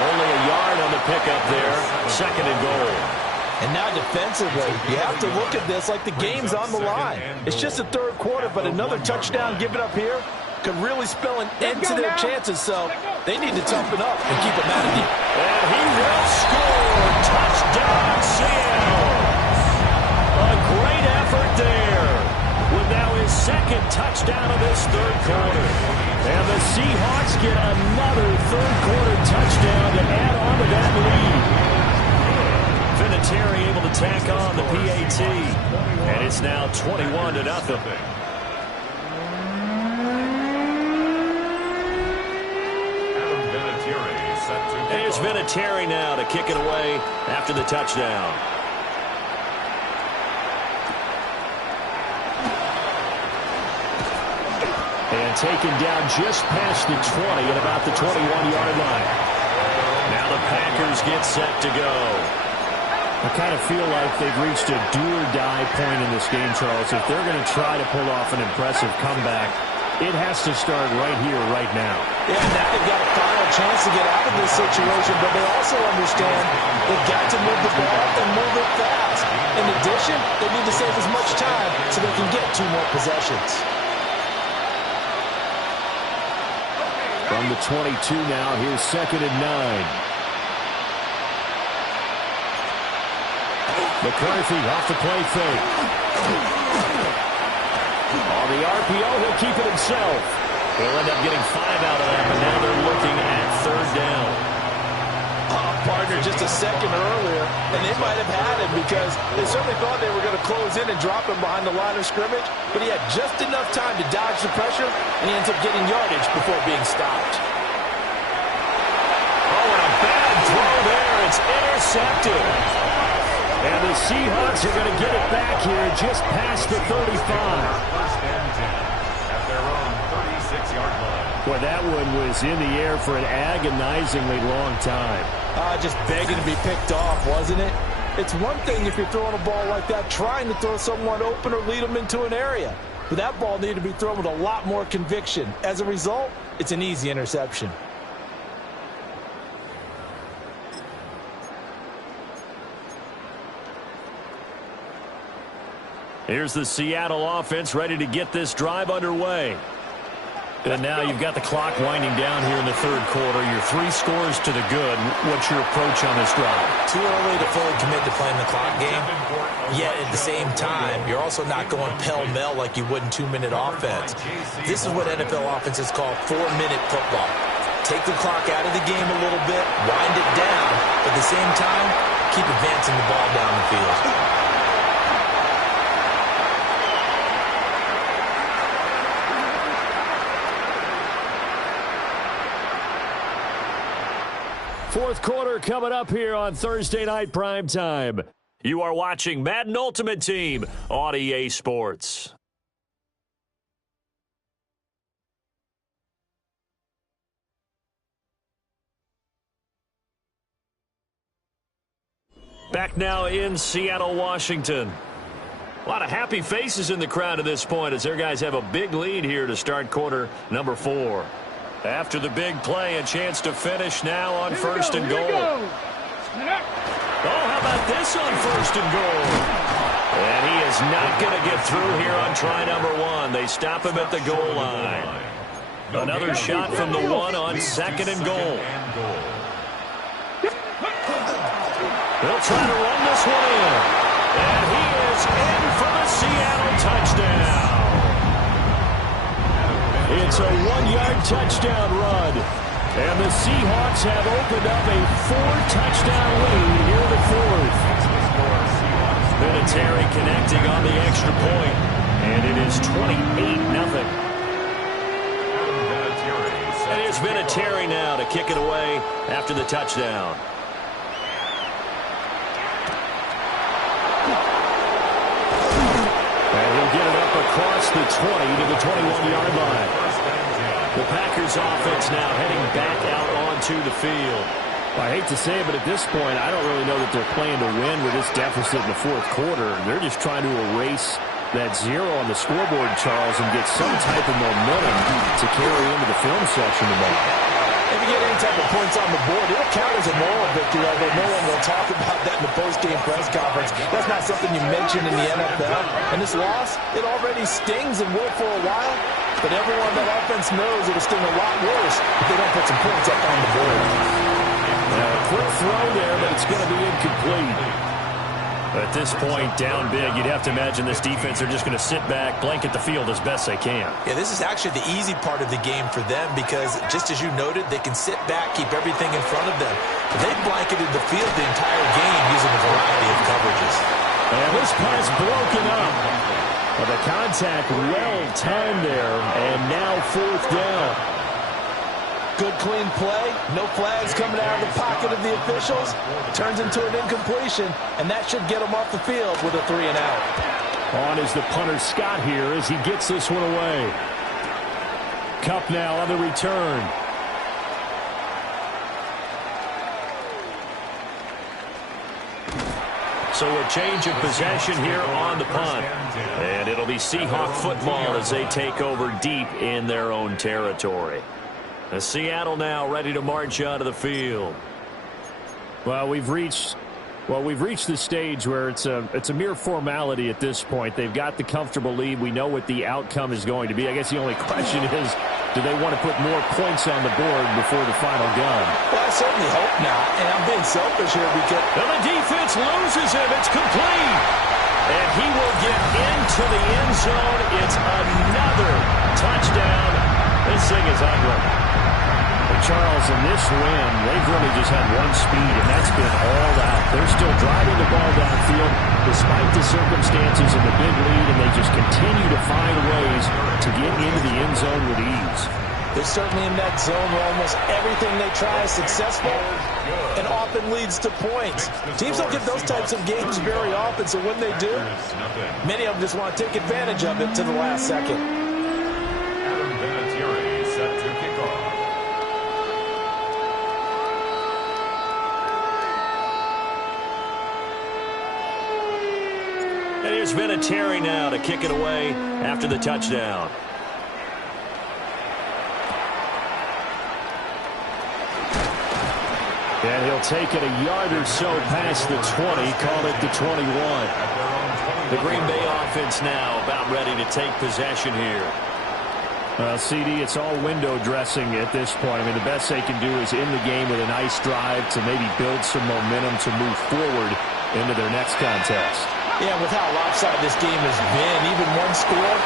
Only a yard on the pickup there, second and goal. And now defensively, you have to look at this like the game's on the line. It's just the third quarter, but another touchdown given up here could really spell an end to their chances, so they need to toughen up and keep them out of deep. And he will score. Touchdown, Seattle. Great effort there. With now his second touchdown of this third quarter. And the Seahawks get another third-quarter touchdown to add on to that lead. Vinatieri able to tack on the PAT. And it's now 21-0. There's Vinatieri now to kick it away after the touchdown. And taken down just past the 20 at about the 21-yard line. Now the Packers get set to go. I kind of feel like they've reached a do-or-die point in this game, Charles. If they're going to try to pull off an impressive comeback, it has to start right here, right now. Yeah, now they've got a final chance to get out of this situation, but they also understand they've got to move the ball and move it fast. In addition, they need to save as much time so they can get 2 more possessions. From the 22 now, here's 2nd and 9. McCarthy off the play fake. On the RPO, he'll keep it himself. He'll end up getting 5 out of that, but now they're looking at 3rd down. Partner just a second earlier, and they might have had him because they certainly thought they were going to close in and drop him behind the line of scrimmage, but he had just enough time to dodge the pressure, and he ends up getting yardage before being stopped. Oh, and a bad throw there. It's intercepted. And the Seahawks are going to get it back here just past the 35. First and 10 at their own 36-yard line. Boy, that one was in the air for an agonizingly long time. Just begging to be picked off, wasn't it? It's one thing if you're throwing a ball like that, trying to throw someone open or lead them into an area. But that ball needed to be thrown with a lot more conviction. As a result, it's an easy interception. Here's the Seattle offense ready to get this drive underway. And now you've got the clock winding down here in the 3rd quarter. Your 3 scores to the good. What's your approach on this drive? Too early to fully commit to playing the clock game. Yet at the same time, you're also not going pell-mell like you would in 2-minute offense. This is what NFL offenses call 4-minute football. Take the clock out of the game a little bit, wind it down, but at the same time, keep advancing the ball down the field. Fourth quarter coming up here on Thursday Night Primetime. You are watching Madden Ultimate Team on EA Sports. Back now in Seattle, Washington. A lot of happy faces in the crowd at this point as their guys have a big lead here to start quarter number 4. After the big play, a chance to finish now on 1st and goal. Oh, how about this on 1st and goal? And he is not going to get through here on try number 1. They stop him at the goal line. Another shot from the 1 on 2nd and goal. They'll try to run this one in. And he is in for the Seattle touchdown. It's a 1-yard touchdown run. And the Seahawks have opened up a 4-touchdown lead here in the 4th. Vinatieri connecting on the extra point. And it is 28-0. And here's Vinatieri now to kick it away after the touchdown. And he'll get it up across the 20 to the 21-yard line. The Packers offense now heading back out onto the field. Well, I hate to say it, but at this point, I don't really know that they're playing to win with this deficit in the 4th quarter. They're just trying to erase that 0 on the scoreboard, Charles, and get some type of momentum to carry into the film section tomorrow. If you get any type of points on the board, it'll count as a moral victory, although no one will talk about that in the post-game press conference. That's not something you mention in the NFL. And this loss, it already stings and will for a while, but everyone on that offense knows it'll sting a lot worse if they don't put some points up on the board. A quick throw there, but it's going to be incomplete. At this point, down big, you'd have to imagine this defense are just going to sit back, blanket the field as best they can. Yeah, this is actually the easy part of the game for them because, just as you noted, they can sit back, keep everything in front of them. They've blanketed the field the entire game using a variety of coverages. And this pass broken up. Well, the contact well-timed there, and now 4th down. Good, clean play. No flags coming out of the pocket of the officials. Turns into an incompletion, and that should get him off the field with a 3-and-out. On is the punter Scott here as he gets this one away. Cup now on the return. So a change of possession here on the punt. And it'll be Seahawk football as they take over deep in their own territory. Seattle now ready to march out of the field. Well, we've reached the stage where it's a mere formality at this point. They've got the comfortable lead. We know what the outcome is going to be. I guess the only question is, do they want to put more points on the board before the final gun? Well, I certainly hope not, and I'm being selfish here because the defense loses him. It's complete. And he will get into the end zone. It's another touchdown. This thing is ugly. Charles, in this win, they've really just had one speed, and that's been all out. They're still driving the ball downfield despite the circumstances and the big lead, and they just continue to find ways to get into the end zone with ease. They're certainly in that zone where almost everything they try is successful and often leads to points. Teams don't get those types of games very often, so when they do, many of them just want to take advantage of it to the last second. And here's Vinatieri now to kick it away after the touchdown. And he'll take it a yard or so past the 20, call it the 21. The Green Bay offense now about ready to take possession here. CD, it's all window dressing at this point. I mean, the best they can do is in the game with a nice drive to maybe build some momentum to move forward into their next contest. Yeah, with how lopsided this game has been, even one score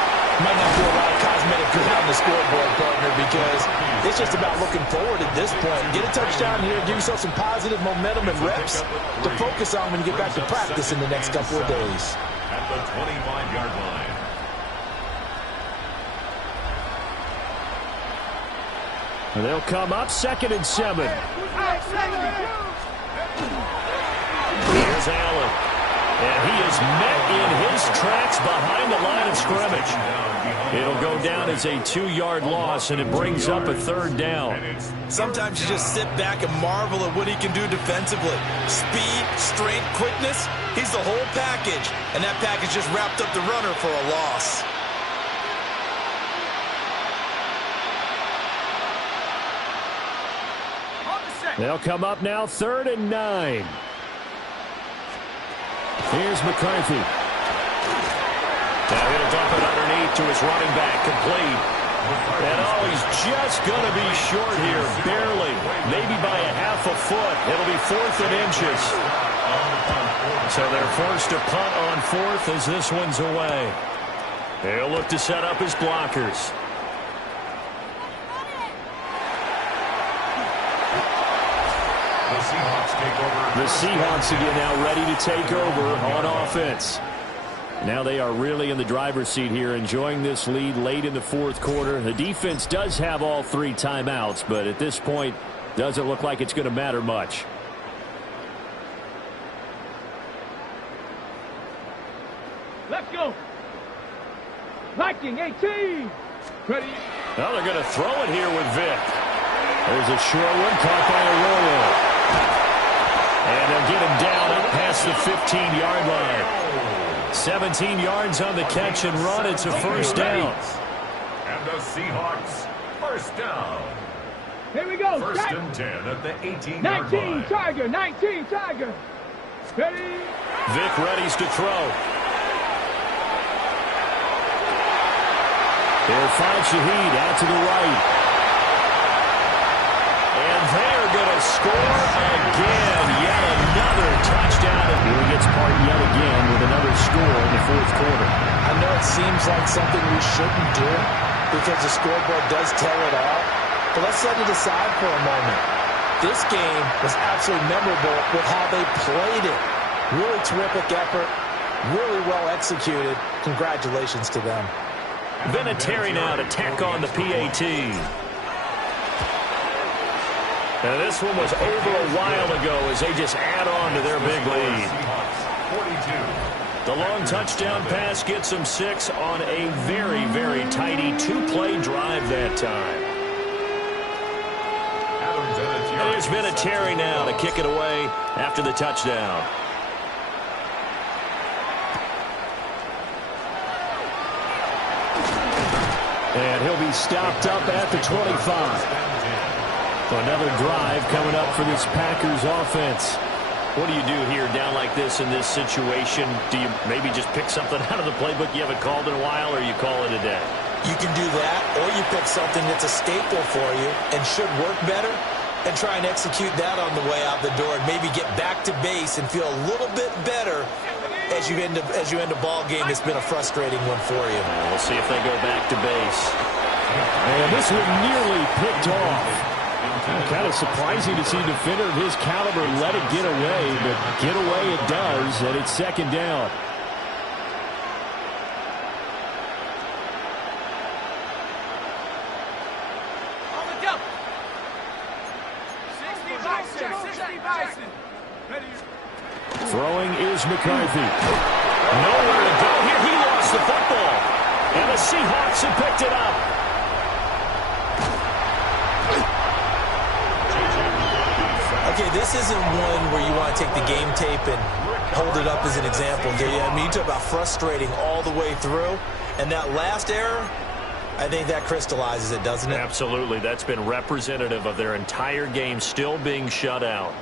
might not do a lot of cosmetic good on the scoreboard, partner, because it's just about looking forward at this point. Get a touchdown here, give yourself some positive momentum and reps to focus on when you get back to practice in the next couple of days. At the 25-yard line. And they'll come up 2nd and 7. Here's Allen. And he is met in his tracks behind the line of scrimmage. It'll go down as a 2-yard loss, and it brings up a 3rd down. Sometimes you just sit back and marvel at what he can do defensively. Speed, strength, quickness, he's the whole package. And that package just wrapped up the runner for a loss. They'll come up now 3rd and 9. Here's McCarthy. Now he'll dump it underneath to his running back, complete. And he's just going to be short here, barely, maybe by a half a foot. It'll be 4th and inches. So they're forced to punt on 4th as this one's away. They'll look to set up his blockers. The Seahawks again now ready to take over on offense. Now they are really in the driver's seat here, enjoying this lead late in the 4th quarter. The defense does have all 3 timeouts, but at this point, doesn't look like it's going to matter much. Let's go. Viking 18. Ready. Well, they're going to throw it here with Vic. There's a short one caught by Arroyo. And they'll get him down up past the 15-yard line. 17 yards on the catch and run. It's a 1st down. And the Seahawks, 1st down. Here we go. 1st and 10 at the 18-yard line. 19 Tiger, 19 Tiger. Ready. Vic readies to throw. They'll find Shaheed out to the right. And they're going to score again. Yet another touchdown. And he gets part yet again with another score in the fourth quarter. I know it seems like something we shouldn't do because the scoreboard does tell it all, but let's set it aside for a moment. This game was absolutely memorable with how they played it. Really terrific effort, really well executed. Congratulations to them. Vinatieri now to tack on the PAT. Now this one was over a while ago as they just add on to their big lead. The long touchdown pass gets them 6 on a very, very tidy 2-play drive that time. And there's Vinatieri now to kick it away after the touchdown. And he'll be stopped up at the 25. So another drive coming up for this Packers offense. What do you do here down like this in this situation? Do you maybe just pick something out of the playbook you haven't called in a while, or you call it a day? You can do that, or you pick something that's a staple for you and should work better and try and execute that on the way out the door and maybe get back to base and feel a little bit better as you end a ball game. It's been a frustrating one for you. We'll see if they go back to base. And this one nearly picked off. Kind of surprising to see a defender of his caliber let it get away, but get away it does, and it's second down. On the jump. 60 Bison. Throwing is McCarthy. Nowhere to go here. He lost the football. And the Seahawks have picked it up. Okay, this isn't one where you want to take the game tape and hold it up as an example, do you? I mean, you talk about frustrating all the way through. And that last error, I think that crystallizes it, doesn't it? Absolutely. That's been representative of their entire game still being shut out.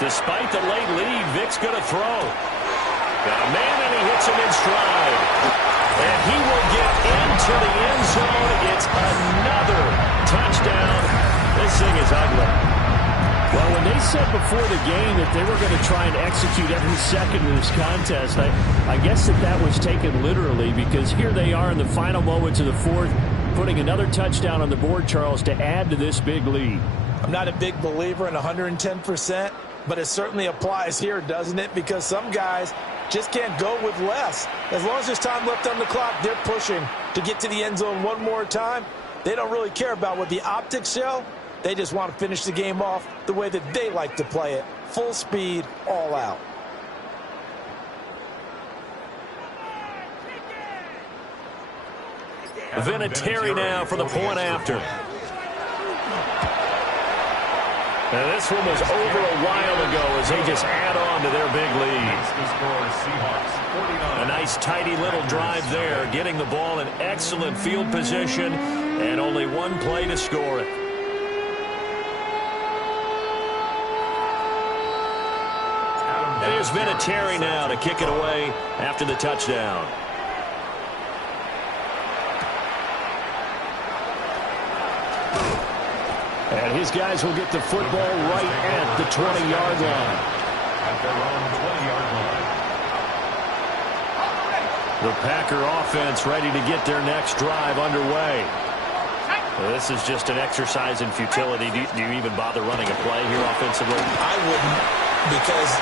Despite the late lead, Vic's going to throw. Got a man, and he hits him in stride. And he will get into the end zone. It's another touchdown. This thing is ugly. Well, when they said before the game that they were going to try and execute every second of this contest, I guess that was taken literally, because here they are in the final moments of the fourth, putting another touchdown on the board, Charles, to add to this big lead. I'm not a big believer in 110%, but it certainly applies here, doesn't it? Because some guys just can't go with less. As long as there's time left on the clock, they're pushing to get to the end zone one more time. They don't really care about what the optics show. They just want to finish the game off the way that they like to play it. Full speed, all out. Vinatieri now for the point after. And this one was over a while ago as they just add on to their big lead. A nice tidy little drive there, getting the ball in excellent field position, and only one play to score it. And here's Vinatieri now to kick it away after the touchdown. And his guys will get the football right at the 20-yard line. At their own 20-yard line. The Packer offense ready to get their next drive underway. Well, this is just an exercise in futility. Do you even bother running a play here offensively? I wouldn't, because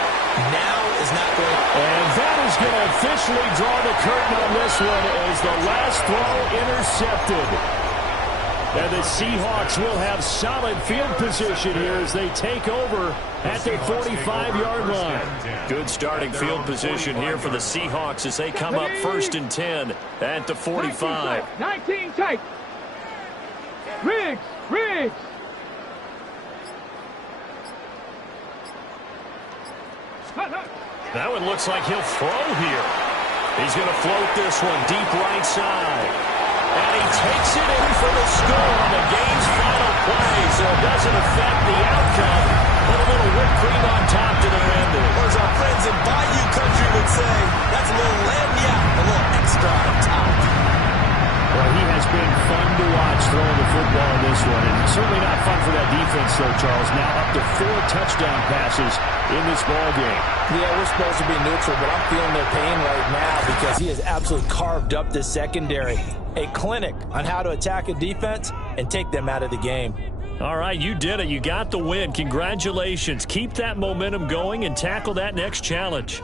now is not going. And that is going to officially draw the curtain on this one as the last throw intercepted. And the Seahawks will have solid field position here as they take over at their 45-yard line. Good starting field position here for the Seahawks as they come up 1st and 10 at the 45. 19 tight. Riggs. That one looks like he'll throw here. He's going to float this one deep right side. And he takes it in for the score on the game's final play, so it doesn't affect the outcome. Put a little whipped cream on top to their ending. Or as our friends in Bayou Country would say, that's a little lagniappe, a little extra on top. Well, he has has been fun to watch throwing the football in this one. And certainly not fun for that defense, though, Charles. Now up to 4 touchdown passes in this ball game. Yeah, we're supposed to be neutral, but I'm feeling their pain right now because he has absolutely carved up this secondary. A clinic on how to attack a defense and take them out of the game. All right, you did it. You got the win. Congratulations. Keep that momentum going and tackle that next challenge.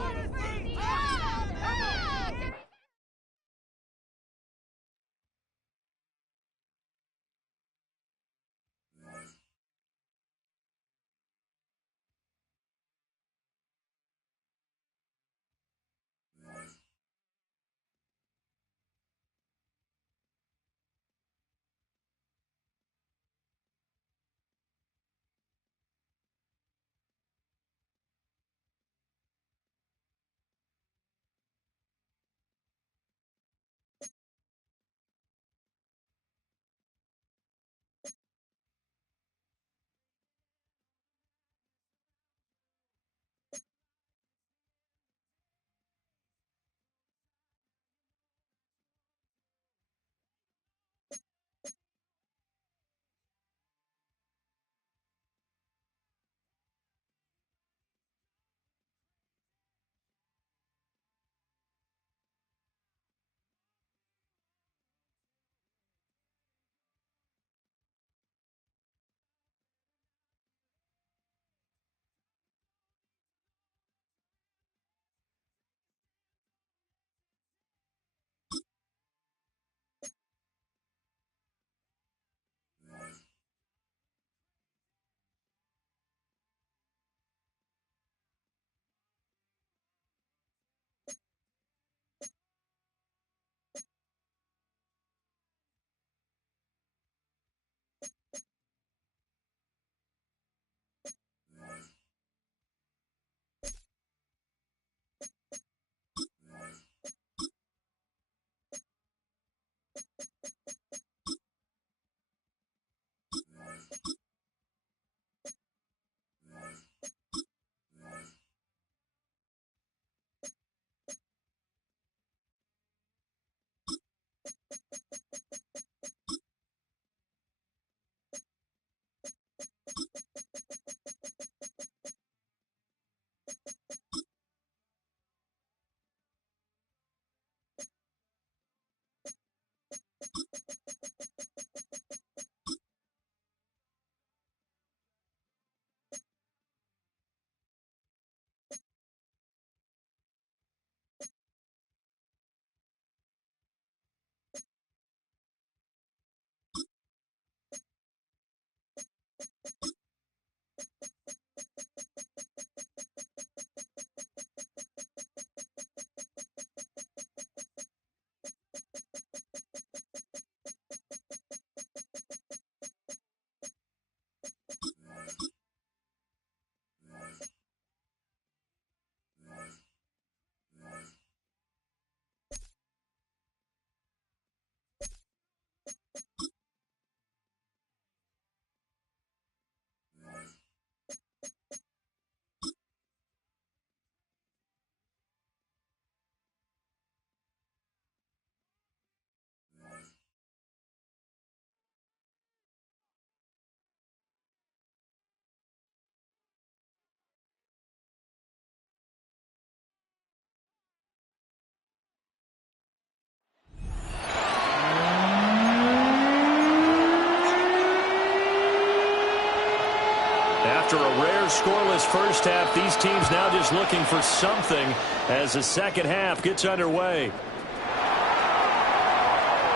After a rare scoreless first half, these teams now just looking for something as the second half gets underway.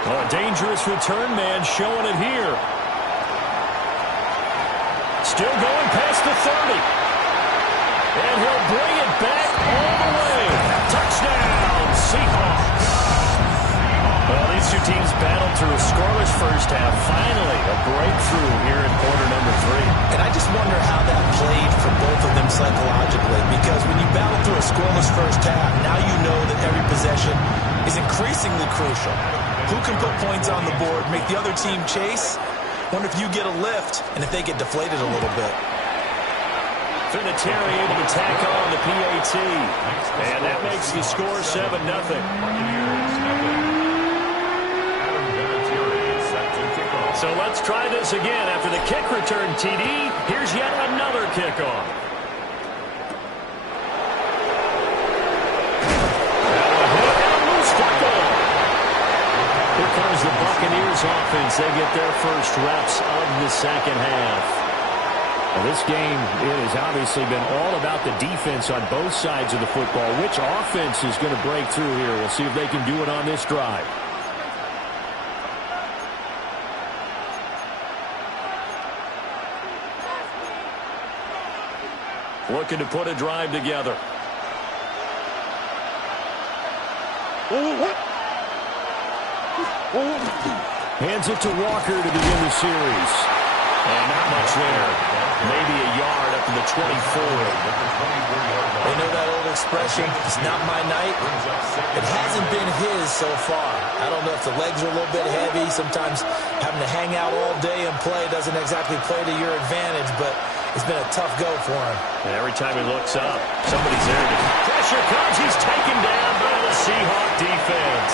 Oh, a dangerous return man showing it here. Still going past the 30. And he'll bring it back all the way. Touchdown, Seahawks. Well, these two teams battled through a scoreless first half. Finally, a breakthrough here in quarter number 3. And I just wonder how that played for both of them psychologically, because when you battle through a scoreless first half, now you know that every possession is increasingly crucial. Who can put points on the board, make the other team chase? Wonder if you get a lift and if they get deflated a little bit. Vinatieri able to tack on the PAT. And that makes the score 7-0. Vinatieri. So let's try this again. After the kick return, TD, here's yet another kickoff. That one hit and a loose football. Here comes the Buccaneers offense. They get their first reps of the second half. Well, this game has obviously been all about the defense on both sides of the football. Which offense is going to break through here? We'll see if they can do it on this drive. Looking to put a drive together. Hands it to Walker to begin the series. And not much there. Maybe a yard up to the 24. They know that old expression, it's not my night. It hasn't been his so far. I don't know if the legs are a little bit heavy. Sometimes having to hang out all day and play doesn't exactly play to your advantage, but it's been a tough go for him. And every time he looks up, somebody's there. Pressure comes. He's taken down by the Seahawk defense.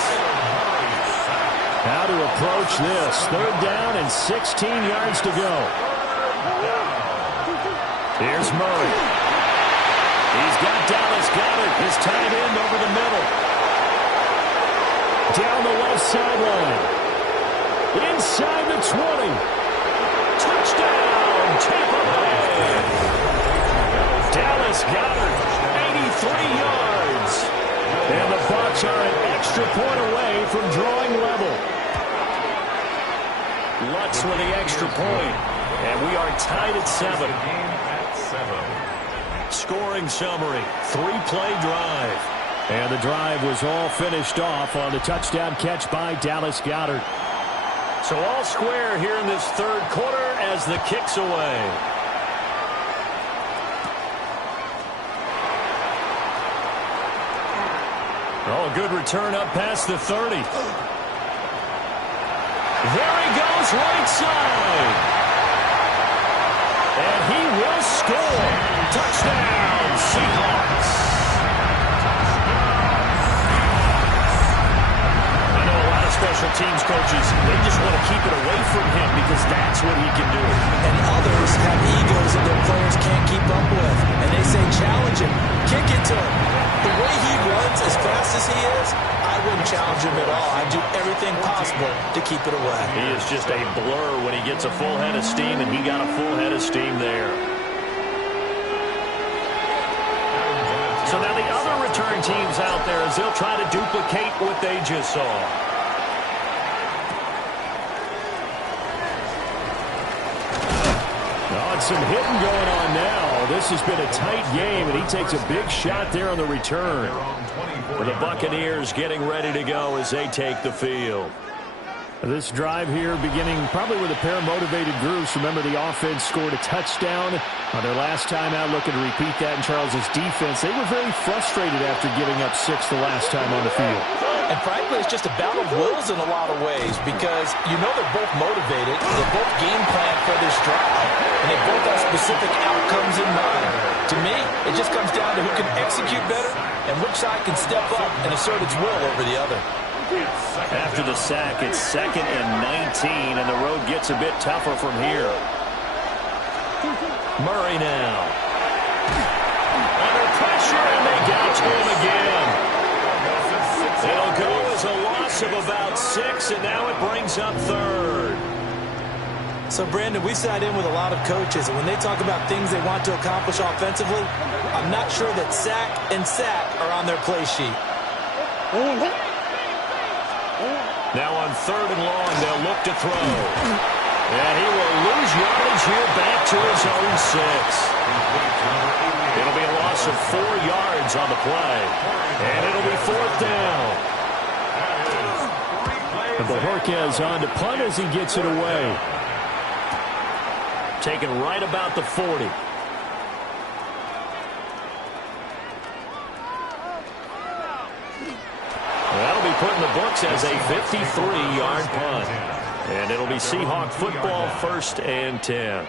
How to approach this. 3rd down and 16 yards to go. Here's Murray. He's got Dallas Goedert, his tight end, over the middle. Down the left sideline. Inside the 20. Touchdown, Tampa Bay. Dallas Goedert, 83 yards. And the Bucs are an extra point away from drawing level. Lutz with the extra point. And we are tied at 7. Scoring summary, 3-play drive. And the drive was all finished off on the touchdown catch by Dallas Goedert. So all square here in this 3rd quarter as the kick's away. Oh, good return up past the 30. There he goes, right side. And he will score. Touchdown, Seahawks. I know a lot of special teams coaches, they just want to keep it away from him because that's what he can do. And others have egos that their players can't keep up with. And they say, challenge him, kick it to him. The way he runs as fast as he is, I wouldn't challenge him at all. I'd do everything possible to keep it away. He is just a blur when he gets a full head of steam, and he got a full head of steam there. So now the other return teams out there as they'll try to duplicate what they just saw. Some hitting going on now. This has been a tight game, and he takes a big shot there on the return. For the Buccaneers getting ready to go as they take the field. This drive here beginning probably with a pair of motivated groups. Remember, the offense scored a touchdown on their last time out, looking to repeat that in Charles's defense. They were very frustrated after giving up 6 the last time on the field. And frankly, it's just a battle of wills in a lot of ways because you know they're both motivated. They both game plan for this drive, and they both have specific outcomes in mind. To me, it just comes down to who can execute better and which side can step up and assert its will over the other. After the sack, it's 2nd and 19, and the road gets a bit tougher from here. Murray now. Under pressure, and they got to him again. It'll go as a loss of about 6, and now it brings up 3rd. So, Brandon, we sat in with a lot of coaches, and when they talk about things they want to accomplish offensively, I'm not sure that sack and sack are on their play sheet. Now on 3rd and long, they'll look to throw. And he will lose yardage here back to his own 6. It'll be a loss of 4 yards on the play. And it'll be 4th down. And Bojorquez on to punt as he gets it away. Taken right about the 40. That'll be put in the books as a 53-yard punt. And it'll be Seahawk football, 1st and 10.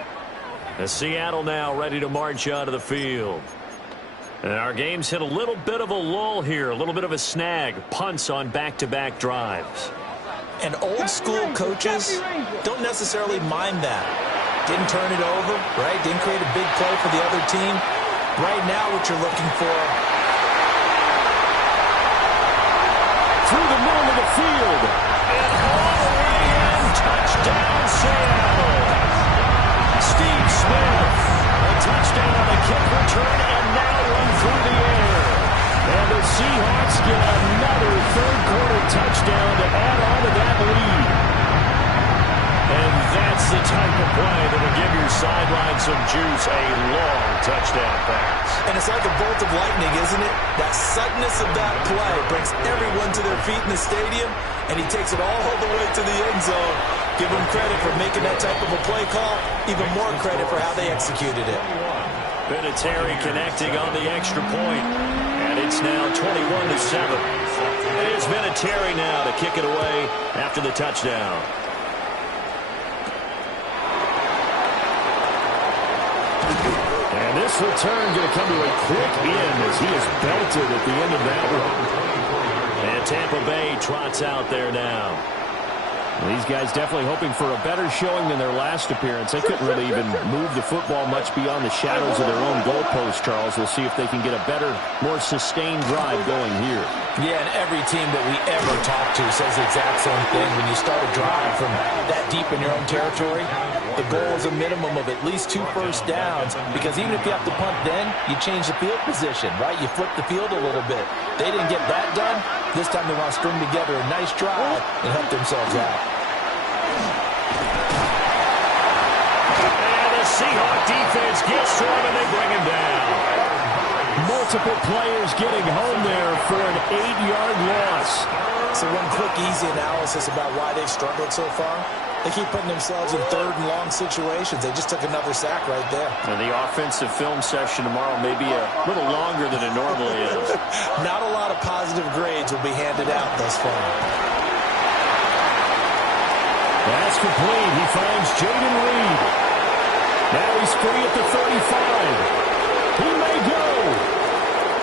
As Seattle now ready to march out of the field. And our game's hit a little bit of a lull here, a little bit of a snag. Punts on back-to-back drives. And old school coaches don't necessarily mind that. Didn't turn it over, right? Didn't create a big play for the other team. Right now, what you're looking for. Through the middle of the field. And all the way in. Touchdown, Seattle. Steve Smith. A touchdown on the kick return and now run through the air. And the Seahawks get another third-quarter touchdown to add on to that lead. And that's the type of play that will give your sideline some juice, a long touchdown pass. And it's like a bolt of lightning, isn't it? That suddenness of that play brings everyone to their feet in the stadium, and he takes it all the way to the end zone. Give him credit for making that type of a play call, even more credit for how they executed it. Vinatieri connecting on the extra point, and it's now 21-7. It's Vinatieri now to kick it away after the touchdown. And this return going to come to a quick end as he is belted at the end of that one. And Tampa Bay trots out there now. These guys definitely hoping for a better showing than their last appearance. They couldn't really even move the football much beyond the shadows of their own goalpost, Charles. We'll see if they can get a better, more sustained drive going here. Yeah, and every team that we ever talk to says the exact same thing. When you start a drive from that deep in your own territory, the goal is a minimum of at least 2 first downs, because even if you have to punt then, you change the field position, right? You flip the field a little bit. They didn't get that done. This time they want to string together a nice drive and help themselves out. And the Seahawk defense gets to him and they bring him down. Multiple players getting home there for an 8-yard loss. So one quick, easy analysis about why they've struggled so far. They keep putting themselves in third and long situations. They just took another sack right there. And the offensive film session tomorrow may be a little longer than it normally is. Not a lot of positive grades will be handed out thus far. That's complete. He finds Jaden Reed. Now he's free at the 35. He may go.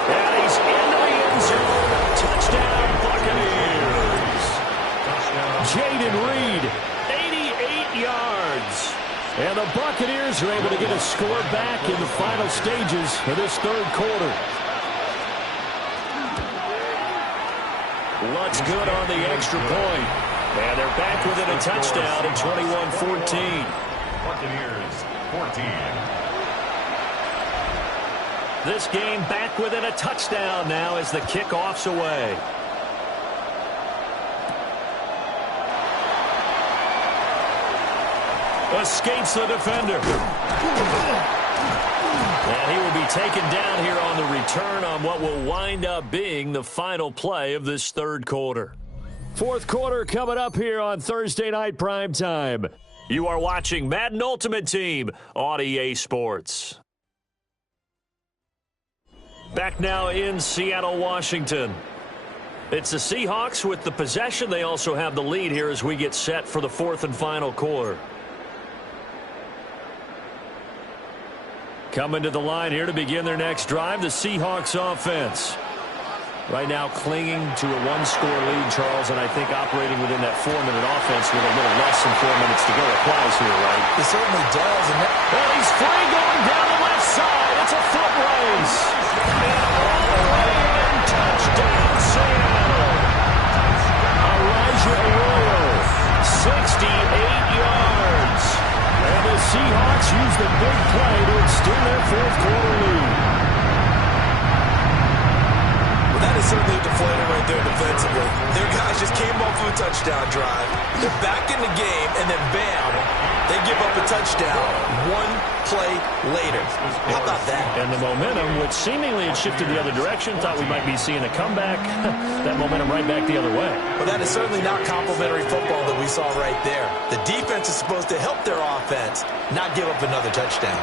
And he's into the end zone. Touchdown, Buccaneers. Jaden Reed, 88 yards. And the Buccaneers are able to get a score back in the final stages of this third quarter. Lutz good on the extra point. And they're back within a touchdown at 21-14. Buccaneers, 14. This game back within a touchdown now as the kickoff's away. Escapes the defender. And he will be taken down here on the return on what will wind up being the final play of this third quarter. Fourth quarter coming up here on Thursday Night Primetime. You are watching Madden Ultimate Team on EA Sports. Back now in Seattle, Washington. It's the Seahawks with the possession. They also have the lead here as we get set for the fourth and final quarter. Coming to the line here to begin their next drive, the Seahawks offense. Right now clinging to a one-score lead, Charles, and I think operating within that 4-minute offense with a little less than 4 minutes to go applies here, right? It certainly does. And he's free going down the left side. It's a foot race. And all the way in, touchdown, Seattle. Elijah Arroyo, 68 yards. And the Seahawks use the big play to extend their fourth quarter lead. Well, that is certainly a deflator right there defensively. Their guys just came off of a touchdown drive. They're back in the game, and then bam, they give up a touchdown one play later. How about that? And the momentum, which seemingly had shifted the other direction, thought we might be seeing a comeback. That momentum right back the other way. Well, that is certainly not complimentary football that we saw right there. The defense is supposed to help their offense, not give up another touchdown.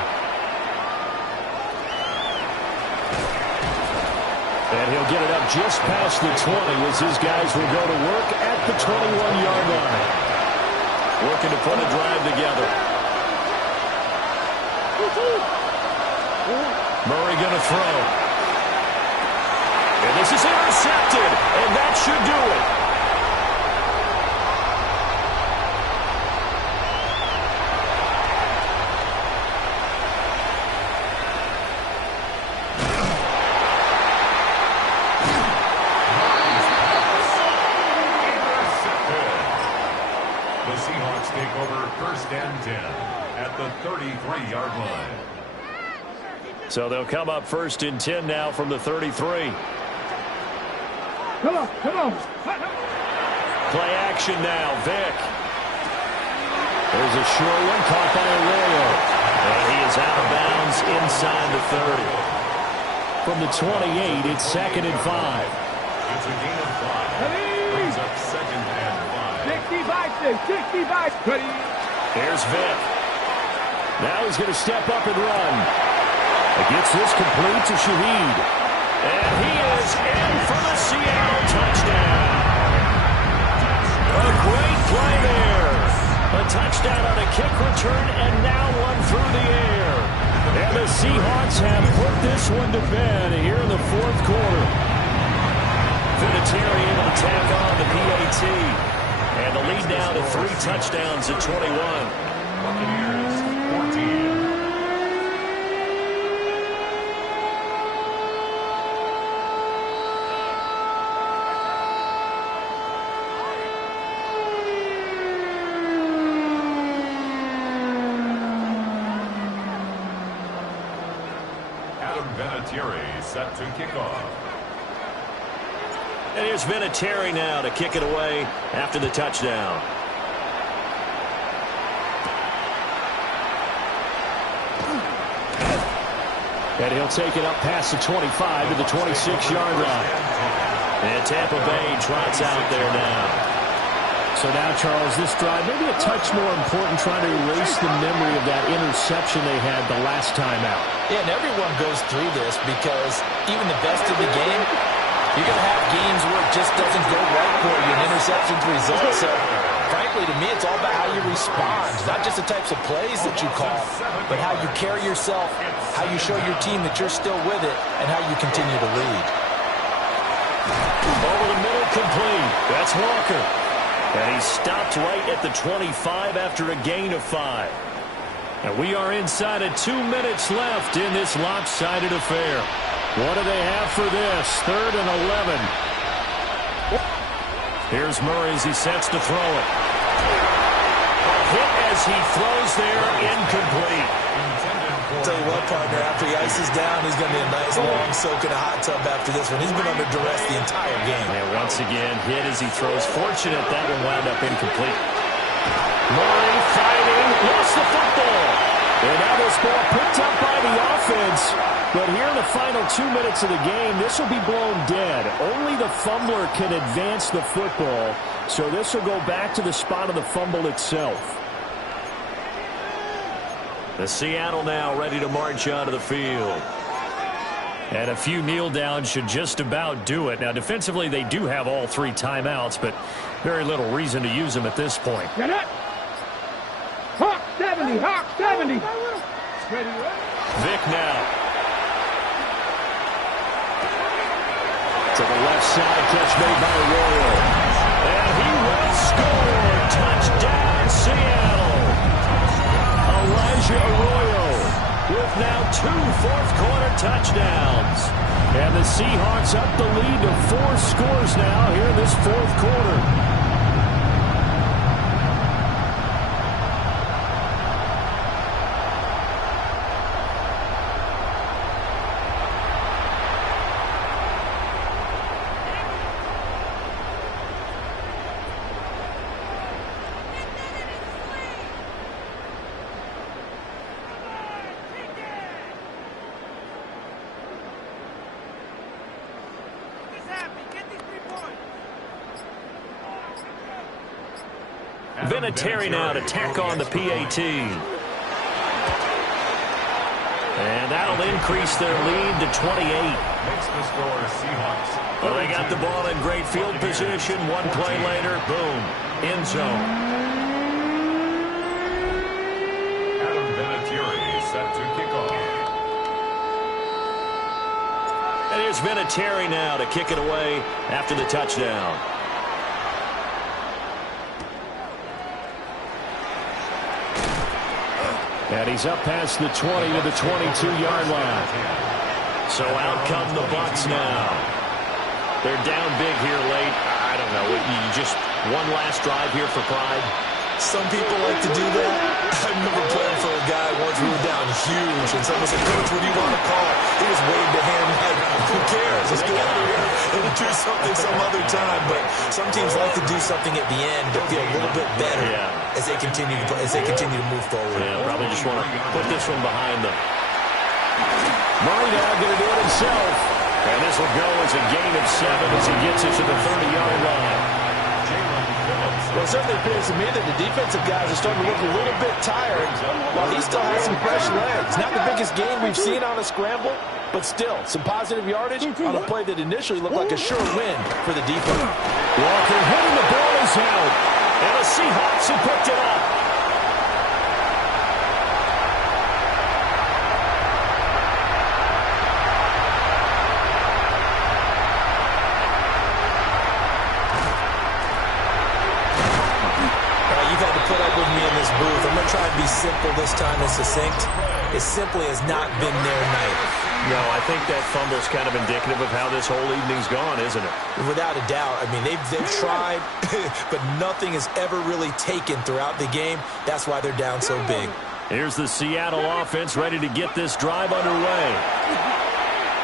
And he'll get it up just past the 20 as his guys will go to work at the 21-yard line. Looking to put a drive together. Murray going to throw. And this is intercepted, and that should do it. and 10 at the 33-yard line. So they'll come up 1st and 10 now from the 33. Come on, come on. Play action now, Vic. There's a short one caught by Arroyo. And he is out of bounds inside the 30. From the 28, it's 2nd and 5. It's a gain of 5. Brings up 2nd and 5. 65. Here's Vic. Now he's going to step up and run. He gets this complete to Shaheed. And he is in for the Seattle touchdown. A great play there. A touchdown on a kick return and now one through the air. And the Seahawks have put this one to bed here in the 4th quarter. Vinatieri able to tack on the PAT. And the lead now to 3 touchdowns at 21. Buccaneers 14. Vinatieri set to kick off. And here's Vinatieri now to kick it away after the touchdown. And he'll take it up past the 25 to the 26-yard line. And Tampa Bay trots out there now. So now, Charles, this drive maybe a touch more important, trying to erase the memory of that interception they had the last time out. Yeah, and everyone goes through this because even the best of the game, you're going to have games where it just doesn't go right for you, and interceptions result. So, frankly, to me, it's all about how you respond, not just the types of plays that you call, but how you carry yourself, how you show your team that you're still with it, and how you continue to lead. Over the middle, complete. That's Walker. And he stopped right at the 25 after a gain of 5. And we are inside of 2 minutes left in this lopsided affair. What do they have for this? 3rd and 11. Here's Murray as he sets to throw it. A hit as he throws there, incomplete. Tell you what, partner, after he ices down, he's going to be a nice long soak in a hot tub after this one. He's been under duress the entire game. And once again, hit as he throws. Fortunate that one wound up incomplete. Murray fighting, lost the football. And now this ball picked up by the offense. But here in the final 2 minutes of the game, this will be blown dead. Only the fumbler can advance the football. So this will go back to the spot of the fumble itself. The Seattle now ready to march onto the field. And a few kneel downs should just about do it. Now, defensively, they do have all 3 timeouts, but very little reason to use them at this point. Get it! Hawk 70! Hawk 70! Vic now. To the left side, catch made by Arroyo. And he will score! Touchdown, Seattle! Elijah Arroyo with now 2 fourth-quarter touchdowns. And the Seahawks up the lead to 4 scores now here in this 4th quarter. Vinatieri now to tack on the PAT. And that'll increase their lead to 28. Makes the score Seahawks. Well, they got the ball in great field position. One play later, boom, end zone. Adam Vinatieri set to kick off. And here's Vinatieri now to kick it away after the touchdown. And he's up past the 20 to the 22-yard line. So out come the Bucs now. They're down big here late. I don't know. You just one last drive here for pride. Some people like to do that. I remember playing for a guy once. We were down huge, and someone said, "Coach, what do you want to call?" He just waved a hand like, "Who cares? Let's get out of here and do something some other time." But some teams like to do something at the end to feel a little bit better as they continue to play, as they continue to move forward. Yeah, probably just want to put this one behind them. Murray now going to do it himself. And this will go as a gain of 7 as he gets it to the 30-yard line. Well, it certainly appears to me that the defensive guys are starting to look a little bit tired while he still has some fresh legs. Not the biggest gain we've seen on a scramble, but still some positive yardage on a play that initially looked like a sure win for the defense. Walker hitting the ball is out. And the Seahawks have picked it up. Booth. I'm going to try and be simple this time and succinct. It simply has not been their night. No, I think that fumble's kind of indicative of how this whole evening's gone, isn't it? Without a doubt. I mean, they've tried, but nothing has ever really taken throughout the game. That's why they're down so big. Here's the Seattle offense ready to get this drive underway.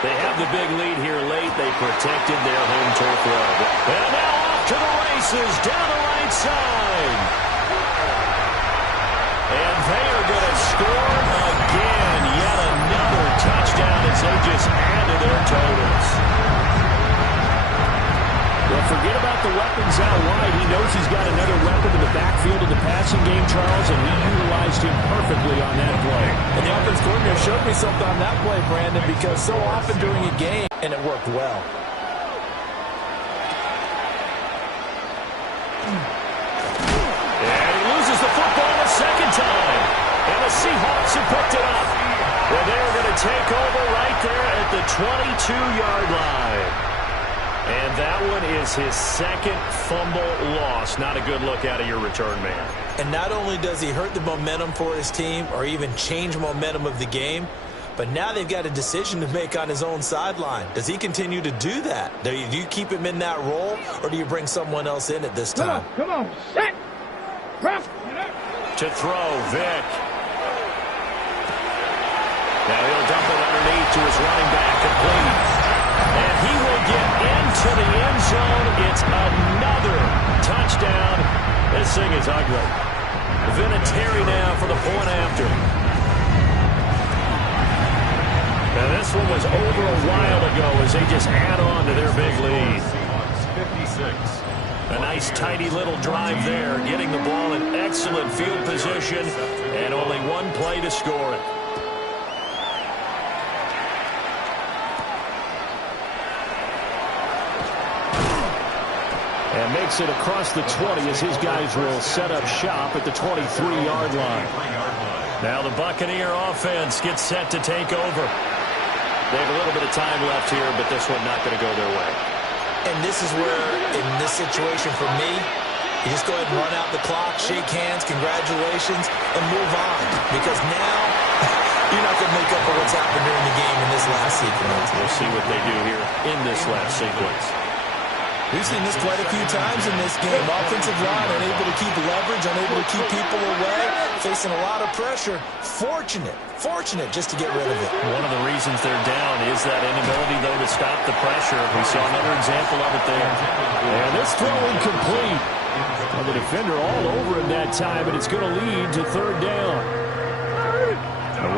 They have the big lead here late. They protected their home turf well. And now off to the races down the right side. And they are going to score again. Yet another touchdown as they just add to their totals. Well, forget about the weapons out wide. He knows he's got another weapon in the backfield of the passing game, Charles, and he utilized him perfectly on that play. And the offense coordinator showed me something on that play, Brandon, because so often during a game, and it worked well. Second time, and the Seahawks have picked it up. And they're going to take over right there at the 22-yard line. And that one is his second fumble loss. Not a good look out of your return man. And not only does he hurt the momentum for his team or even change momentum of the game, but now they've got a decision to make on his own sideline. Does he continue to do that? Do you keep him in that role, or do you bring someone else in at this time? Come on, set, prep. To throw, Vic. Now he'll dump it underneath to his running back, complete. And he will get into the end zone. It's another touchdown. This thing is ugly. Vinatieri now for the point after. Now this one was over a while ago as they just add on to their big lead. 56. A nice, tidy little drive there, getting the ball in excellent field position, and only one play to score it. And makes it across the 20 as his guys will set up shop at the 23-yard line. Now the Buccaneer offense gets set to take over. They have a little bit of time left here, but this one not going to go their way. And this is where, in this situation for me, you just go ahead and run out the clock, shake hands, congratulations, and move on. Because now, you're not going to make up for what's happened during the game in this last sequence. We'll see what they do here in this last sequence. We've seen this quite a few times in this game. Offensive line unable to keep leverage, unable to keep people away, facing a lot of pressure. Fortunate just to get rid of it. One of the reasons they're down is that inability, though, to stop the pressure. We saw another example of it there. And this throw incomplete. And the defender all over him that time, and it's going to lead to third down.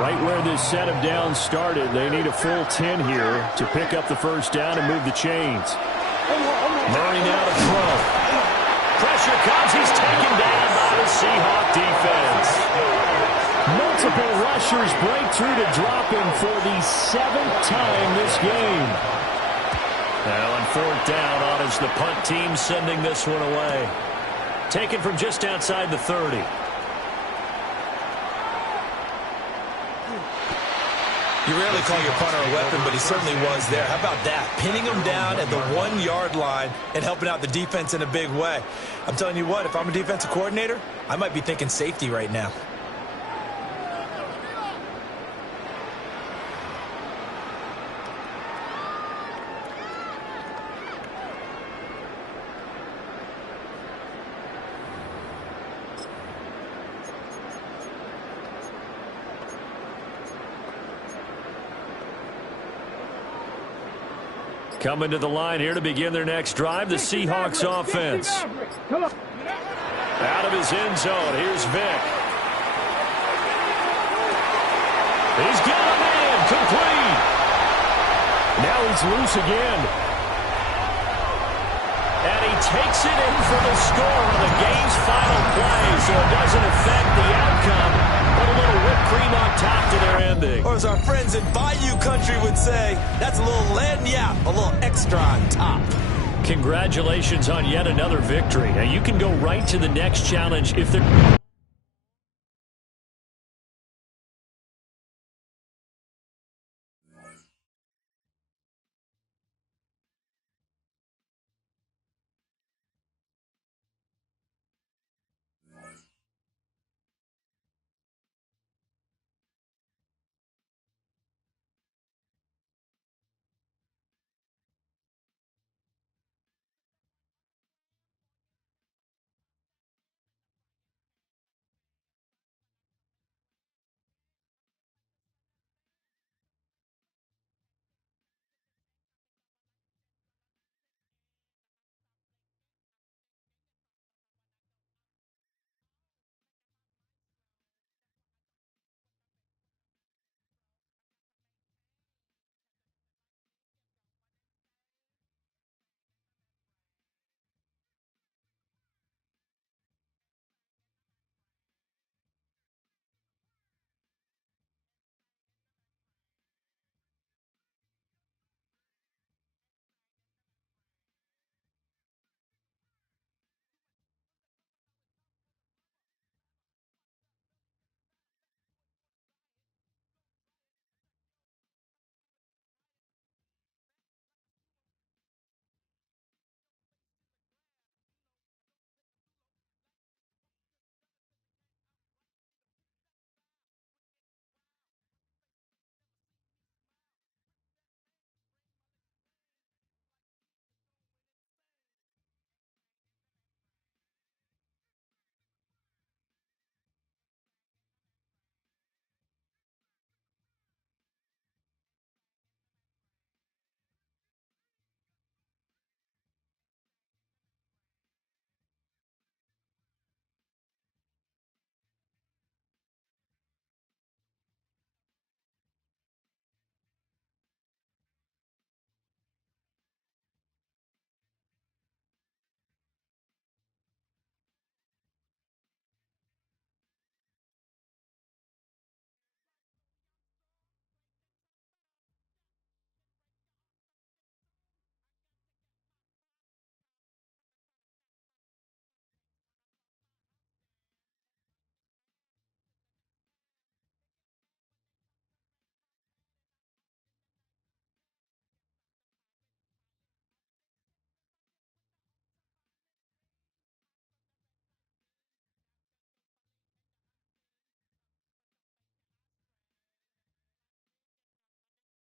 Right where this set of downs started, they need a full 10 here to pick up the first down and move the chains. Murray now to throw. Pressure comes. He's taken down by the Seahawk defense. Multiple rushers break through to drop him for the 7th time this game. Now on fourth down, on is the punt team sending this one away. Taken from just outside the 30. You rarely call your punter a weapon, but he certainly was there. How about that? Pinning him down at the 1-yard line and helping out the defense in a big way. I'm telling you what, if I'm a defensive coordinator, I might be thinking safety right now. Coming to the line here to begin their next drive, the Seahawks offense. Out of his end zone, here's Vick. He's got a man, complete. Now he's loose again. And he takes it in for the score on the game's final play, so it doesn't affect the outcome, but a little whipped cream on top to their ending. Or as our friends in Bayou Country would say, that's a little lagniappe, a little extra on top. Congratulations on yet another victory. Now you can go right to the next challenge if they're...